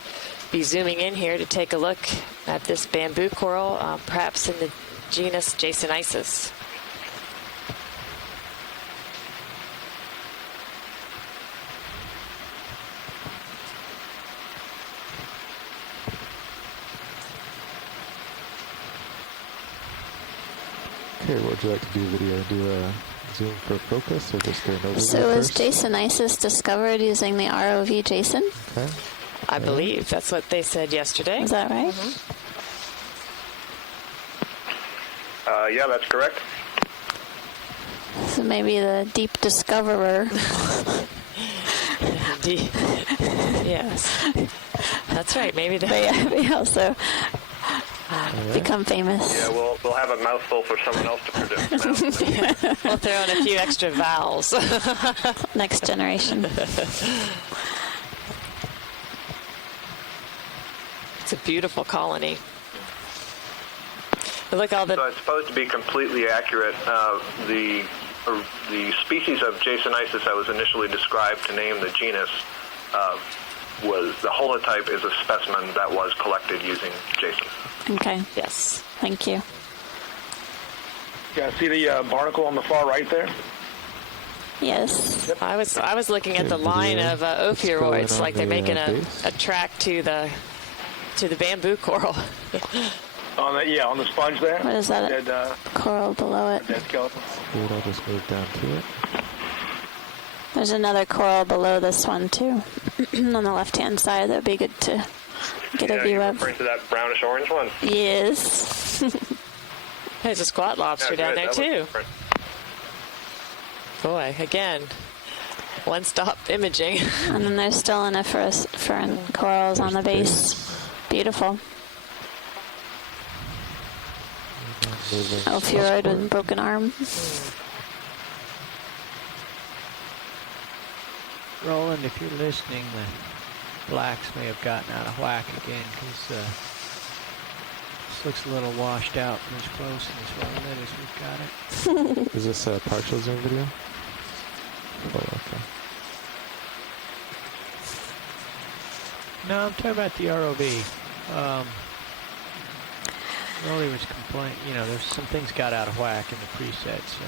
be zooming in here to take a look at this bamboo coral, perhaps in the genus Jasonisis. Okay, what would you like to do, video? Do a zoom for focus or just get an overview So was first? Jasonisis discovered using the ROV Jason? Okay. I believe that's what they said yesterday. Is that right? Yeah, that's correct. So maybe the deep discoverer. Yes. That's right. Maybe they also become famous. Yeah, we'll have a mouthful for someone else to produce now. We'll throw in a few extra vowels. Next generation. It's a beautiful colony. Look, all the. So it's supposed to be completely accurate. The species of Jasonisis that was initially described to name the genus was the holotype is a specimen that was collected using Jason. Okay. Yes. Thank you. Yeah, see the barnacle on the far right there? Yes. I was looking at the line of ophiuroids, like they're making a track to the bamboo coral. On the sponge there. What is that? Dead, coral below it. Dead skeleton. Good, I'll just move down to it. There's another coral below this one too, on the left-hand side. That'd be good to get a view of. Referring to that brownish orange one. Yes. There's a squat lobster down there too. Boy, again, one-stop imaging. And then there's stelliniferous fern corals on the base. Beautiful. Ophiuroid with broken arm. Roland, if you're listening, the blacks may have gotten out of whack again because this looks a little washed out for as close and as well lit as we've got it. Is this a partial zoom video? Oh, okay. No, I'm talking about the ROV. Rolly was complaining, there's some things got out of whack in the preset, so.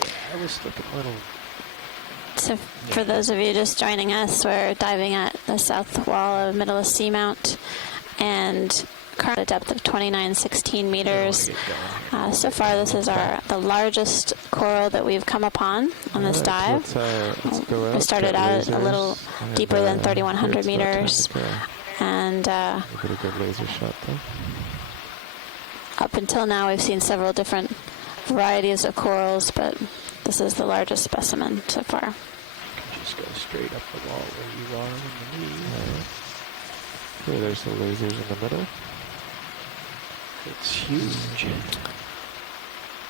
Yeah, I was looking a little. So for those of you just joining us, we're diving at the south wall of Mytilus Seamount and current depth of 2916 meters. So far, this is the largest coral that we've come upon on this dive. Let's go out, we started out a little deeper than 3,100 meters. And get a good laser shot there. Up until now, we've seen several different varieties of corals, but this is the largest specimen so far. You can just go straight up the wall where you are in the knee. Okay, there's the lasers in the middle. It's huge.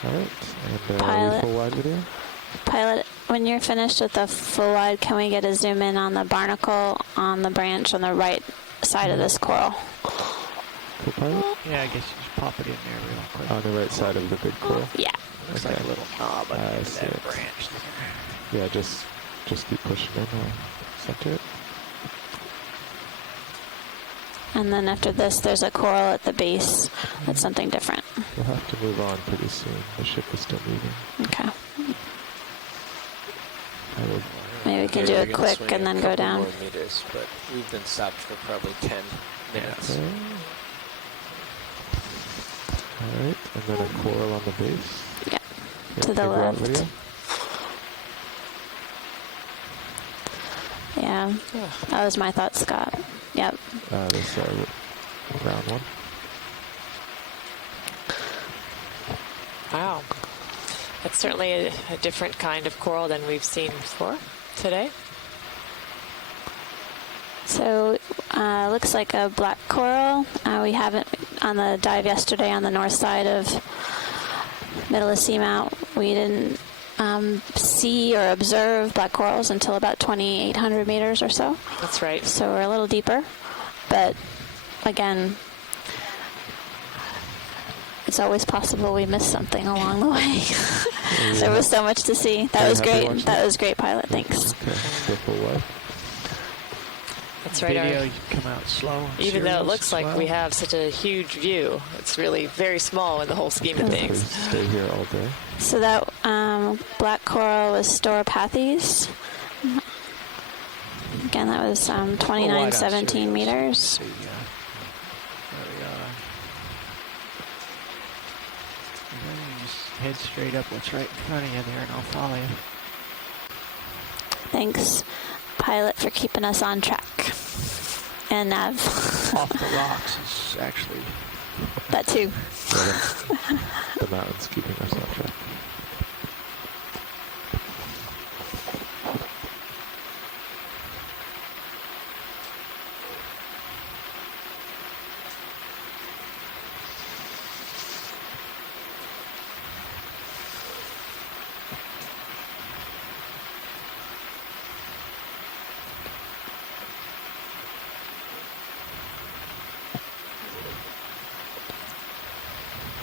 Alright, and Pilot. full wide video. Pilot, when you're finished with the full wide, can we get a zoom in on the barnacle on the branch on the right side of this coral? Cool, pilot? Yeah, I guess you just pop it in there real quick. On the right side of the big coral? Yeah. Looks like a little knob on I that see it. branch there. Yeah, just keep pushing in. Center it. And then after this, there's a coral at the base. That's something different. We'll have to move on pretty soon. The ship is still moving. Okay. Maybe we can do it quick and then go down. More meters, but we've been stopped for probably 10 minutes. Okay. Alright, and then a coral on the base. Yeah, to the left. Video. Yeah, that was my thought, Scott. Yep. This round one. Wow. That's certainly a different kind of coral than we've seen before today. So, looks like a black coral. We haven't, on the dive yesterday on the north side of Mytilus Seamount, we didn't see or observe black corals until about 2,800 meters or so. That's right. So we're a little deeper, but again, it's always possible we missed something along the way. There was so much to see. That was great. That was great, pilot. Thanks. Okay, go full wide. That's right. Video, you can come out slow. Even though it looks like we have such a huge view, it's really very small in the whole scheme of things. Stay here all day. So that black coral was Storopathes. Again, that was 2917 meters. There we are. And then you just head straight up what's right in front of you there, and I'll follow you. Thanks, pilot, for keeping us on track. And Nav. Off the rocks is actually... That too. The mountain's keeping us on track.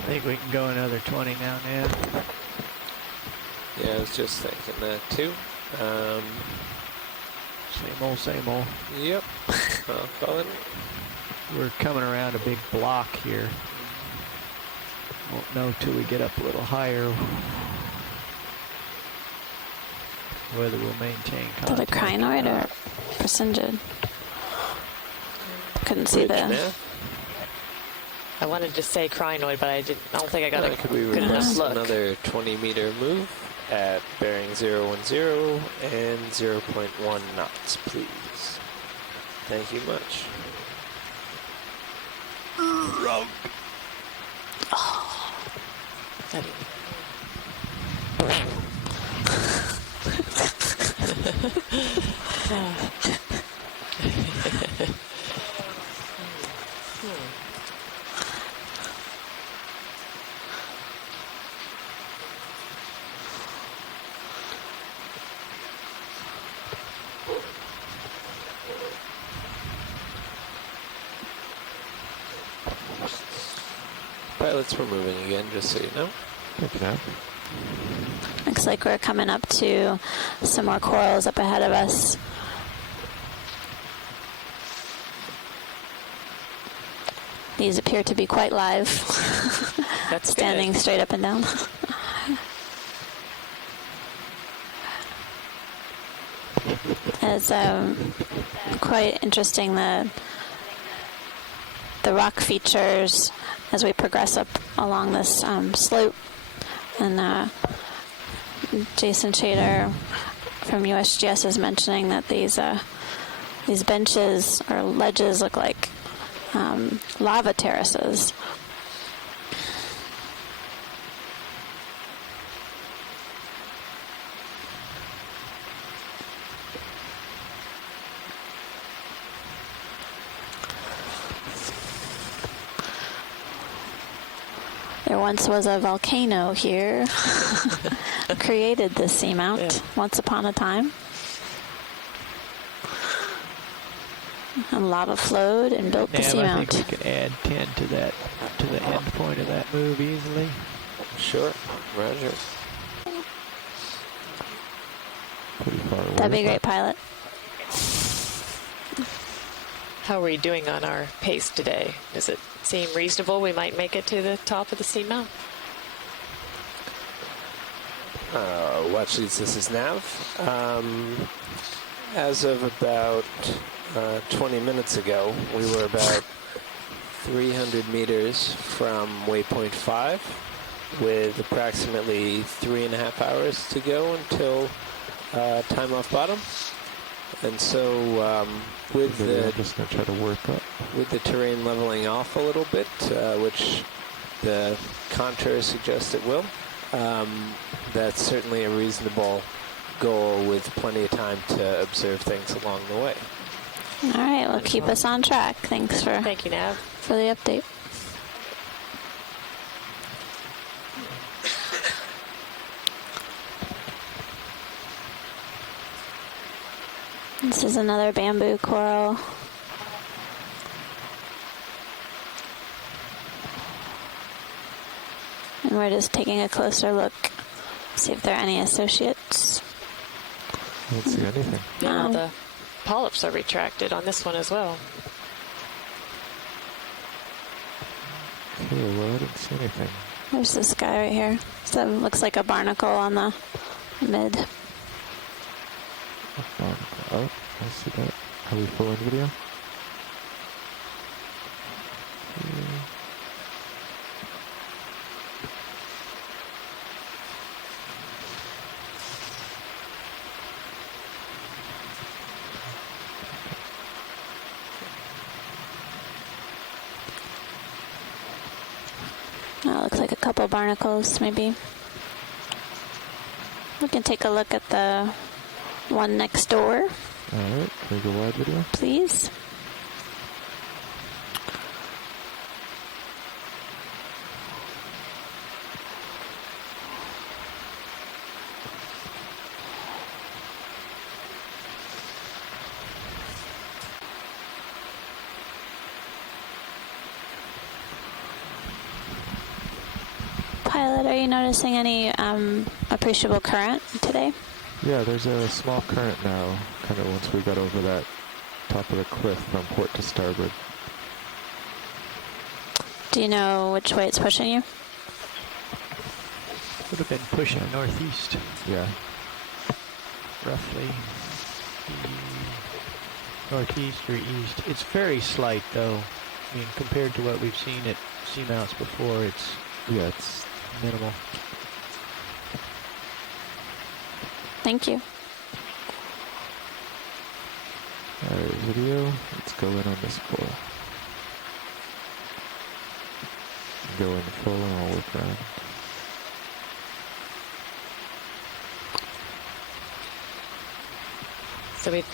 I think we can go another 20 now, Nav. Yeah, I was just thinking that too. Same old. Yep. I'll call it. We're coming around a big block here. Won't know till we get up a little higher whether we'll maintain contact. The crinoid or Persingid? Couldn't see the... I wanted to say crinoid, but I don't think I got a could we good enough request look. another 20-meter move at bearing 010 and 0.1 knots, please? Thank you much. Oh. Pilots, we're moving again, just so you know. Looks like we're coming up to some more corals up ahead of us. These appear to be quite live. That's standing good. straight up and down. It's quite interesting the rock features as we progress up along this slope. And Jason Chater from USGS is mentioning that these benches or ledges look like lava terraces. There once was a volcano here, created this seamount once upon a time. And lava flowed and built the seamount. I think we could add 10 to that, to the end point of that move easily. Sure, Roger. That'd be great, pilot. How are we doing on our pace today? Does it seem reasonable we might make it to the top of the seamount? Watch these. This is Nav. As of about 20 minutes ago, we were about 300 meters from waypoint 5, with approximately 3.5 hours to go until time off bottom. And so with the just gonna try to work up with the terrain leveling off a little bit, which the contours suggest it will, that's certainly a reasonable goal with plenty of time to observe things along the way. All right, well, keep us on track. Thanks for Thank you, Nav, for the update. This is another bamboo coral. And we're just taking a closer look, see if there are any associates. I don't see anything. Yeah, the polyps are retracted on this one as well. Okay, well, I didn't see anything. There's this guy right here. So it looks like a barnacle on the mid. Oh, I see that. Are we full in video? Oh, looks like a couple barnacles, maybe. We can take a look at the one next door. Alright, can we go wide video? Please. Pilot, are you noticing any appreciable current today? Yeah, there's a small current now, kind of once we got over that top of the cliff from port to starboard. Do you know which way it's pushing you? Would have been pushing northeast. Yeah. Roughly. Northeast or east. It's very slight, though. I mean, compared to what we've seen at Seamounts before, it's minimal. Thank you. Alright, video. Let's go in on this coil. Go in full and I'll work around. So we've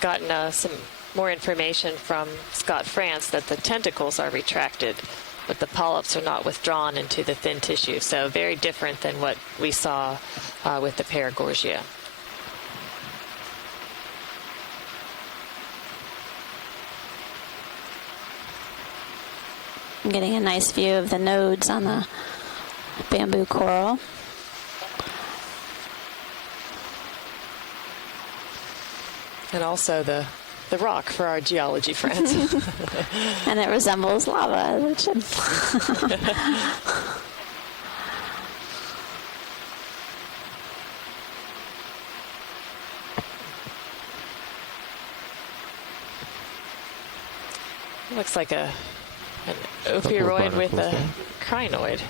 gotten some more information from Scott France that the tentacles are retracted, but the polyps are not withdrawn into the thin tissue. So very different than what we saw with the Paragorgia. I'm getting a nice view of the nodes on the bamboo coral. And also the rock for our geology friends. And it resembles lava. It should. Looks like an ophiuroid with a crinoid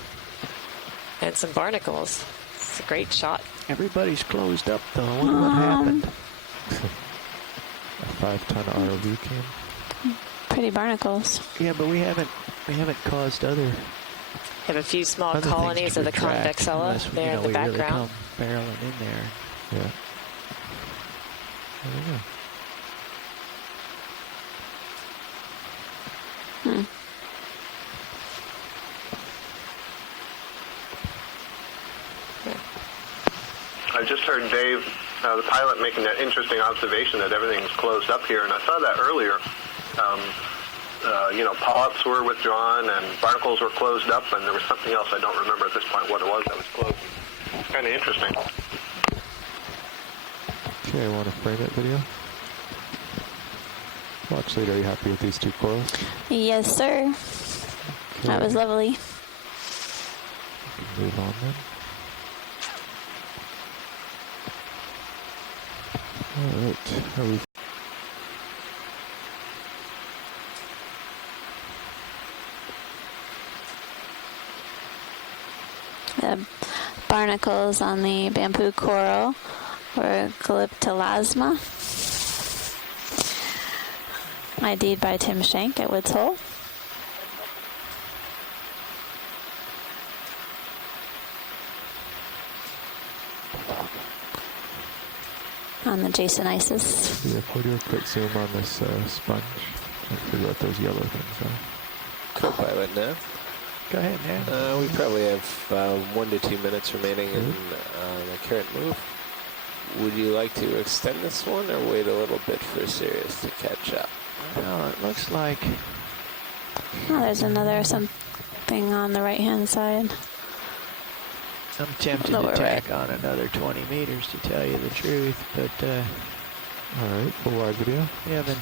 and some barnacles. It's a great shot. Everybody's closed up, though. I wonder what happened. A 5-ton ROV cam. Pretty barnacles. Yeah, but we haven't caused other. Have a few small colonies of the convexella there in the background. Really barreling in there. Yeah. I don't know. I just heard Dave, the pilot, making that interesting observation that everything's closed up here, and I saw that earlier. Polyps were withdrawn and barnacles were closed up, and there was something else I don't remember at this point what it was that was closed. It's kind of interesting. Okay, I want to frame it video. Well, actually, are you happy with these two corals? Yes, sir. Okay. That was lovely. Move on then. Alright, are we... The barnacles on the bamboo coral were Glyptolasma, ID'd by Tim Shank at Woods Hole. On the Jasonisis. Yeah, we'll do a quick zoom on this sponge and figure out what those yellow things are. Co-pilot now. Go ahead, man. We probably have 1 to 2 minutes remaining in the current move. Would you like to extend this one or wait a little bit for Sirius to catch up? Well, it looks like... Oh, there's another something on the right-hand side. I'm tempted to tack on another 20 meters, to tell you the truth, but All right, full wide video. We haven't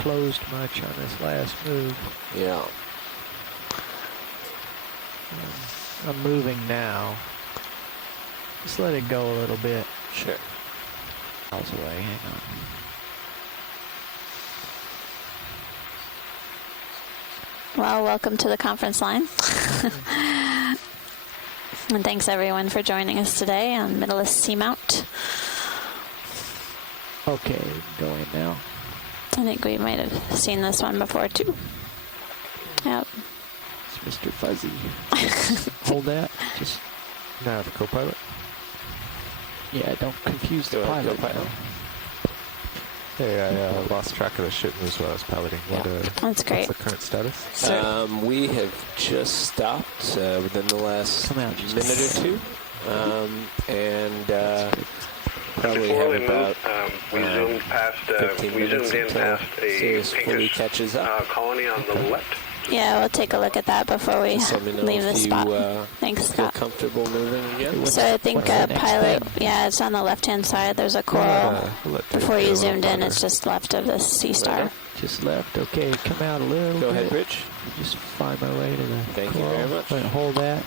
closed much on this last move. Yeah. I'm moving now. Just let it go a little bit. Sure. Miles away, hang on. Well, welcome to the conference line. And thanks everyone for joining us today on Mytilus Seamount. Okay, go in now. I think we might have seen this one before too. Yep. It's Mr. Fuzzy. Hold that. Just now the co-pilot. Yeah, don't confuse the pilot. Hey, I lost track of the ship moves while I was piloting. That's great. What's the current status? We have just stopped within the last minute or two. Probably before have about we zoomed past. 15 We minutes zoomed in until past a Sirius fully pinkish catches up. colony on the left. Yeah, we'll take a look at that before we Let me know leave the if spot. you Thanks, feel Scott. comfortable moving again. So I think pilot, yeah, it's on the left-hand side. There's a coral. Before you zoomed in, it's just left of the sea star. Just left. Okay, come out a little Go bit. ahead, Rich. Just find my way to the Thank you coral. very much. Wait, hold that.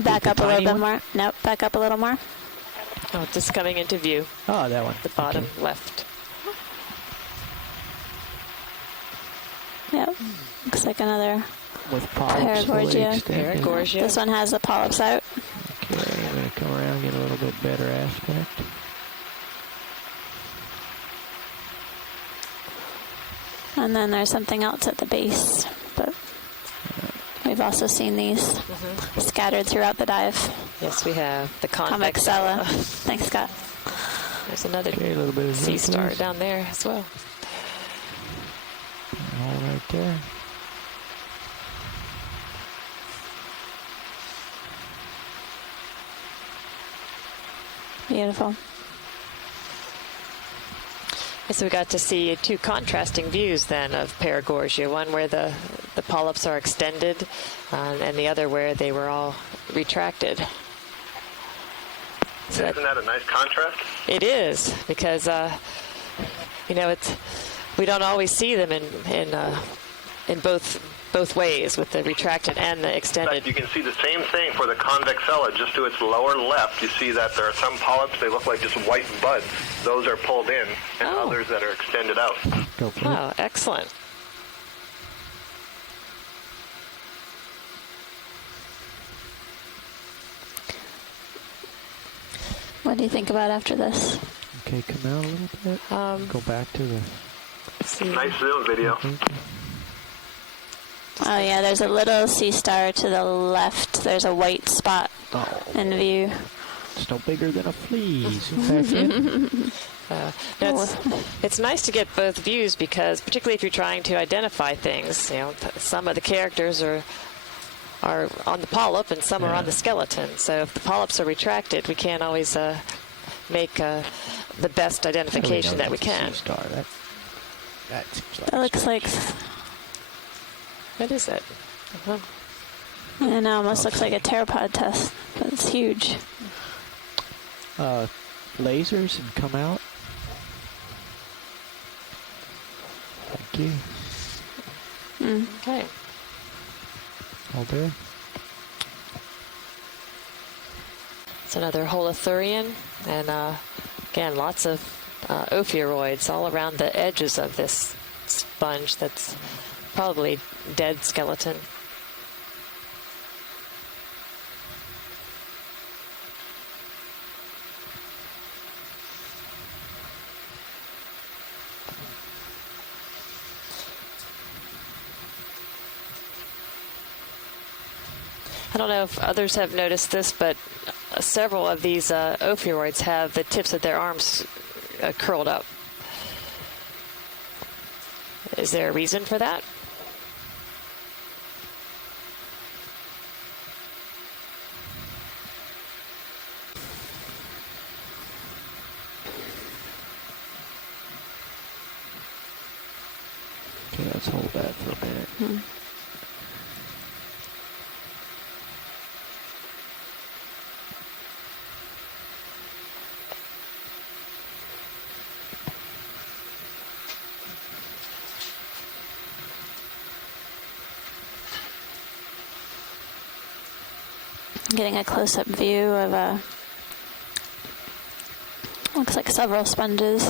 Back up a little bit more. Nope, back up a little more. Oh, just coming into view. Oh, that one. The bottom left. Yep. Looks like another with polyps. Paragorgia. This one has the polyps out. Okay, I'm going to come around and get a little bit better aspect. And then there's something else at the base, but we've also seen these scattered throughout the dive. Yes, we have the Convexella. Thanks, Scott. There's another a little bit of sea star down there as well. All right there. Beautiful. So we got to see two contrasting views then of Paragorgia, one where the polyps are extended and the other where they were all retracted. So Isn't that a nice contrast? It is, because you know, we don't always see them in both ways, with the retracted and the extended. In fact, you can see the same thing for the Convexella. Just to its lower left, you see that there are some polyps, they look like just white buds. Those are pulled in, and others that are extended out. Oh, excellent. What do you think about after this? Okay, come out a little bit. Go back to the... Nice zoom video. Oh yeah, there's a little sea star to the left. There's a white spot in view. It's no bigger than a flea. It's nice to get both views, because particularly if you're trying to identify things, you know, some of the characters are on the polyp and some are on the skeleton. So if the polyps are retracted, we can't always make the best identification that we can. That looks like... What is it? And it almost looks like a pteropod test, but it's huge. Lasers and come out. Thank you. Okay. All there. It's another holothurian, and again, lots of ophiuroids all around the edges of this sponge that's probably dead skeleton. I don't know if others have noticed this, but several of these ophiuroids have the tips of their arms curled up. Is there a reason for that? Okay, let's hold that for a minute. Getting a close-up view of looks like several sponges.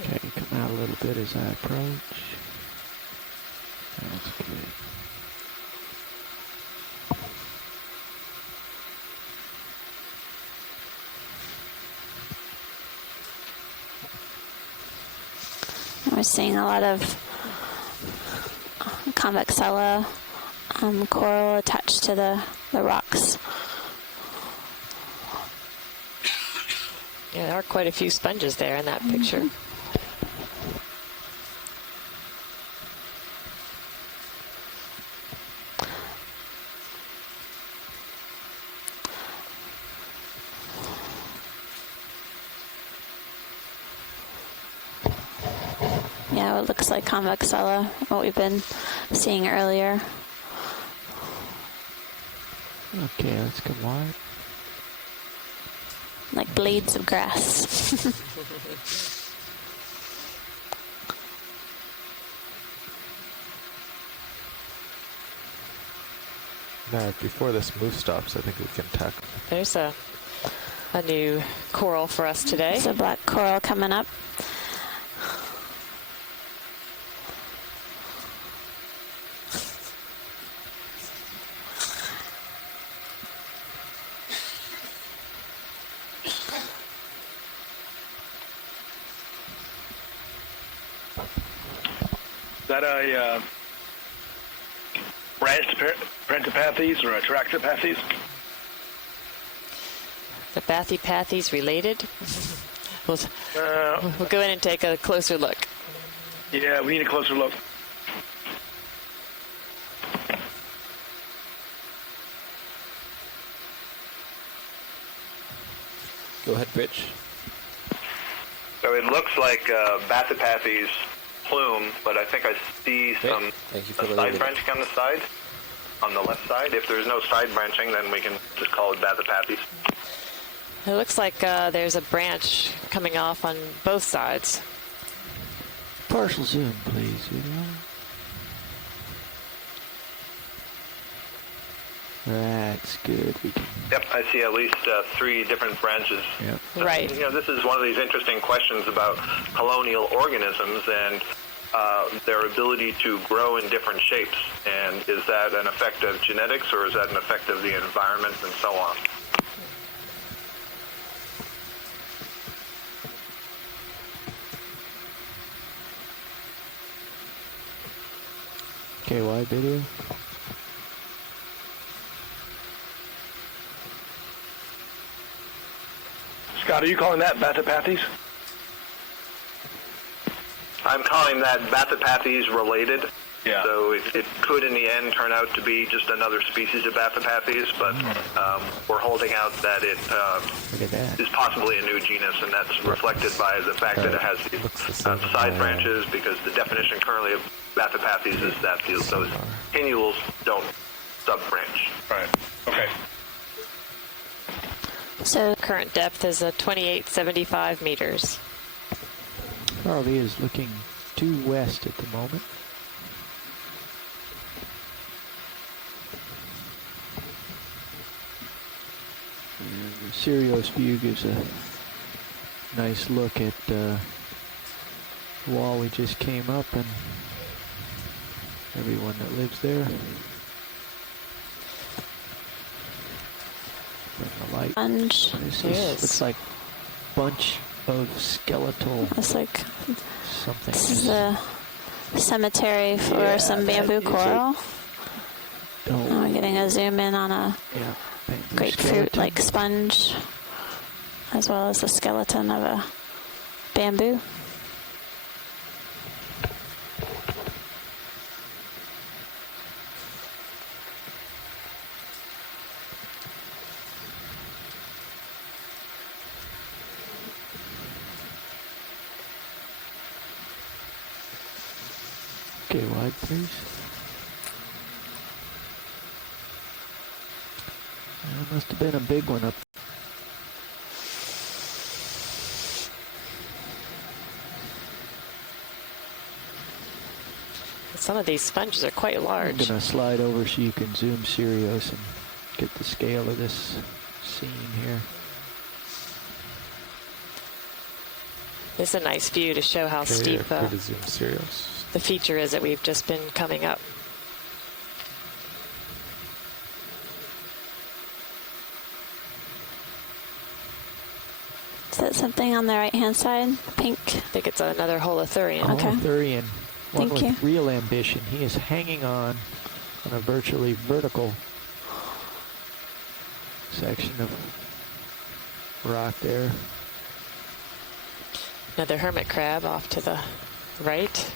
Okay, come out a little bit as I approach. That's good. We're seeing a lot of convexella coral attached to the rocks. Yeah, there are quite a few sponges there in that picture. Yeah, it looks like convexella, what we've been seeing earlier. Okay, let's come wide. Like blades of grass. Now, before this move stops, I think we can tackle. There's a new coral for us today. There's a black coral coming up. Is that a branched Brentipathes or a Tractopathes? The Bathypathes related? We'll go in and take a closer look. Yeah, we need a closer look. Go ahead, Rich. So it looks like Bathypathes plume, but I think I see some side branching on the side, on the left side. If there's no side branching, then we can just call it Bathypathes. It looks like there's a branch coming off on both sides. Partial zoom, please, video. That's good. We can... Yep, I see at least 3 different branches. Yep. Right. You know, this is one of these interesting questions about colonial organisms and their ability to grow in different shapes. And is that an effect of genetics, or is that an effect of the environment, and so on? Okay, wide video. Scott, are you calling that Bathypathes? I'm calling that Bathypathes related. Yeah. So it could in the end turn out to be just another species of Bathypathes, but we're holding out that it is possibly a new genus, and that's reflected by the fact that it has these side branches, because the definition currently of Bathypathes is that those pinnules don't sub-branch. Right. Okay. So current depth is 2875 meters. Harvey is looking due west at the moment. And the Sirius view gives a nice look at the wall we just came up and everyone that lives there. Bring the light. Sponge. This looks like bunch of skeletal. It's like something. This is a cemetery for some bamboo coral. We're getting a zoom in on a grapefruit-like sponge, as well as the skeleton of a bamboo. Okay, wide, please. That must have been a big one up. Some of these sponges are quite large. I'm going to slide over so you can zoom Sirius and get the scale of this scene here. It's a nice view to show how steep the feature is that we've just been coming up. Is that something on the right-hand side? Pink? I think it's another Holothurian. Okay. Holothurian. One Thank with you. real ambition. He is hanging on a virtually vertical section of rock there. Another hermit crab off to the right.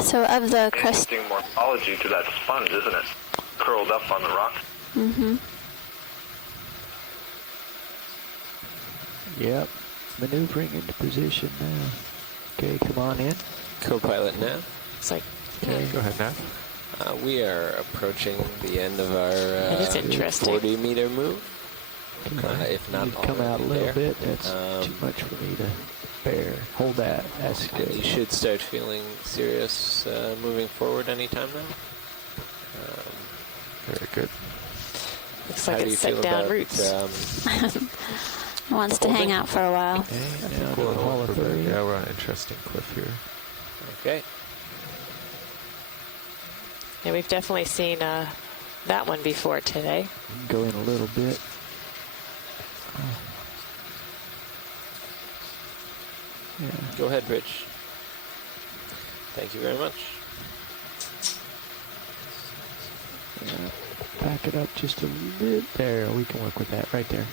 So of the crust... Interesting morphology to that sponge, isn't it? Curled up on the rock. Mm-hmm. Yep. Maneuvering into position now. Okay, come on in. Co-pilot Nav. It's like, okay, go ahead, Nav. We are approaching the end of our that is interesting. 40-meter move. If not, you'd come out a little there. bit. That's too much for me to bear. Hold that. That's good. You should start feeling serious moving forward anytime now. Very good. Looks like it's set down roots. Wants to hang out for a while. Yeah, we're on an interesting cliff here. Okay. Yeah, we've definitely seen that one before today. Go in a little bit. Yeah. Go ahead, Rich. Thank you very much. Yeah. Back it up just a bit. There, we can work with that right there.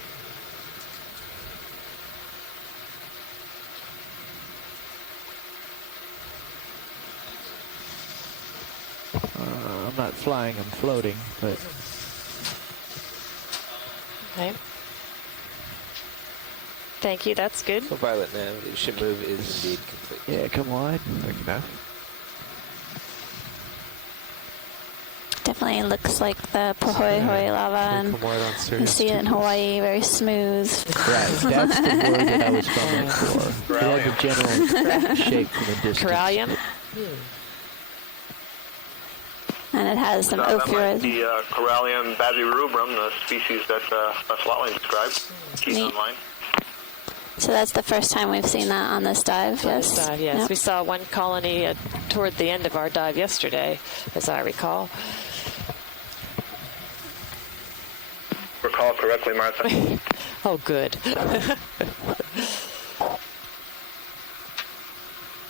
I'm not flying, I'm floating, but... Okay. Thank you, that's good. So pilot Nav, the ship move is indeed complete. Yeah, come on. Thank you, Nav. Definitely looks like the Pohoihoi lava, and you see it in Hawaii, very smooth. Right, that's the word that I was fumbling for. It had the general shape from a distance. Corallium? And it has some That might ophiuroids. be Corallium basirubrum, the species that Slotline described. Keep in mind. So that's the first time we've seen that on this dive, yes? Dive, yes. Yep. We saw one colony toward the end of our dive yesterday, as I recall. Recall correctly, Martha. Oh, good.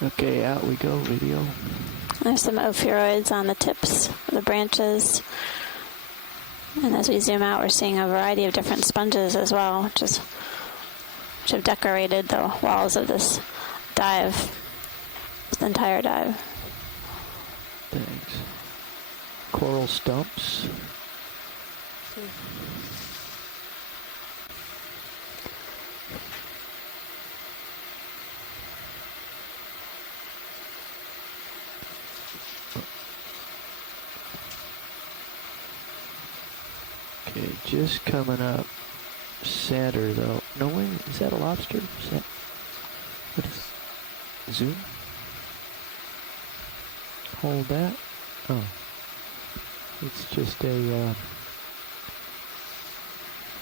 Okay, out we go, video. There's some ophiuroids on the tips of the branches. And as we zoom out, we're seeing a variety of different sponges as well, which have decorated the walls of this dive, the entire dive. Thanks. Coral stumps. Okay, just coming up center though. No way, is that a lobster? What is zoom? Hold that. Oh. It's just a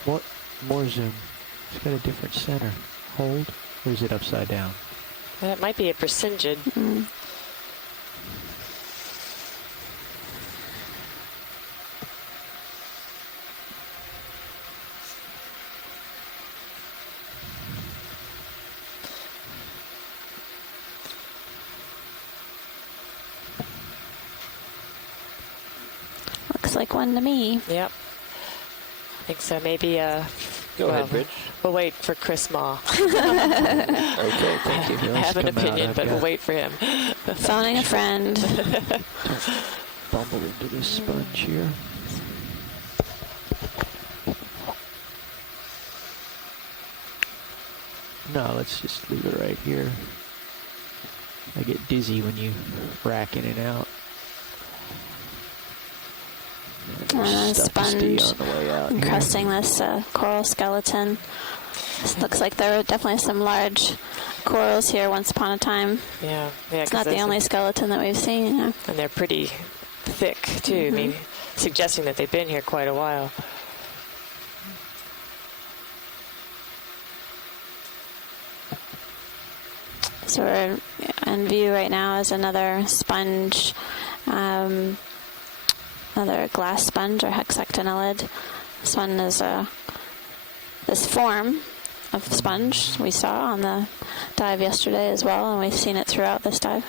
what more zoom? It's got a different center. Hold, or is it upside down? That might be a persingid. Mm. Looks like one to me. Yep. I think so. Maybe Go ahead, Bridge. We'll wait for Chris Ma. Okay, thank you. I have an opinion, but we'll wait for him. Phoning a friend. Bumble into this sponge here. No, let's just leave it right here. I get dizzy when you rack in and out. Sponge on the way out encrusting this coral skeleton. This looks like there were definitely some large corals here once upon a time. Yeah, it's not the only skeleton that we've seen. Yeah. And they're pretty thick too. I mean, suggesting that they've been here quite a while. So we're in view right now is another sponge, another glass sponge or hexactinellid. This one is this form of sponge we saw on the dive yesterday as well, and we've seen it throughout this dive.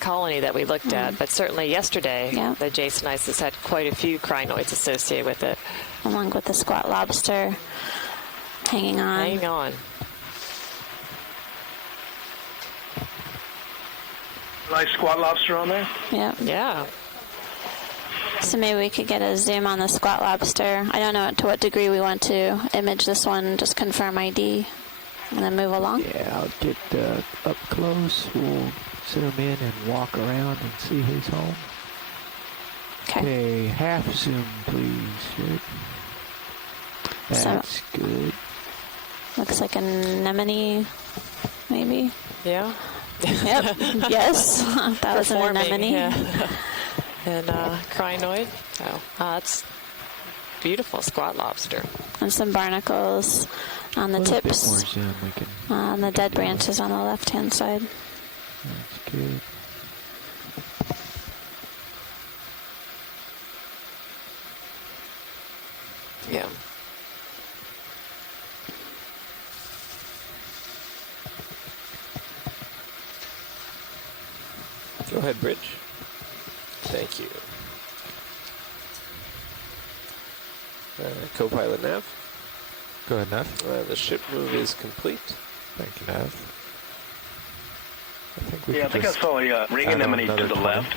Colony that we looked at, but certainly yesterday the Jasonisis had quite a few crinoids associated with it. Along with the squat lobster hanging on. Hanging on. Nice squat lobster on there? Yep. Yeah. So maybe we could get a zoom on the squat lobster. I don't know to what degree we want to image this one, just confirm ID, and then move along. Yeah, I'll get up close. We'll sit him in and walk around and see his home. Okay, half zoom, please. Good. That's good. Looks like an anemone, maybe. Yeah. Yep. Yes. That was an anemone. Yeah. And crinoid. Oh, that's beautiful squat lobster. And some barnacles on the tips. More zoom we can. On the dead branches on the left-hand side. That's good. Yeah. Go ahead, Bridge. Thank you. Co-pilot Nav. Go ahead, Nav. The ship move is complete. Thank you, Nav. I think I think I saw a ring anemone to the left.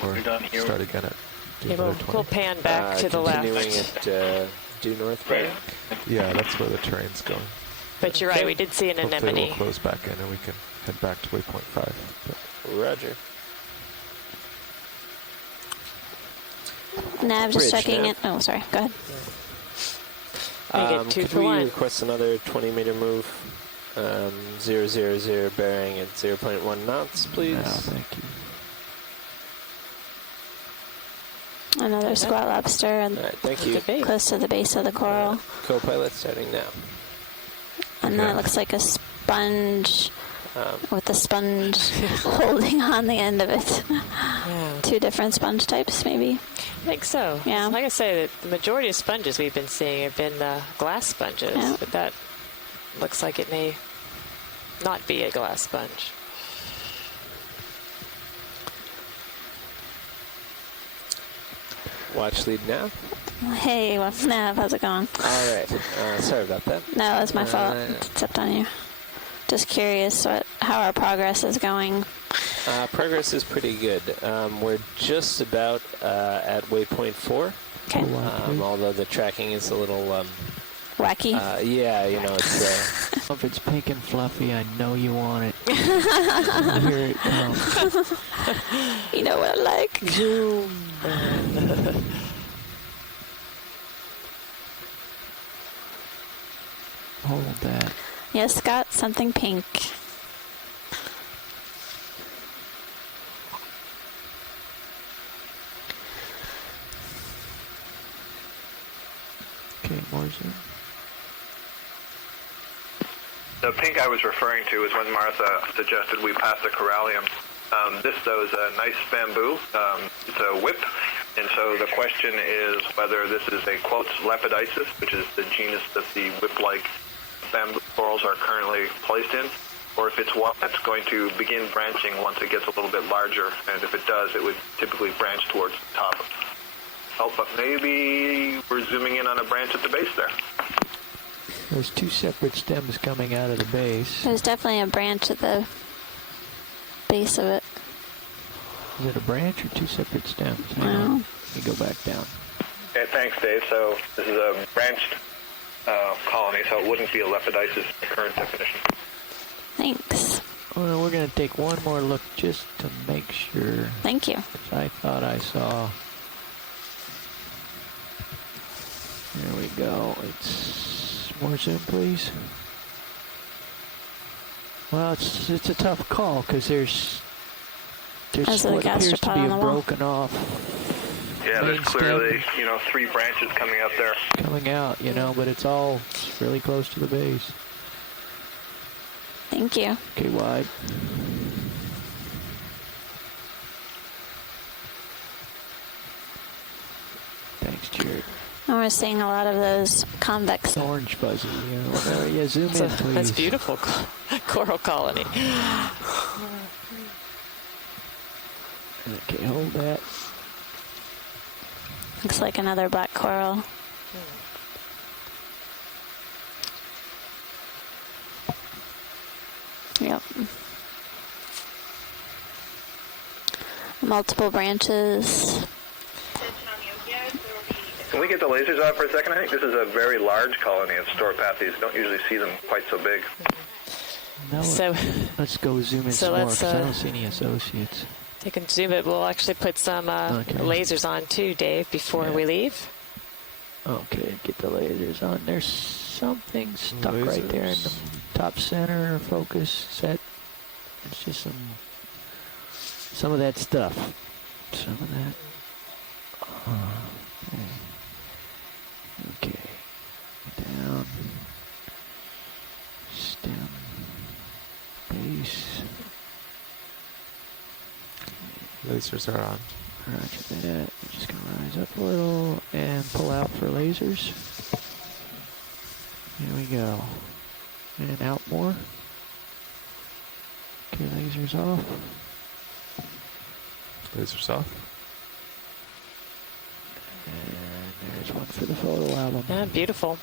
When we're done here. Start again at we'll pan back to the left. Continuing at due north bank. Yeah, that's where the terrain's going. But you're right, we did see an Hopefully anemone. we'll close back in and we can head back to waypoint 5. But Roger. Nav, just Bridge, checking Nav. it. Oh, sorry. Go ahead. We get 2 could for we 1. request another 20-meter move? 000 bearing at 0.1 knots, please. No, thank you. Another squat lobster and All right, thank you. close to the base of the coral. Co-pilot starting now. And then it looks like a sponge with the sponge holding on the end of it. Yeah. 2 different sponge types, maybe. I think so. Yeah. Like I say, the majority of sponges we've been seeing have been glass sponges, Yeah. but that looks like it may not be a glass sponge. Watch lead now. Hey, Nav, how's it going? All right. Sorry about that. No, it's my fault. Stepped on you. Just curious how our progress is going. Progress is pretty good. We're just about at waypoint 4. Okay. Although the tracking is a little wacky. Yeah, you know, it's. If it's pink and fluffy, I know you want it. Here it comes. You know what I like? Zoom. Hold that. Yes, Scott, something pink. Okay, more zoom. The pink I was referring to is when Martha suggested we pass the corallium. This, though, is a nice bamboo. It's a whip. And so the question is whether this is a, quote, lepidisis, which is the genus that the whip-like bamboo corals are currently placed in, or if it's one that's going to begin branching once it gets a little bit larger. And if it does, it would typically branch towards the top. Oh, but maybe we're zooming in on a branch at the base there. There's 2 separate stems coming out of the base. There's definitely a branch at the base of it. Is it a branch or 2 separate stems? Hang Wow. on. Let me go back down. Okay, thanks, Dave. So this is a branched colony, so it wouldn't be a lepidisis in the current definition. Thanks. Well, we're going to take one more look just to make sure. Thank you. 'Cause I thought I saw There we go. It's more zoom, please. Well, it's a tough call because there's what appears to be a broken off. Yeah, there's clearly, 3 branches coming out there. Coming out, but it's all really close to the base. Thank you. Okay, wide. Thanks, Jared. And we're seeing a lot of those convex. Orange fuzzy, yeah, zoom in, please. That's beautiful coral colony. Okay, hold that. Looks like another black coral. Yep. Multiple branches. Can we get the lasers off for a second? I think this is a very large colony of Storpathes. You don't usually see them quite so big. No, so let's go zoom in some more because I don't see any associates. They can zoom it. We'll actually put some lasers on too, Dave, before we leave. Okay, get the lasers on. There's something stuck right there in the top center focus set. It's just some of that stuff. Some of that. Okay. Down. Stem. Base. Lasers are on. Roger that. We're just going to rise up a little and pull out for lasers. Here we go. And out more. Okay, lasers off. Lasers off. And there's one for the photo album. Yeah, beautiful.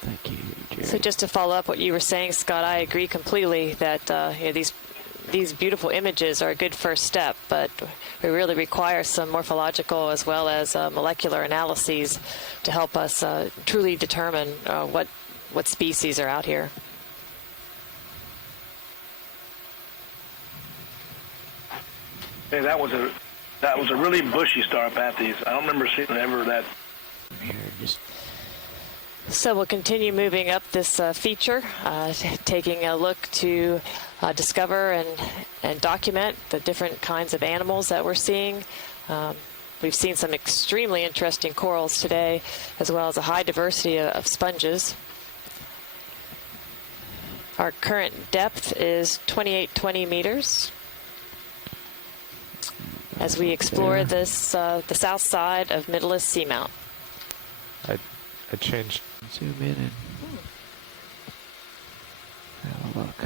Thank you, Jerry. So just to follow up what you were saying, Scott, I agree completely that these beautiful images are a good first step, but we really require some morphological as well as molecular analyses to help us truly determine what species are out here. Hey, that was a really bushy Storpathes. I don't remember seeing ever that. So we'll continue moving up this feature, taking a look to discover and document the different kinds of animals that we're seeing. We've seen some extremely interesting corals today, as well as a high diversity of sponges. Our current depth is 2820 meters. As we explore this, the south side of Mytilus Seamount. I changed. Zoom in and have a look.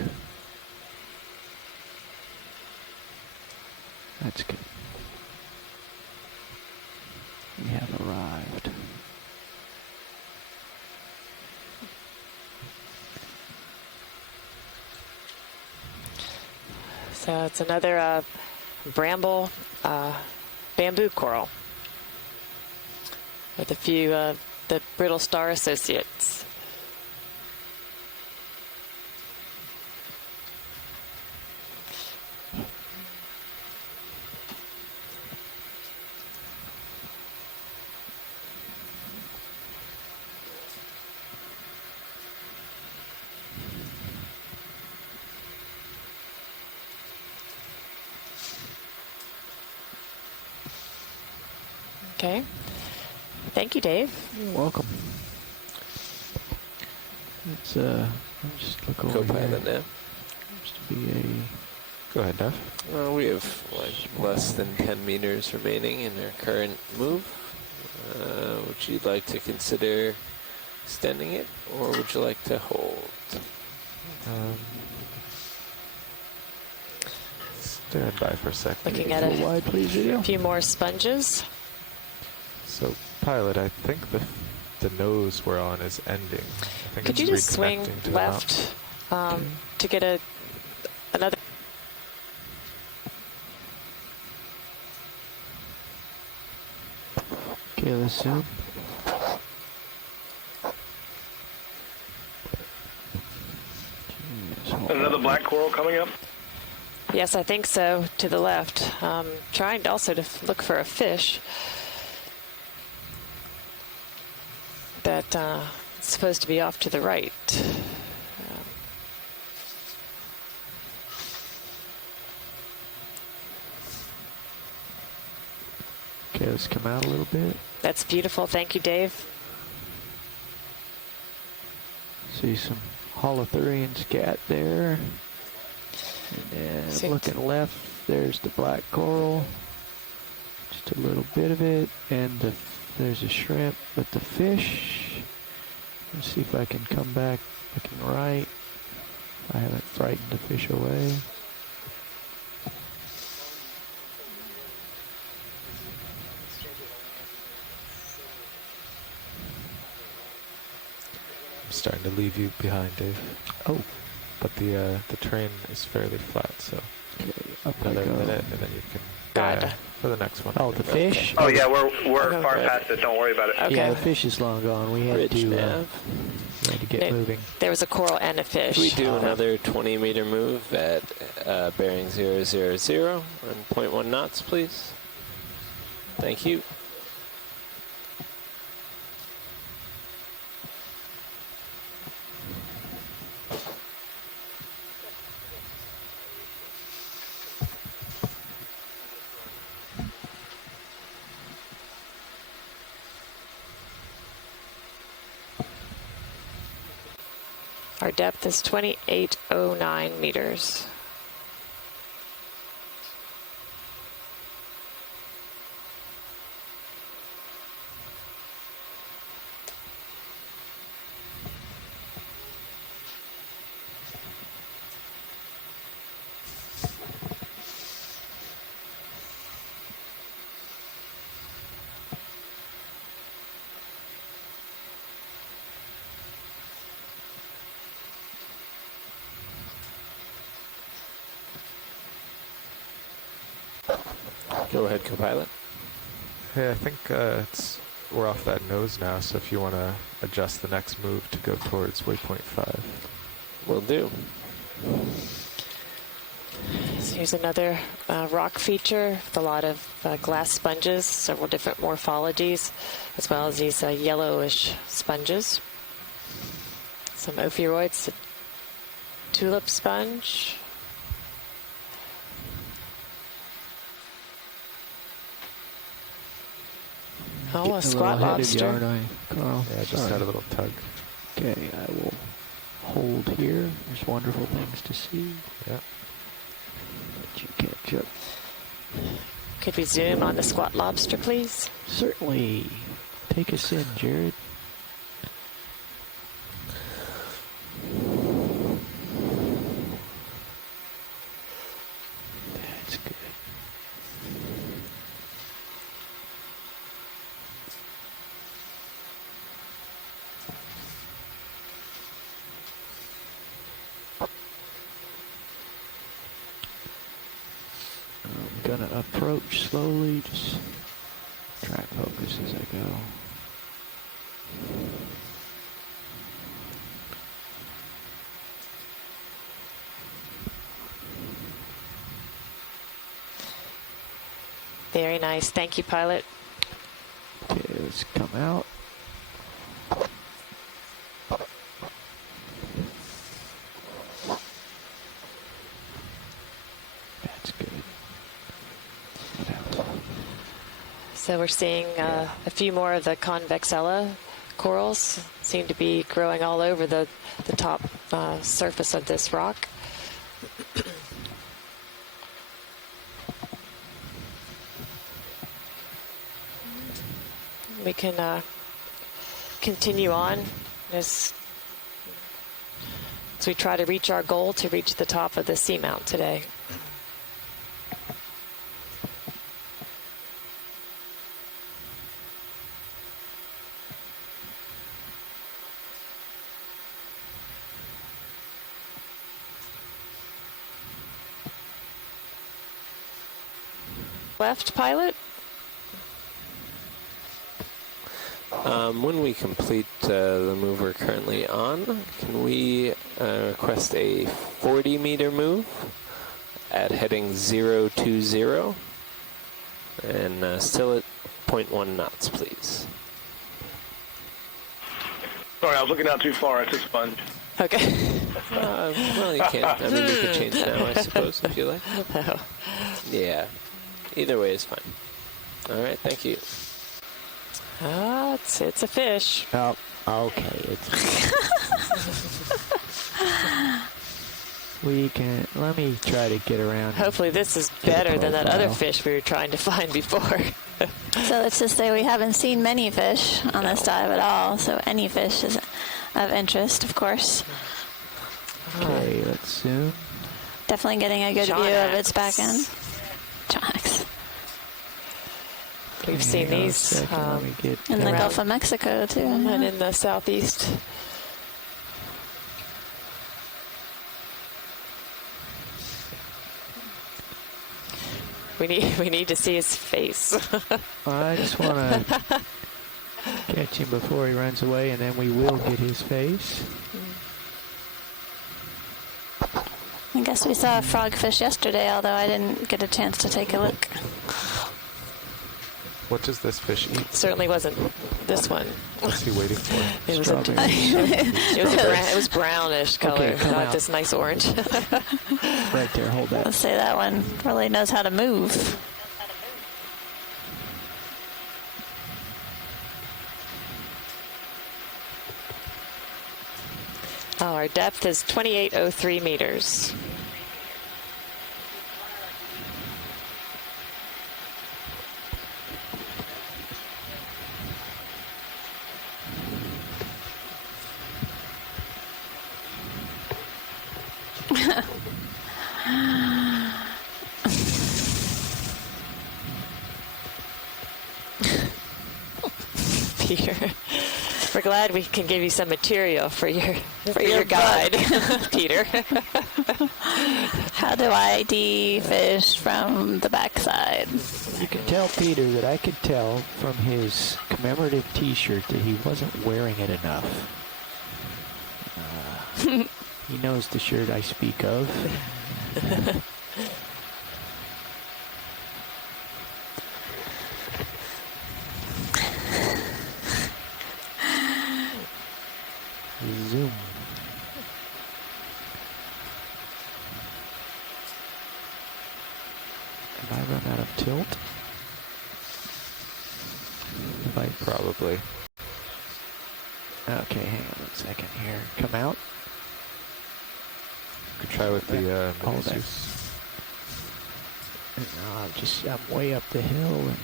That's good. We have arrived. So it's another bramble bamboo coral with a few the brittle star associates. Okay. Thank you, Dave. You're welcome. Let's just look over Co-pilot here. now. Seems to be a... Go ahead, Dave. Well, we have less than 10 meters remaining in our current move. Would you like to consider extending it, or would you like to hold? Stand by for a second. Looking at a few more sponges. So, pilot, I think the nose we're on is ending. I think Could you just swing left to get another? Okay, let's zoom. Another black coral coming up? Yes, I think so, to the left. Trying also to look for a fish that is supposed to be off to the right. Okay, let's come out a little bit. That's beautiful. Thank you, Dave. See some holothurian scat there. And then looking left, there's the black coral. Just a little bit of it. And there's a shrimp, but the fish. Let's see if I can come back looking right. I haven't frightened the fish away. I'm starting to leave you behind, Dave. Oh. But the train is fairly flat, so another minute, and then you can for the next one. Oh, the fish? Oh yeah, we're far past it. Don't worry about it. Okay. Yeah, the fish is long gone. We had to get moving. There was a coral and a fish. Should we do another 20-meter move at bearing 000 and 0.1 knots, please? Thank you. Our depth is 2809 meters. Go ahead, co-pilot. Hey, I think we're off that nose now, so if you want to adjust the next move to go towards waypoint 5. Will do. So here's another rock feature with a lot of glass sponges, several different morphologies, as well as these yellowish sponges. Some ophiuroids, a tulip sponge. Oh, a squat lobster. Aren't I, Carl? Yeah, just had a little tug. Okay, I will hold here. There's wonderful things to see. Yeah. Let you catch up. Could we zoom on the squat lobster, please? Certainly. Take us in, Jared. That's good. I'm gonna approach slowly, just track focus as I go. Very nice. Thank you, pilot. Okay, let's come out. That's good. So we're seeing a few more of the convexella corals seem to be growing all over the top surface of this rock. We can continue on as we try to reach our goal to reach the top of the Seamount today. Left, pilot? When we complete the move we're currently on, can we request a 40-meter move at heading 020, and still at 0.1 knots, please. Sorry, I was looking out too far. It's a sponge. Okay. Well, you can't. I mean, you could change now, I suppose, if you like. No. Yeah. Either way is fine. All right, thank you. It's a fish. Oh, okay. Let me try to get around. Hopefully this is better than that other fish we were trying to find before. So let's just say we haven't seen many fish on this dive at all, so any fish is of interest, of course. Okay, let's zoom. Definitely getting a good view of its back end. Jonax. We've seen these in the Gulf of Mexico, too. And in the southeast. We need to see his face. I just want to catch him before he runs away, and then we will get his face. I guess we saw a frogfish yesterday, although I didn't get a chance to take a look. What does this fish eat? Certainly wasn't this one. What's he waiting for? It was brownish color, not this nice orange. Right there, hold that. Let's say that one really knows how to move. Oh, our depth is 2803 meters. Peter, we're glad we can give you some material for your guide, Peter. How do I ID fish from the backside? You can tell Peter that I could tell from his commemorative T-shirt that he wasn't wearing it enough. He knows the shirt I speak of. Zoom. Have I run out of tilt? Have I? Probably. Okay, hang on 1 second here. Come out. Could try with the Mytilus. I'm way up the hill, and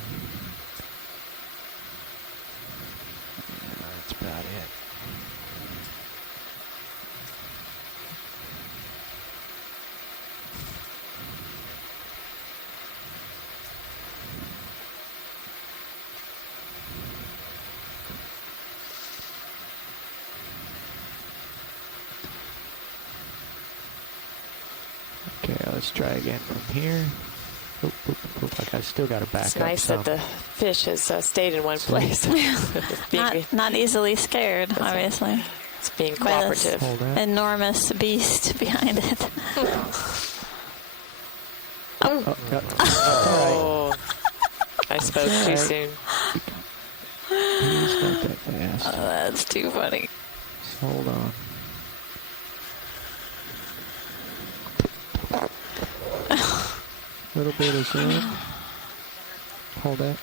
that's about it. Okay, let's try again from here. Oop, oop, oop. Like I still got to back It's up. nice that the fish has stayed in one place. Not easily scared, obviously. It's being By this cooperative. enormous beast behind it. Oh, I spoke too soon. He's not that fast. Oh, that's too funny. Just hold on. Little bit of zoom. Hold that.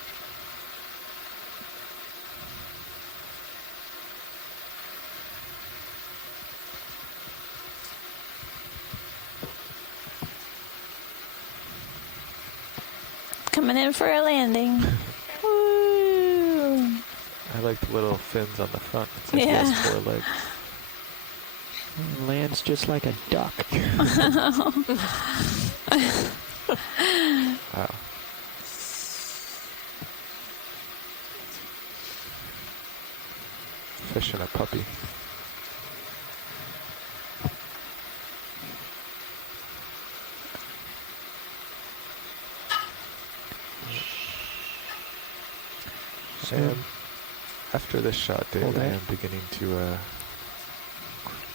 Coming in for a landing. Woo. I like the little fins on the front. It's like Yeah. he has 4 legs. Lands just like a duck. Wow. Fish and a puppy. And after this shot, Dave, Hold I that. am beginning to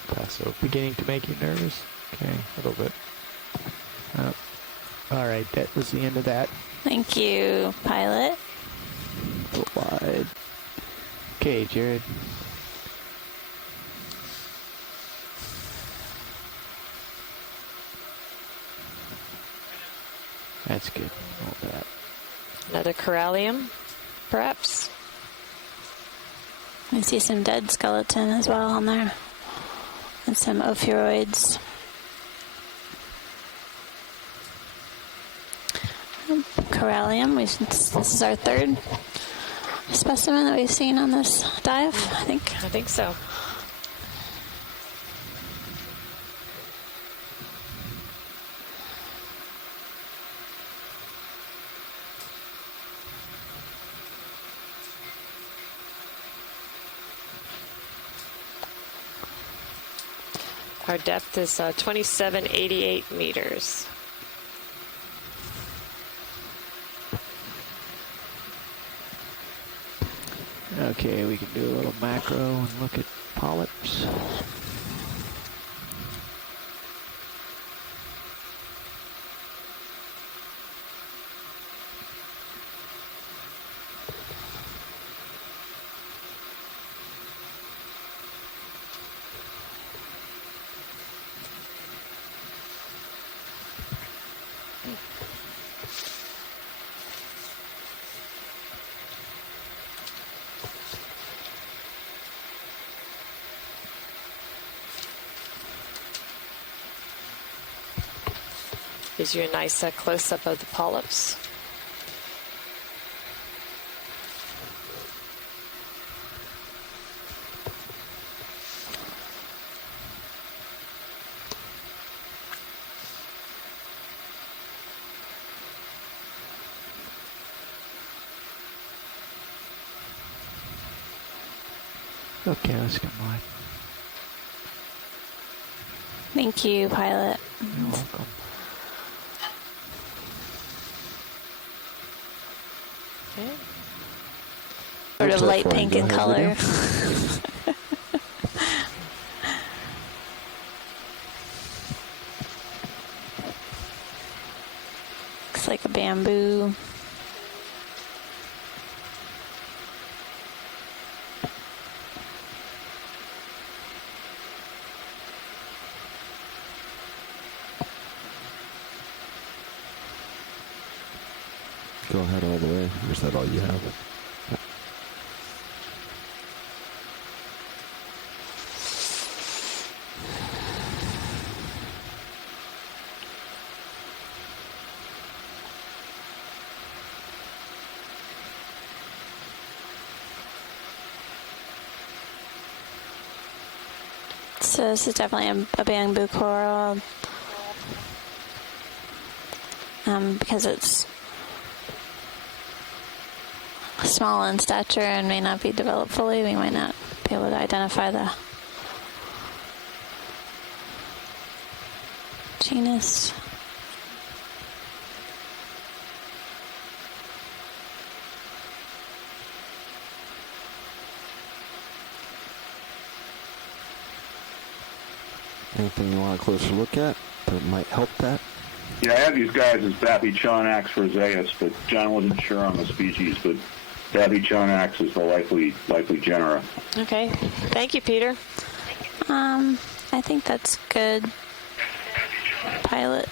pass over. Beginning to make you nervous? Okay. A little bit. Up. All right, that was the end of that. Thank you, pilot. Go wide. Okay, Jared. That's good. All that. Another corallium, perhaps. I see some dead skeleton as well on there, and some ophiuroids. Corallium. This is our third specimen that we've seen on this dive, I think. I think so. Our depth is 2788 meters. Okay, we can do a little macro and look at polyps. Gives you a nice close-up of the polyps. Okay, let's get mine. Thank you, pilot. You're welcome. Okay. Sort of light pink in color. Looks like a bamboo. Go ahead all the way. Or is that all you have? So this is definitely a bamboo coral. Because it's small in stature and may not be developed fully, we might not be able to identify the genus. Anything you want a closer look at that might help that? Yeah, I have these guys as Babychonax roseus, but John wasn't sure on the species, but Babychonax is the likely genera. Okay. Thank you, Peter. I think that's good, pilot.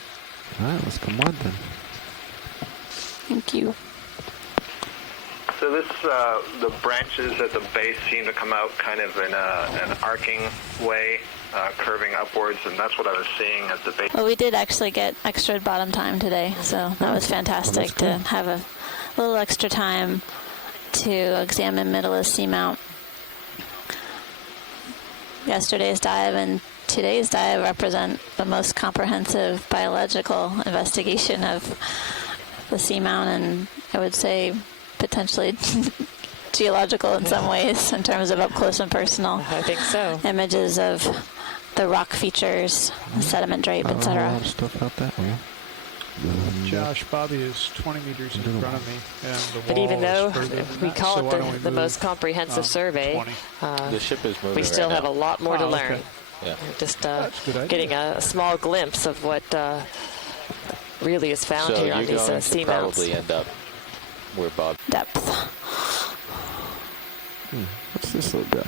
All right, let's come on then. Thank you. So this, the branches at the base seem to come out kind of in an arcing way, curving upwards, and that's what I was seeing at the base. Well, we did actually get extra bottom time today, so that was fantastic to have a little extra time to examine Mytilus seamount. Yesterday's dive and today's dive represent the most comprehensive biological investigation of the seamount, and I would say potentially geological in some ways in terms of up close and personal. I think so. Images of the rock features, the sediment drape, etc. A lot of stuff out that way. Josh, Bobby is 20 meters in front of me, and the But wall even though is further than we that, call so why don't it the we most move, comprehensive survey, 20? The ship is moving we still right have now. a lot more to learn. Yeah. Just That's a good idea. getting a small glimpse of what really is found So here on you're these going to seamounts. probably end up where Bob. Depth. What's this little guy?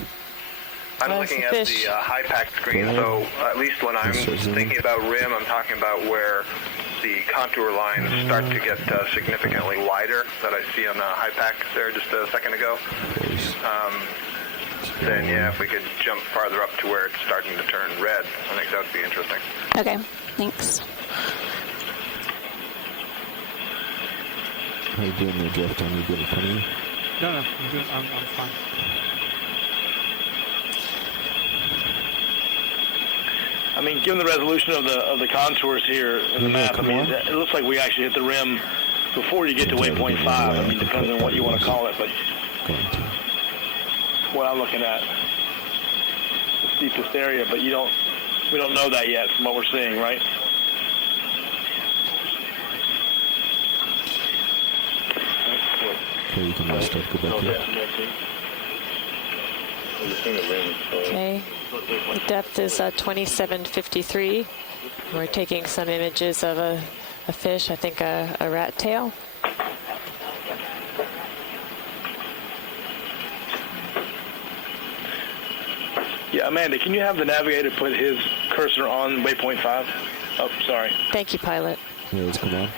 I'm looking at the high pack screen, so at least when I'm thinking about rim, I'm talking about where the contour lines start to get significantly wider that I see on the high pack there just a second ago. Then, yeah, if we could jump farther up to where it's starting to turn red, I think that would be interesting. Okay, thanks. How you doing there, Jeff? Don't you get in front of you? No, I'm good. I'm fine. I mean, given the resolution of the contours here in the map, I mean, it looks like we actually hit the rim before you get to waypoint 5. I mean, depends on what you want to call it, but what I'm looking at, the steepest area, but we don't know that yet from what we're seeing, right? Okay, you can rest up. Go back here. Okay, the depth is 2753. We're taking some images of a fish, I think a rat tail. Yeah, Amanda, can you have the navigator put his cursor on waypoint 5? Oh, sorry. Thank you, pilot. Yeah, let's come on.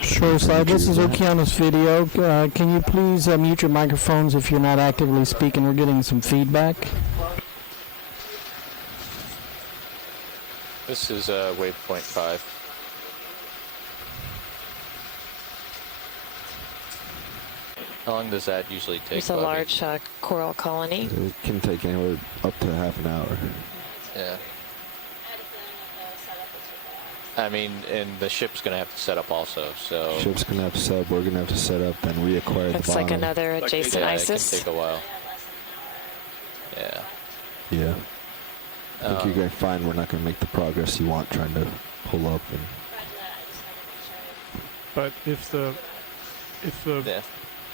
Sure, Slide. This is Okeanos Video. Can you please mute your microphones if you're not actively speaking? We're getting some feedback. This is waypoint 5. How long does that usually take? There's a large coral colony. It can take anywhere up to half an hour. Yeah. I mean, and the ship's going to have to set up also, so... Ship's going to have to set up, we're going to have to set up, then reacquire the bottom. Looks like another adjacent ISIS. It can take a while. Yeah. Yeah. I think you're going to find we're not going to make the progress you want trying to pull up. And But if the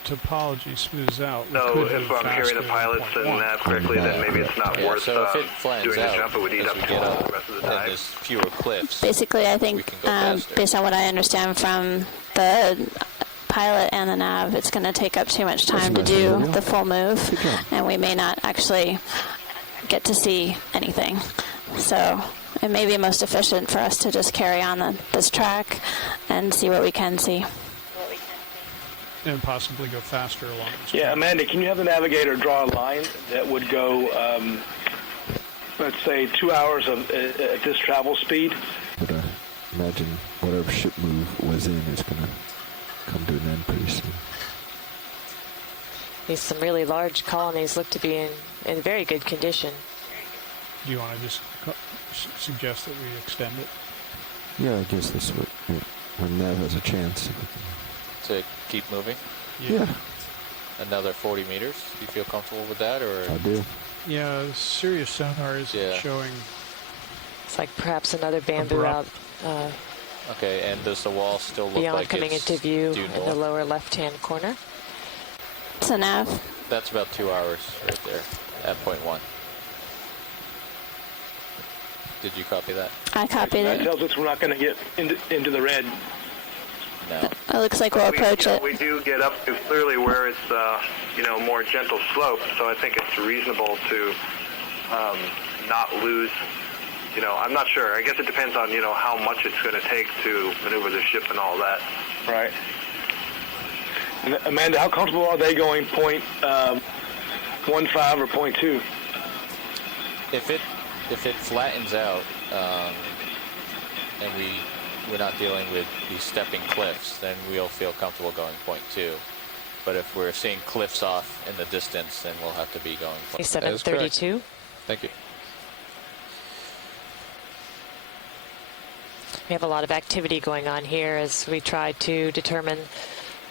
topology smooths out, So if I'm hearing the pilots and nav correctly, then maybe it's not worth so if it flattens doing the out, jump. It would eat up get up, the rest of the and time. there's fewer cliffs. Basically, I think, based on what I understand from the pilot and the nav, it's going to take up too much time to do the full move, and we may not actually get to see anything. So it may be most efficient for us to just carry on this track and see what we can see. And possibly go faster along this Yeah, Amanda, can you have the navigator draw a line that would go, let's say, 2 hours at this travel speed? But imagine whatever ship move was in is going to come to an end pretty soon. These some really large colonies look to be in very good condition. Do you want to just suggest that we extend it? Yeah, I guess that's what, when Nav has a chance. To keep moving? Yeah. Another 40 meters? Do you feel comfortable with that, or? I do. Yeah, Sirius sonar is showing. It's like perhaps another bamboo out. Okay, and does the wall still look beyond like coming it's into view due in north? the lower left-hand corner? So nav. That's about 2 hours right there at point 1. Did you copy that? I copied That it. tells us we're not going to get into the red. No. It looks like we'll approach it. We do get up to clearly where it's more gentle slope, so I think it's reasonable to not lose. I'm not sure. I guess it depends on how much it's going to take to maneuver the ship and all that. Right. And Amanda, how comfortable are they going point 1.5 or point 2? If it flattens out and we're not dealing with these stepping cliffs, then we'll feel comfortable going point 2. But if we're seeing cliffs off in the distance, then we'll have to be going point 732. Thank you. We have a lot of activity going on here as we try to determine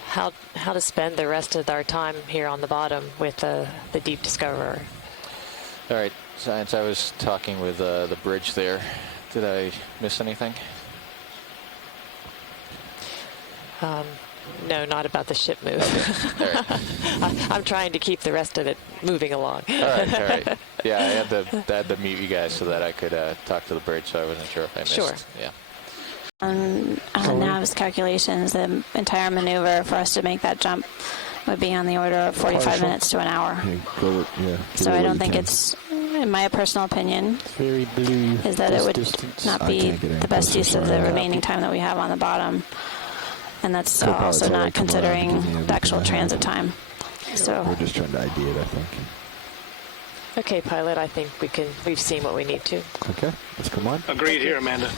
how to spend the rest of our time here on the bottom with the Deep Discoverer. All right, Science, I was talking with the bridge there. Did I miss anything? No, not about the ship move. I'm trying to keep the rest of it moving along. All right. Yeah, I had to mute you guys so that I could talk to the bridge, so I wasn't sure if I missed. Sure. Yeah. NAV's calculations, the entire maneuver for us to make that jump would be on the order of 45 minutes to an hour. So I don't think it's, in my personal opinion, very blue, is that it would not be the best use of the remaining time that we have on the bottom. And that's also not considering the actual transit time. So we're just trying to ID it, I think. Okay, pilot, I think we've seen what we need to. Okay, let's come on. Agreed here, Amanda.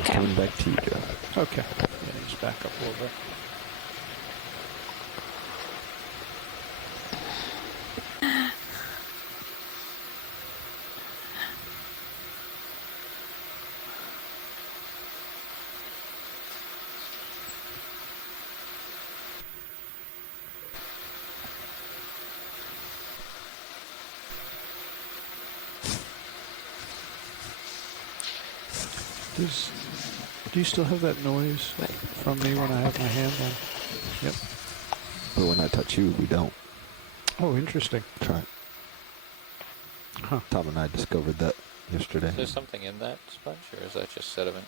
Okay. Coming back to you, Joe. Okay. Yeah, just back up a little bit. Do you still have that noise from me when I have my hand on? Yep. But when I touch you, we don't. Oh, interesting. Try it. Huh. Tom and I discovered that yesterday. Is there something in that sponge, or is that just sediment?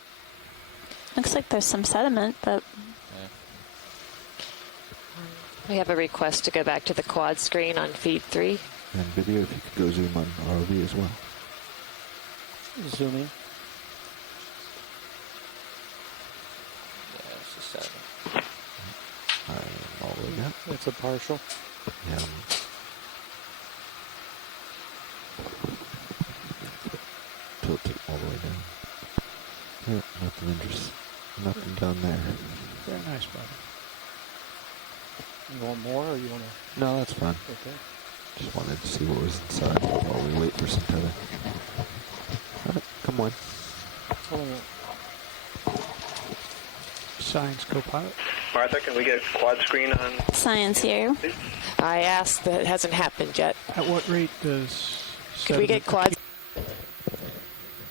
looks like there's some sediment, but we have a request to go back to the quad screen on feed 3. And video, if you could go zoom on ROV as well. Zooming. Yeah, it's just sediment. I'm all the way down. It's a partial. Yeah. Tilt it all the way down. Yeah, nothing interesting. Nothing down there. Very nice, buddy. You want more, or you want to? No, that's fine. Okay. Just wanted to see what was inside while we wait for some tether. Alright, come on. Science co-pilot. Martha, can we get quad screen on? Science here. I asked, that it hasn't happened yet. At what rate does... Could we get quad?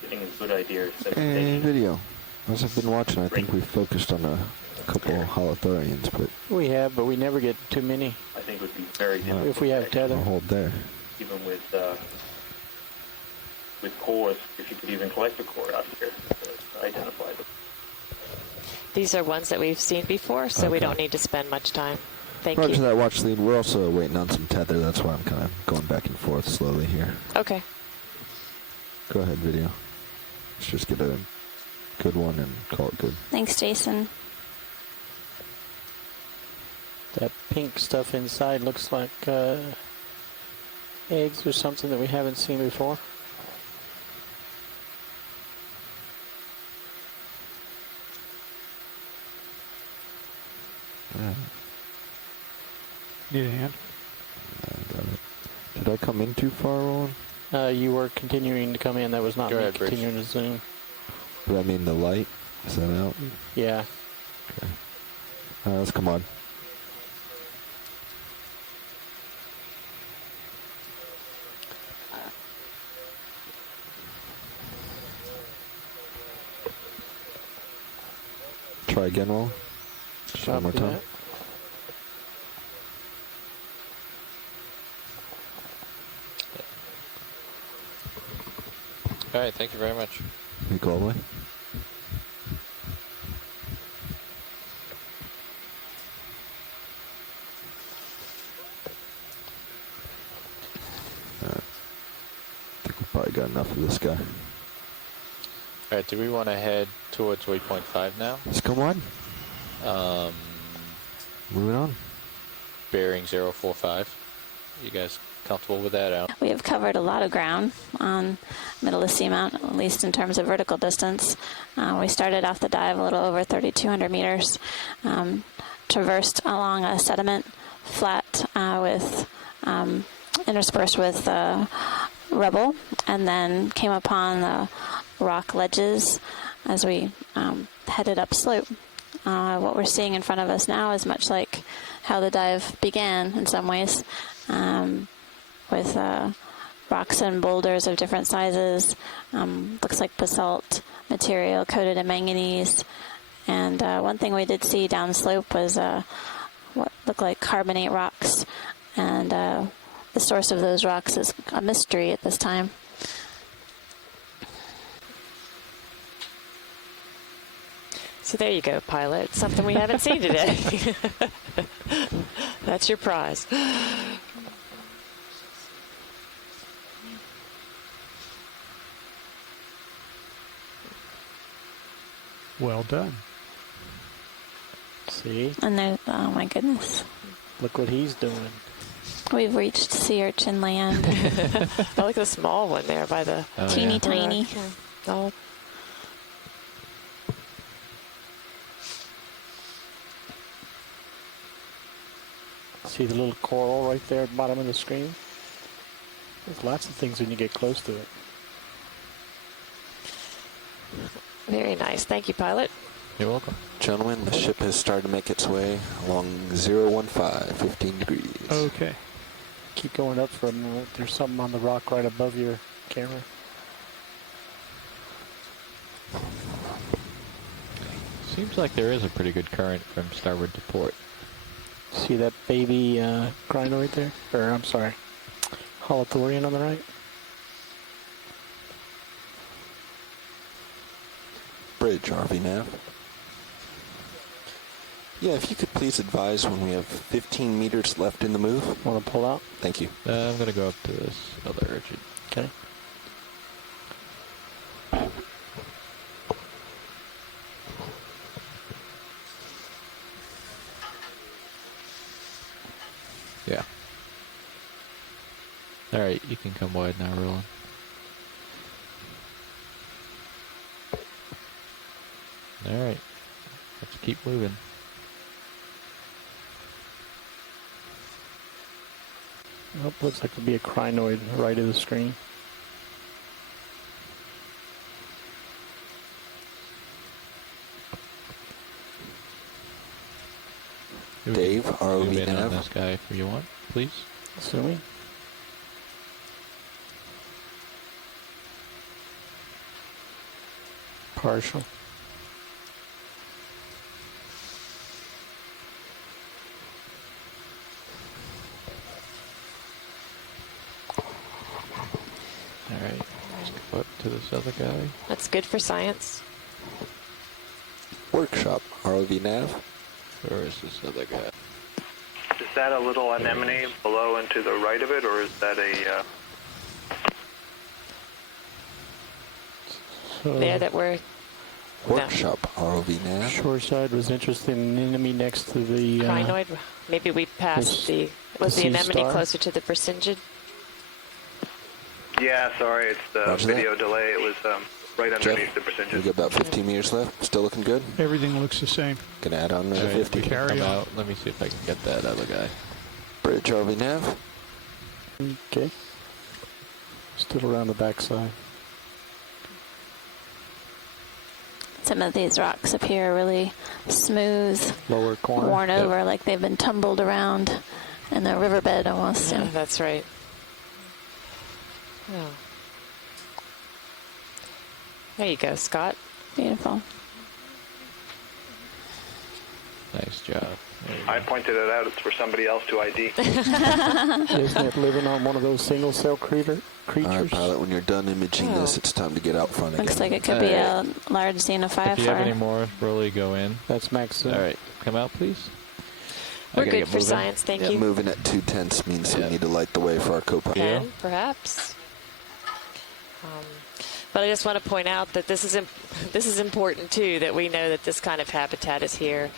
Getting a good idea. And video. As I've been watching, I think we've focused on a couple holothurians, but... We have, but we never get too many. I think it would be very difficult. If we have tether. I'll hold there. Even with cores, if you could even collect a core out here to identify them. These are ones that we've seen before, so we don't need to spend much time. Thank Roger you. that, watch lead. We're also waiting on some tether. That's why I'm kind of going back and forth slowly here. Okay. Go ahead, video. Let's just get a good one and call it good. Thanks, Jason. That pink stuff inside looks like eggs or something that we haven't seen before. Yeah. Need a hand? I got it. Did I come in too far, Roland? You were continuing to come in. That was not Go me ahead, Bridge. continuing to zoom. But I mean the light. Is that out? Yeah. Okay. Let's come on. Try again, Roland. Just one more time. All right, thank you very much. You go all the way. I think we probably got enough of this guy. All right, do we want to head towards waypoint 5 now? Let's come on. Moving on. Bearing 045. You guys comfortable with that out? We have covered a lot of ground on Mytilus Seamount, at least in terms of vertical distance. We started off the dive a little over 3,200 meters, traversed along a sediment flat with interspersed with rubble, and then came upon the rock ledges as we headed upslope. What we're seeing in front of us now is much like how the dive began in some ways, with rocks and boulders of different sizes. Looks like basalt material coated in manganese, And one thing we did see downslope was what looked like carbonate rocks, and the source of those rocks is a mystery at this time. So there you go, pilot. Something we haven't seen today. That's your prize. Well done. See? And there, oh my goodness. Look what he's doing. We've reached sea urchin land. I like the small one there by the teeny tiny. Oh. See the little coral right there at the bottom of the screen? There's lots of things when you get close to it. Very nice. Thank you, pilot. You're welcome. Gentlemen, the ship has started to make its way along 015, 15 degrees. Okay. Keep going up for a moment. There's something on the rock right above your camera. Seems like there is a pretty good current from starboard to port. See that baby crinoid there? Or, I'm sorry, holothurian on the right? Bridge, RV nav. Yeah, if you could please advise when we have 15 meters left in the move. Want to pull out? Thank you. I'm going to go up to this other urchin. Okay. Yeah. All right, you can come wide now, Roland. All right, let's keep moving. Oh, looks like to be a crinoid right of the screen. Dave, ROV Zoom in on nav. this guy if you want, please. Assuming. Partial. All right, let's go up to this other guy. That's good for science. Workshop, ROV nav. Where is this other guy? Is that a little anemone below and to the right of it, or is that a... There that we're... Workshop, ROV nav. Shoreside was interested in an enemy next to the... crinoid. Maybe we passed the... Was the sea anemone star? closer to the Persingid? Yeah, sorry, it's the Roger video delay. It was right underneath Jeff, the we Persingid. got about 15 meters left. Still looking good. Everything looks the same. Gonna add on another All right, 50. we can come out. Let me see if I can get that other guy. Bridge, ROV nav. Okay. Still around the backside. Some of these rocks appear really smooth, Lower corner. worn over, like they've been tumbled around in the riverbed almost. Yeah, that's right. Oh. There you go, Scott. Beautiful. Nice job. I pointed it out. It's for somebody else to ID. Isn't it living on one of those single-cell creatures? All right, pilot, when you're done imaging this, it's time to get out front again. Looks like it could be a large If you have xenophyophore. any more, really go in. That's max. All right, come out, please. We're I gotta good get for moving. science, thank Yeah, you. moving at 2/10 means we need to light the way for our co-pilot. Can, perhaps. But I just want to point out that this is important too, that we know that this kind of habitat is here,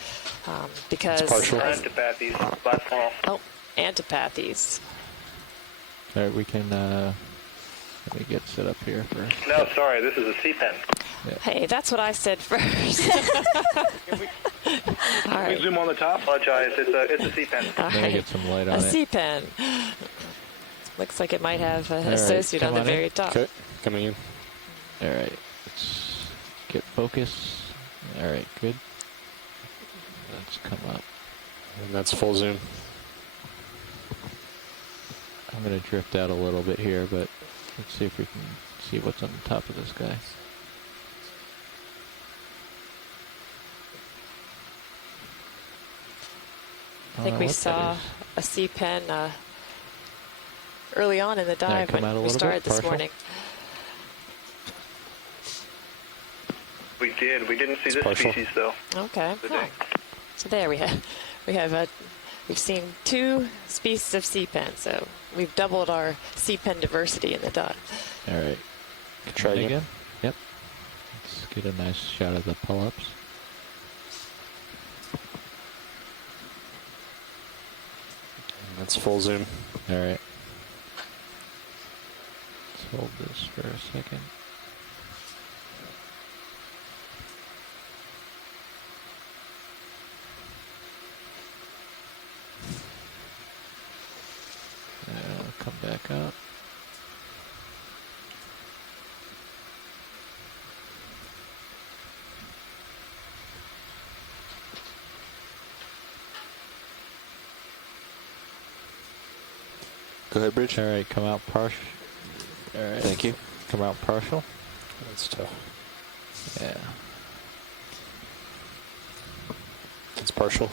because Antipathies, platform. Oh, antipathies. All right, we can. Let me get set up here for. No, sorry, this is a C-pen. Hey, that's what I said first. All right. We zoom on the top. Apologize, it's a C-pen. All Let me right. get some light on A it. C-pen. Looks like it might have an All right, associate come on the on in. very top. Okay, coming in. All right, let's get focus. All right, good. Let's come up. And that's full zoom. I'm going to drift out a little bit here, but let's see if we can see what's on the top of this guy. I think we saw a sea pen early on in the dive when we started this morning. We did. We didn't see this species though. Okay. Oh. So there we've seen 2 species of sea pen. So we've doubled our sea pen diversity in the dive. All right. Try again. Yep. Let's get a nice shot of the pull-ups. That's full zoom. All right. Let's hold this for a second. I'll come back up. Go ahead, Bridge. All right, come out partial. All right. Thank you. Come out partial. That's tough. Yeah. It's partial.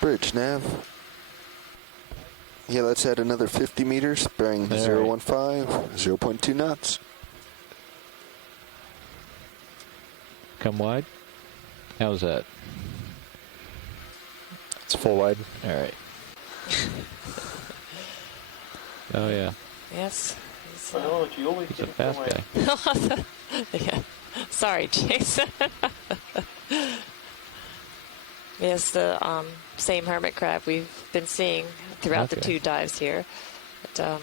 Bridge nav. Yeah, let's add another 50 meters, bearing 015, 0.2 knots. Come wide. How's that? It's full wide. All right. Oh, yeah. Yes. He's a fast guy. Yeah. Sorry, Jason. Yes, the same hermit crab we've been seeing throughout the 2 dives here. But,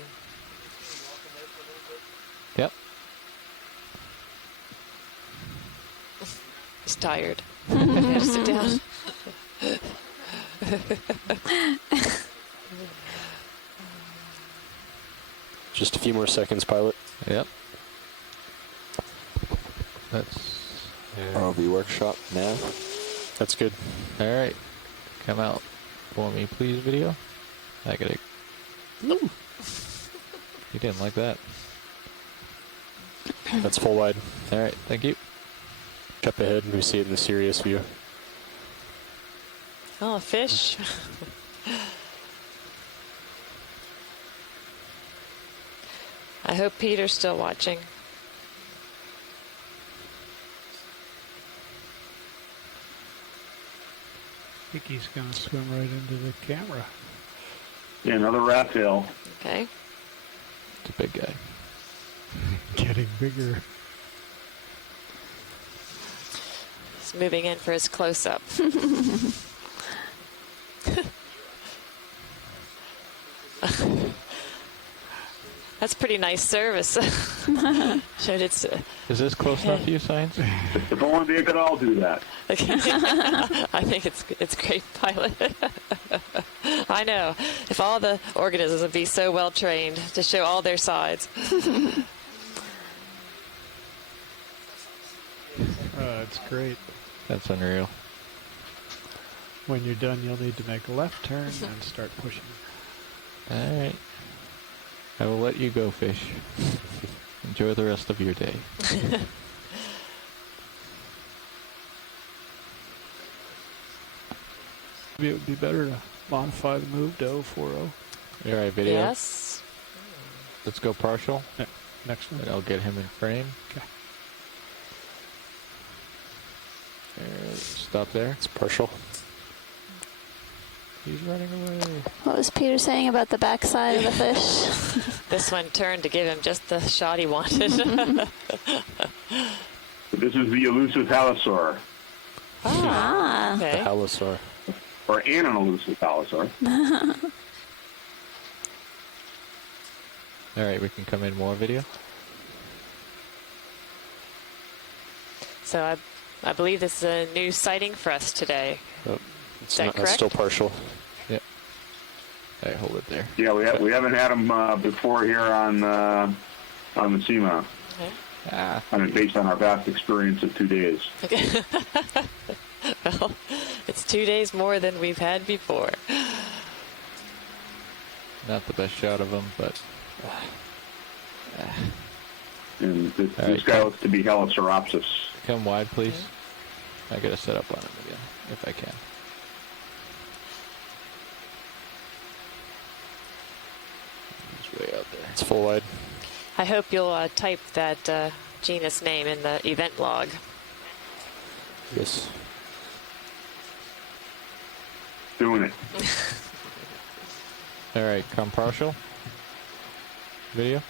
yep. He's tired. He had to sit down. Just a few more seconds, pilot. Yep. That's ROV workshop now. That's good. all right. Come out for me, please, video. I gotta. You didn't like that. That's full wide. All right. Thank you. Up ahead, we see it in the Sirius view. Oh, a fish. I hope Peter's still watching. I think he's going to swim right into the camera. Yeah, another rat tail. Okay. It's a big guy. Getting bigger. He's moving in for his close-up. That's pretty nice service. Showed it's. Is this close enough for you, Science? If only they could all do that. I think it's great, pilot. I know. If all the organisms would be so well trained to show all their sides. It's great. That's unreal. When you're done, you'll need to make a left turn and start pushing. All right. I will let you go, fish. Enjoy the rest of your day. Maybe it would be better to modify the move to 040. All right, video. Yes. Let's go partial. Next one. And I'll get him in frame. Okay. Stop there. It's partial. He's running away. What was Peter saying about the backside of the fish? This one turned to give him just the shot he wanted. This is the elusive halosaur. Ah. Okay. The halosaur. Or an elusive halosaur. All right, we can come in more video. So I believe this is a new sighting for us today. Oh, it's Is that not, correct? It's still partial. Yep. All right, hold it there. Yeah, we haven't had them before here on the Seamount. Okay. I mean, based on our vast experience of 2 days. Okay. Well, it's 2 days more than we've had before. Not the best shot of him, but. And this guy looks to be Helosauropsis. Come wide, please. I gotta set up on him again, if I can. full wide. I hope you'll type that genus name in the event log. Yes. Doing it. All right, come partial. Video.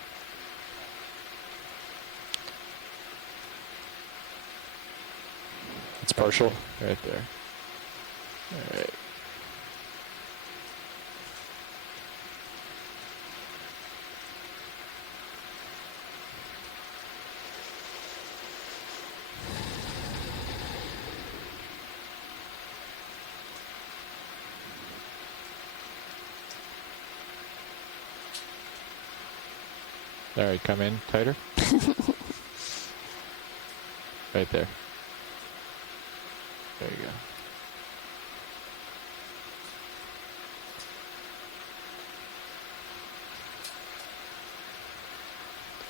It's partial. Right there. All right. All right, come in tighter. Right there. There you go.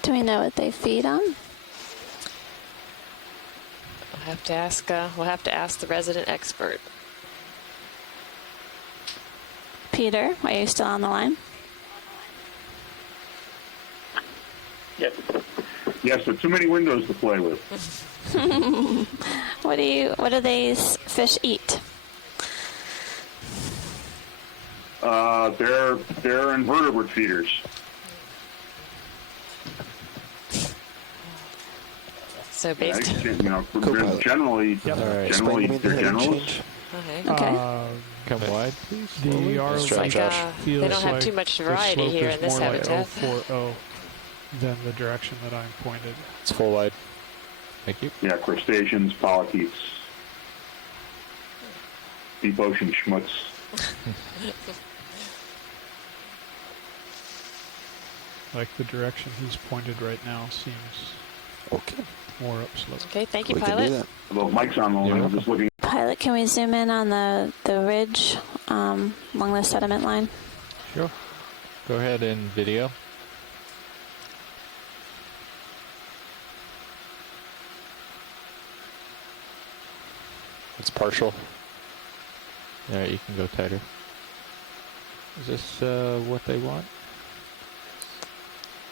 Do we know what they feed on? We'll have to ask. We'll have to ask the resident expert. Peter, are you still on the line? Yes. Yes, but too many windows to play with. What do these fish eat? They're invertebrate feeders. So based, generally, they're generalists. Okay. Come wide, please. The RO like, feels they don't have like too much the variety slope here is in this more habitat. Like 040 than the direction that I'm pointed. It's full wide. Thank you. Yeah, crustaceans, polychaetes, deep ocean schmutz. Like the direction he's pointed right now seems more upslope. Okay, thank you, pilot. Well, Mike's on the line. I'm just looking. Pilot, can we zoom in on the ridge along the sediment line? Sure. Go ahead and video. It's partial. All right, you can go tighter. Is this what they want?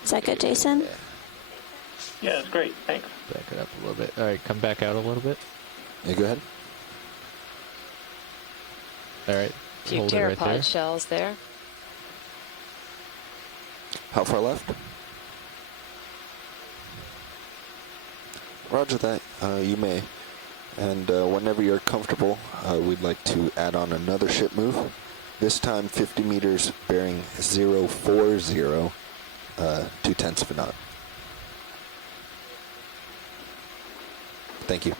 Is that good, Jason? Yeah, it's great. Thanks. Back it up a little bit. All right, come back out a little bit. Yeah, go ahead. All right. A few hold it right pteropod there. shells there. How far left? Roger that. You may. And whenever you're comfortable, we'd like to add on another ship move. This time 50 meters bearing 040, 2/10 of a knot. Thank you.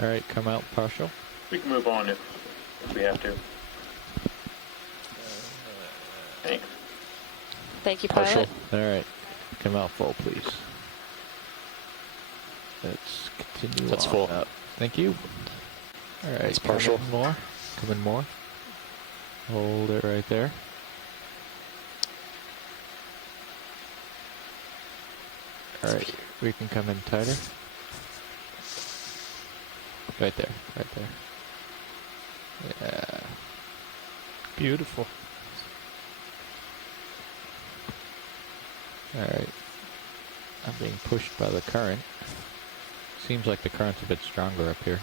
All right, come out partial. We can move on if we have to. Thanks. Thank you, Partial. pilot. All right, come out full, please. Let's continue. That's on full. up. Thank you. All right, It's partial. Come in more. Come in more. Hold it right there. All right, we can come in tighter. Right there, right there. Yeah. Beautiful. All right. I'm being pushed by the current. Seems like the current's a bit stronger up here.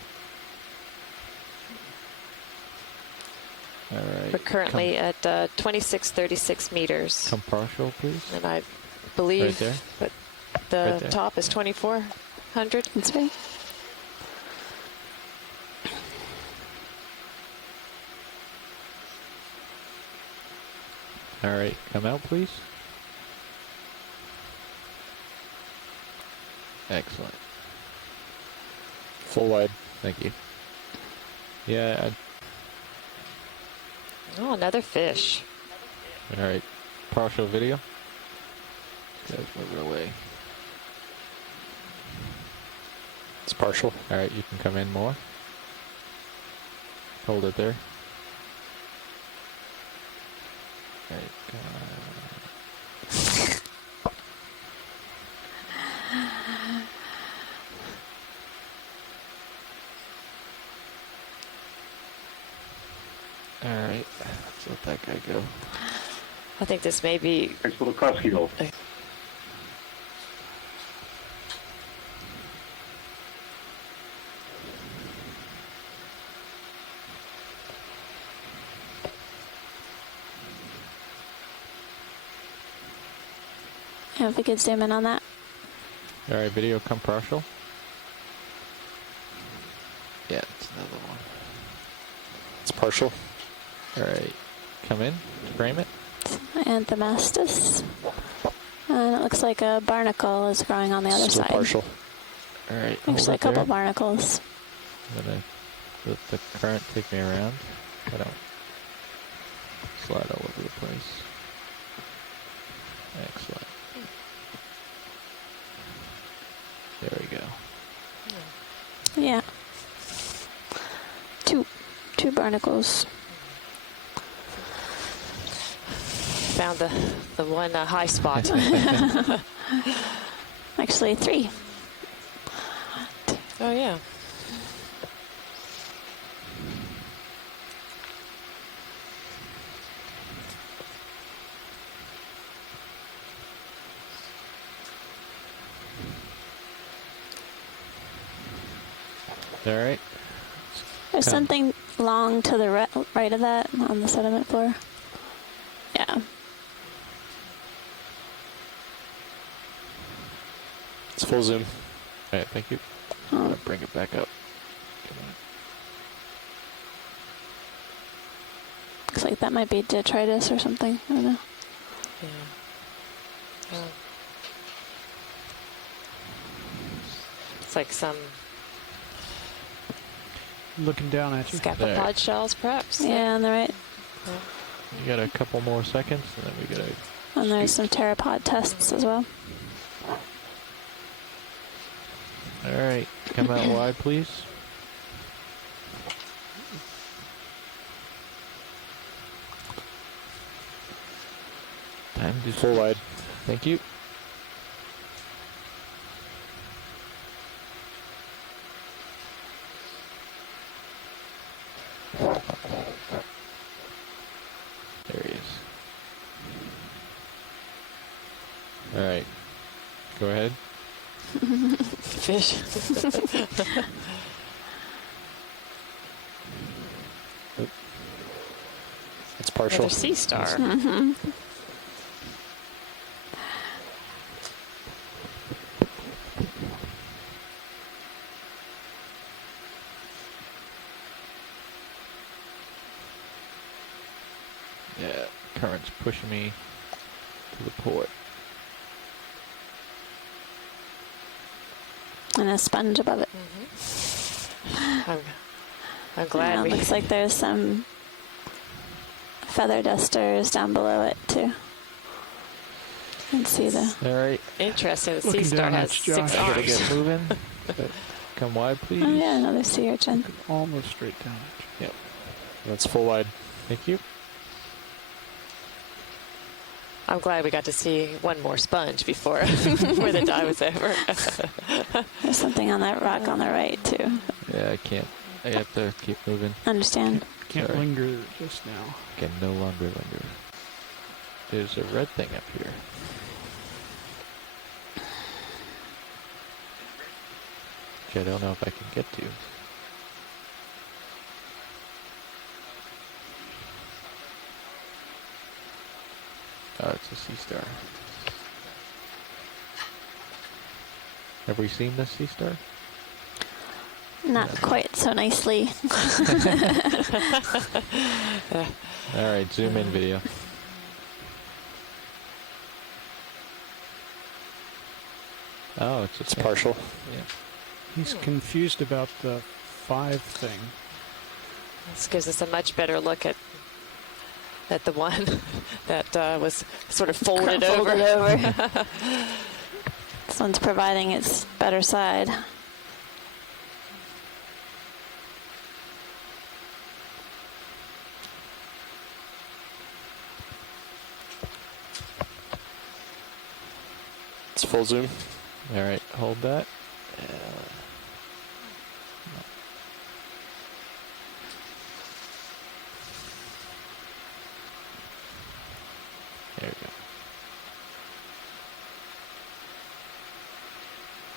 All right. We're currently at 2636 meters. Come partial, please. And I believe Right there. that the Right there. top is 2400. That's right. All right, come out, please. Excellent. Full wide. Thank you. Yeah. Oh, another fish. All right. Partial video. Guys moving away. It's partial. All right, you can come in more. Hold it there. All right. let that guy go. I think this may be... Nice little Cuskio. Yeah, if we could zoom in on that. All right, video come partial. Yeah, it's another one. It's partial. All right, come in, frame it. Anthemastus. And it looks like a barnacle is growing on the other Still side. partial. All right, Actually, a couple barnacles. I'm gonna let the current take me around. I don't slide all over the place. Excellent. There we go. Yeah. Two barnacles. Found the one high spot. Actually, 3. Oh, yeah. All right. There's something long to the right of that on the sediment floor. Yeah. It's full zoom. All right, thank you. I'm gonna bring it back up. Looks like that might be detritus or something. I don't know. Yeah. It's like some looking down at you. scapopod shells, perhaps. Yeah, on the right. You got a couple more seconds, and then we gotta. And there's some pteropod tests as well. All right, come out wide, please. Time to full wide. Thank you. There he is. All right, go ahead. Fish. It's partial. Another sea star. Mm-hmm. Yeah, current's pushing me to the port. And a sponge above it. I'm glad we... Looks like there's some feather dusters down below it, too. You can see the... All right. Interesting. The sea star has 6 arms. Gotta get moving. Come wide, please. Oh, yeah, another sea urchin. Almost straight down at you. Yep. That's full wide. Thank you. I'm glad we got to see one more sponge before the dive was over. There's something on that rock on the right, too. Yeah, I can't. I have to keep moving. Understand. Can't Sorry. linger just now. Can no longer linger. There's a red thing up here. Which I don't know if I can get to. Oh, it's a sea star. Have we seen this sea star? Not quite so nicely. All right, zoom in video. Oh, it's partial. Yeah. He's confused about the 5 thing. This gives us a much better look at the one that was sort of folded over. This one's providing its better side. It's full zoom. All right, hold that.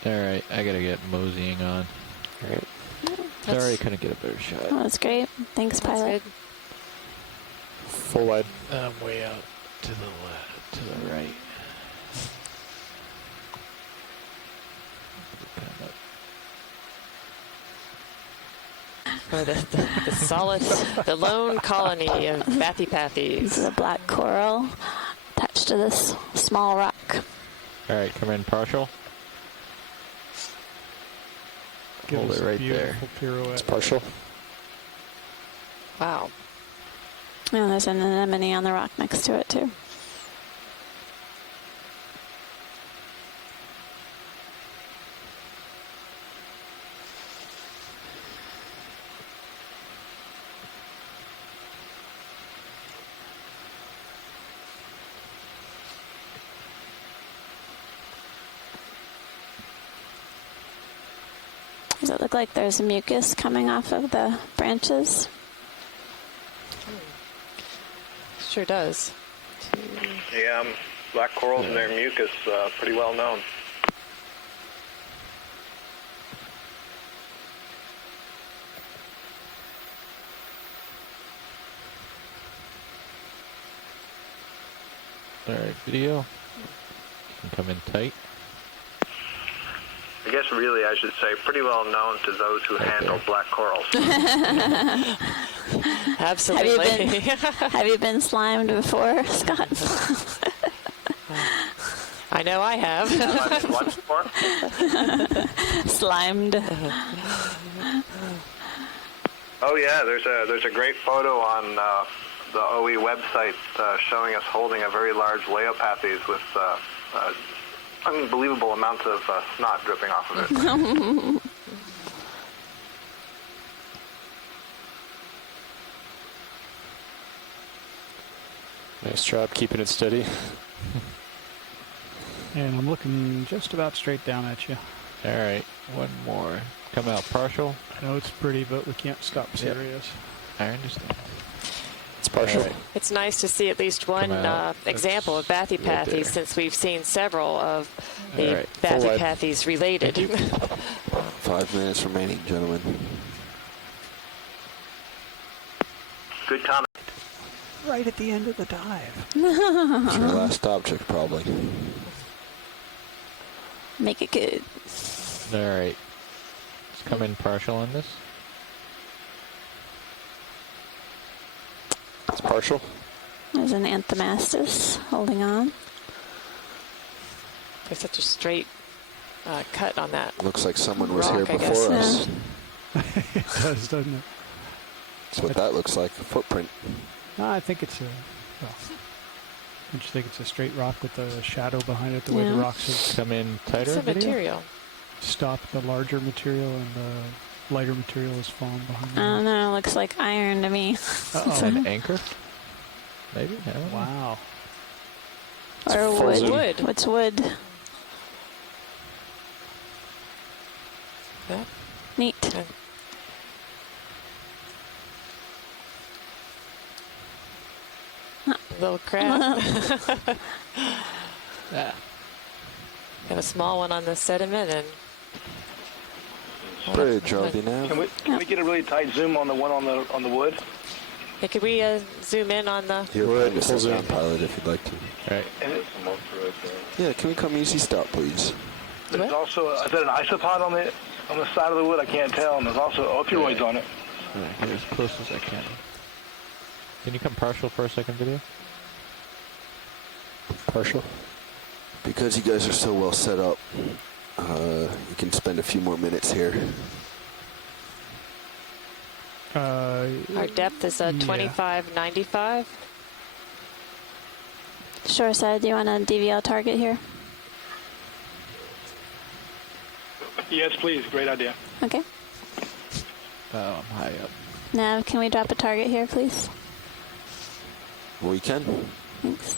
Alright, I gotta get moseying on. Alright. Sorry I couldn't get a better shot. Oh, that's great. Thanks, pilot. Full wide. I'm way out to the left, to the right. Or the solid, the lone colony of bathypathes. This is a black coral attached to this small rock. Alright, come in partial. Hold it right there. It's partial. Wow. And there's an anemone on the rock next to it, too. Does it look like there's mucus coming off of the branches? Sure does. Yeah, black corals and their mucus, pretty well known. Alright, video. You can come in tight. I guess really I should say pretty well known to those who handle black corals. Absolutely. Have you been slimed before, Scott? I know I have. Have I been what before? Slimed. Oh yeah, there's a great photo on the OE website showing us holding a very large Leopathes with unbelievable amounts of snot dripping off of it. Nice job keeping it steady. And I'm looking just about straight down at you. Alright, one more. Come out partial. I know it's pretty, but we can't stop serious. I understand. It's partial. Right. It's nice to see at least one example of bathypathes, right since we've seen several of the right. bathypathes related. 5 minutes remaining, gentlemen. Good comment. Right at the end of the dive. It's your last object, probably. Make it good. Alright. Let's come in partial on this. It's partial. There's an Anthomastus holding on. There's such a straight cut on that. Looks like someone was rock, here before us. It does, doesn't it? That's what that looks like, a footprint. No, I think it's a... Well, don't you think it's a straight rock with the shadow behind it, the way the rocks have... Come in tighter. It's a material. Stop the larger material and the lighter material is fallen behind it. I don't know. It looks like iron to me. It's an anchor? Maybe? I don't know. Wow. Or wood. Wood. What's wood? Yeah. Neat. Okay. Little crab. Yeah. Got a small one on the sediment and. Bridge, Harvey, now. Can we get a really tight zoom on the one on the wood? Hey, could we zoom in on the? You're welcome to sit down, pilot, if you'd like to. Right. Yeah, can we come easy stop, please? There's also is that an isopod on the side of the wood? I can't tell. And there's also opioids on it. Alright, get as close as I can. Can you come partial for a second, video? Partial. Because you guys are so well set up, you can spend a few more minutes here. Our depth is 2595. Shore side, do you want a DVL target here? Yes, please. Great idea. Okay. Oh, I'm high up. Nav, can we drop a target here, please? We can. Thanks.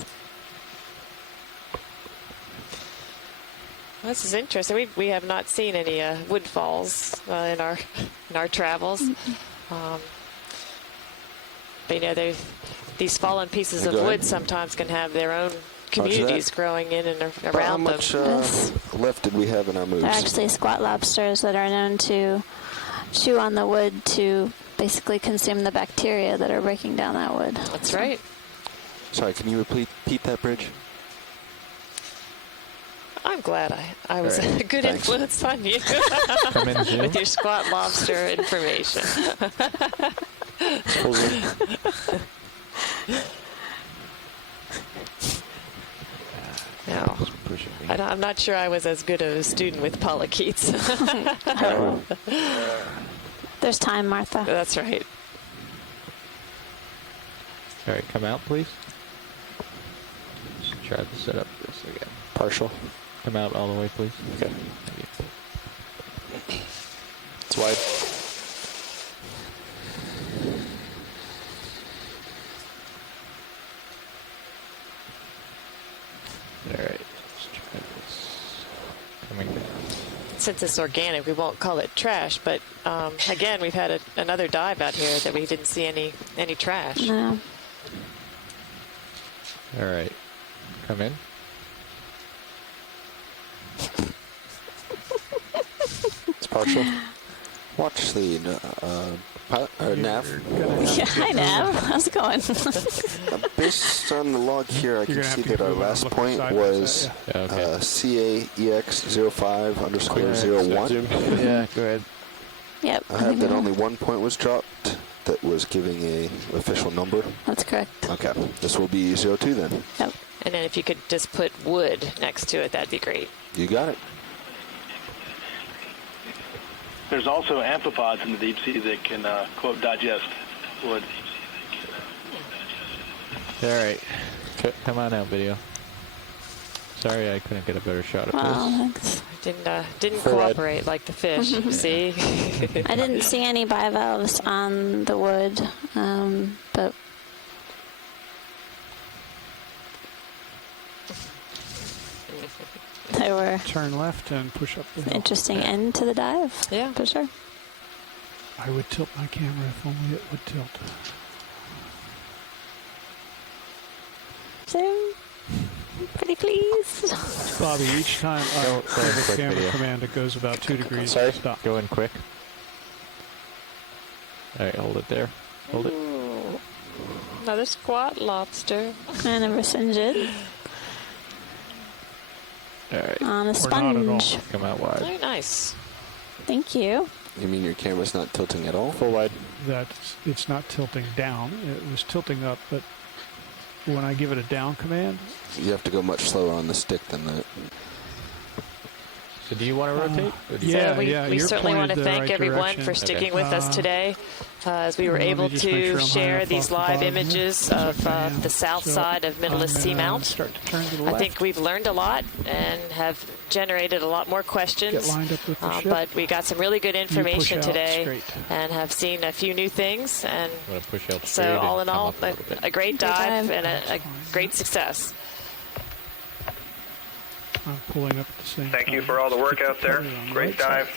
This is interesting. We have not seen any woodfalls in our travels. But you know, these fallen pieces of wood sometimes can have their own communities growing in and around How much them. left did we have in our moves? They're actually squat lobsters that are known to chew on the wood to basically consume the bacteria that are breaking down that wood. That's right. Sorry, can you repeat that, Bridge? I'm glad I was a good influence on you with your squat lobster information. No, I'm not sure I was as good of a student with polychaetes. There's time, Martha. That's right. All right, come out, please. Just try to set up this again. Partial. Come out all the way, please. Okay. It's wide. All right. Let's try this. Coming down. Since it's organic, we won't call it trash. But again, we've had another dive out here that we didn't see any trash. No. All right. Come in. It's partial. Watch the nav. Yeah, hi Nav. How's it going? Based on the log here, I can see that our last point was CAEX05_01. Yeah, go ahead. Yep. I have that only one point was dropped that was giving a official number. That's correct. Okay, this will be 02 then. Yep. And then if you could just put wood next to it, that'd be great. You got it. There's also amphipods in the deep sea that can, quote, digest wood. All right. Come on out, video. Sorry I couldn't get a better shot of Thanks. Didn't cooperate like the fish. See? I didn't see any bivalves on the wood, but they were Turn left and push up the hill. interesting end to the dive. Yeah, for sure. I would tilt my camera if only it would tilt. So, pretty pleased. Bobby, each time I give a camera command, it goes about 2 degrees. Sorry, stop. Go in quick. All right, hold it there. Hold it. Another squat lobster. I never singeed. All right. On a sponge. Come out wide. Very nice. Thank you. You mean your camera's not tilting at all? Full wide. It's not tilting down. It was tilting up, but when I give it a down command, you have to go much slower on the stick than that. So do you want to rotate? We certainly want to thank everyone for sticking with us today as we were able to share these live images of the south side of Mytilus Seamount. I think we've learned a lot and have generated a lot more questions, but we got some really good information today and have seen a few new things. And so all in all, a great dive and a great success. I'm pulling up at the same Thank you for all the work out there. Great dive.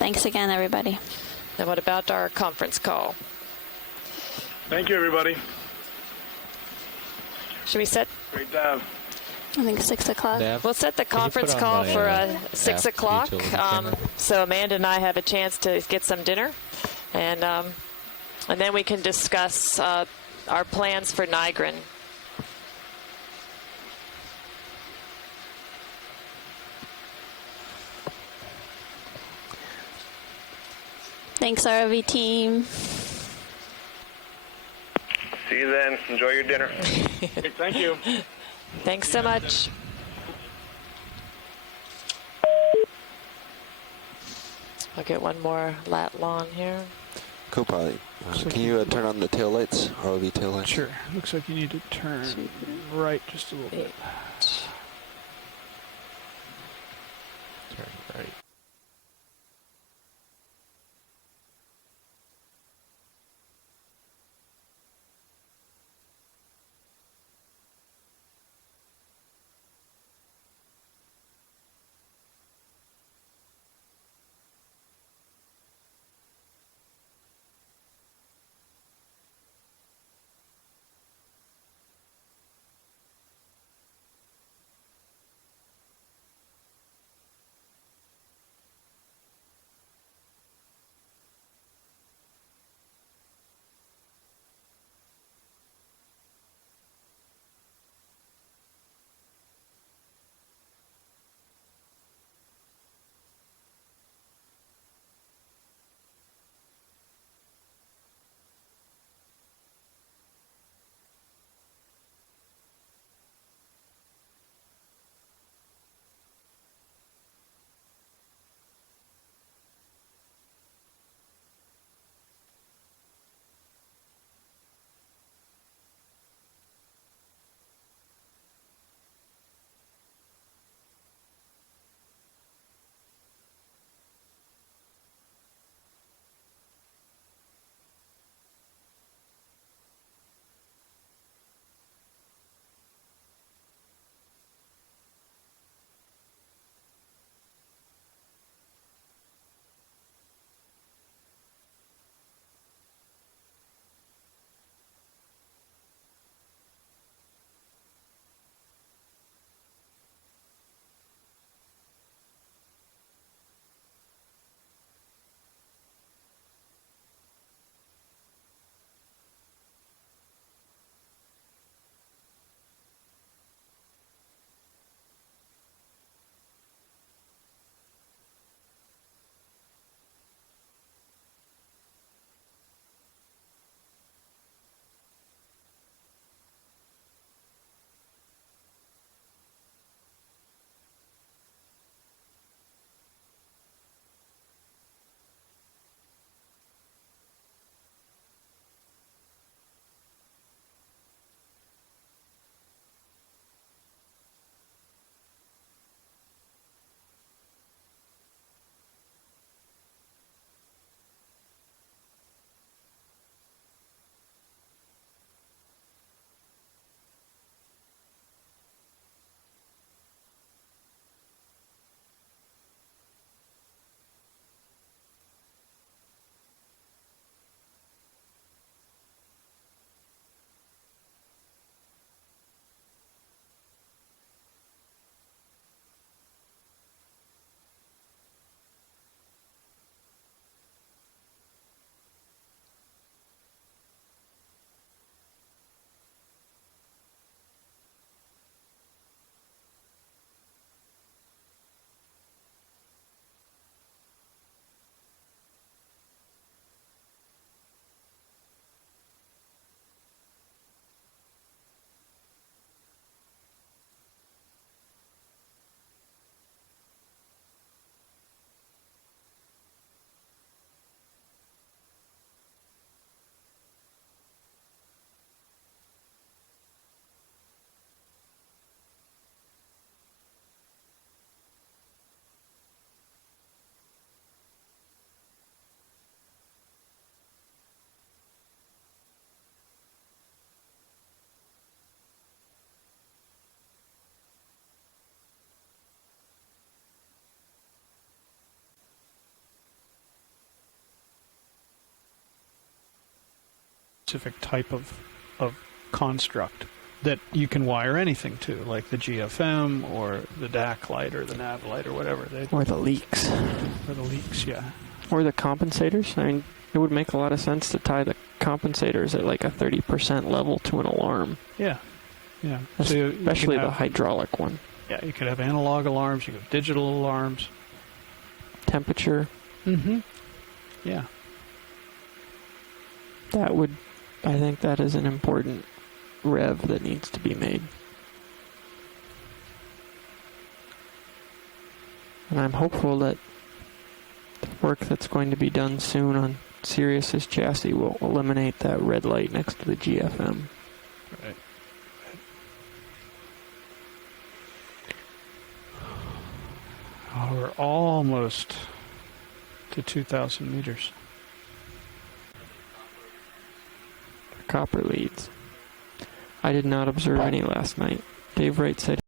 Thanks again, everybody. And what about our conference call? Thank you, everybody. Should we set? Great dive. I think 6 o'clock. We'll set the conference call for 6 o'clock, so Amanda and I have a chance to get some dinner, and then we can discuss our plans for Nigrin. Thanks, ROV team. See you then. Enjoy your dinner. Thank you. Thanks so much. I'll get one more lat lawn here. Co-pilot, can you turn on the tail lights, ROV tail lights? Sure. Looks like you need to turn right just a little bit. Turn right. specific type of construct that you can wire anything to, like the GFM or the DAC light or the nav light or whatever. Or the leaks. Or the leaks, yeah. Or the compensators. I mean, it would make a lot of sense to tie the compensators at like a 30% level to an alarm. Yeah, yeah. Especially the hydraulic one. Yeah, you could have analog alarms, you could have digital alarms. Temperature. Mm-hmm. Yeah. I think that is an important rev that needs to be made. And I'm hopeful that the work that's going to be done soon on Sirius's chassis will eliminate that red light next to the GFM. Right. Oh, we're almost to 2,000 meters. Copper leads. I did not observe any last night. Dave Wright said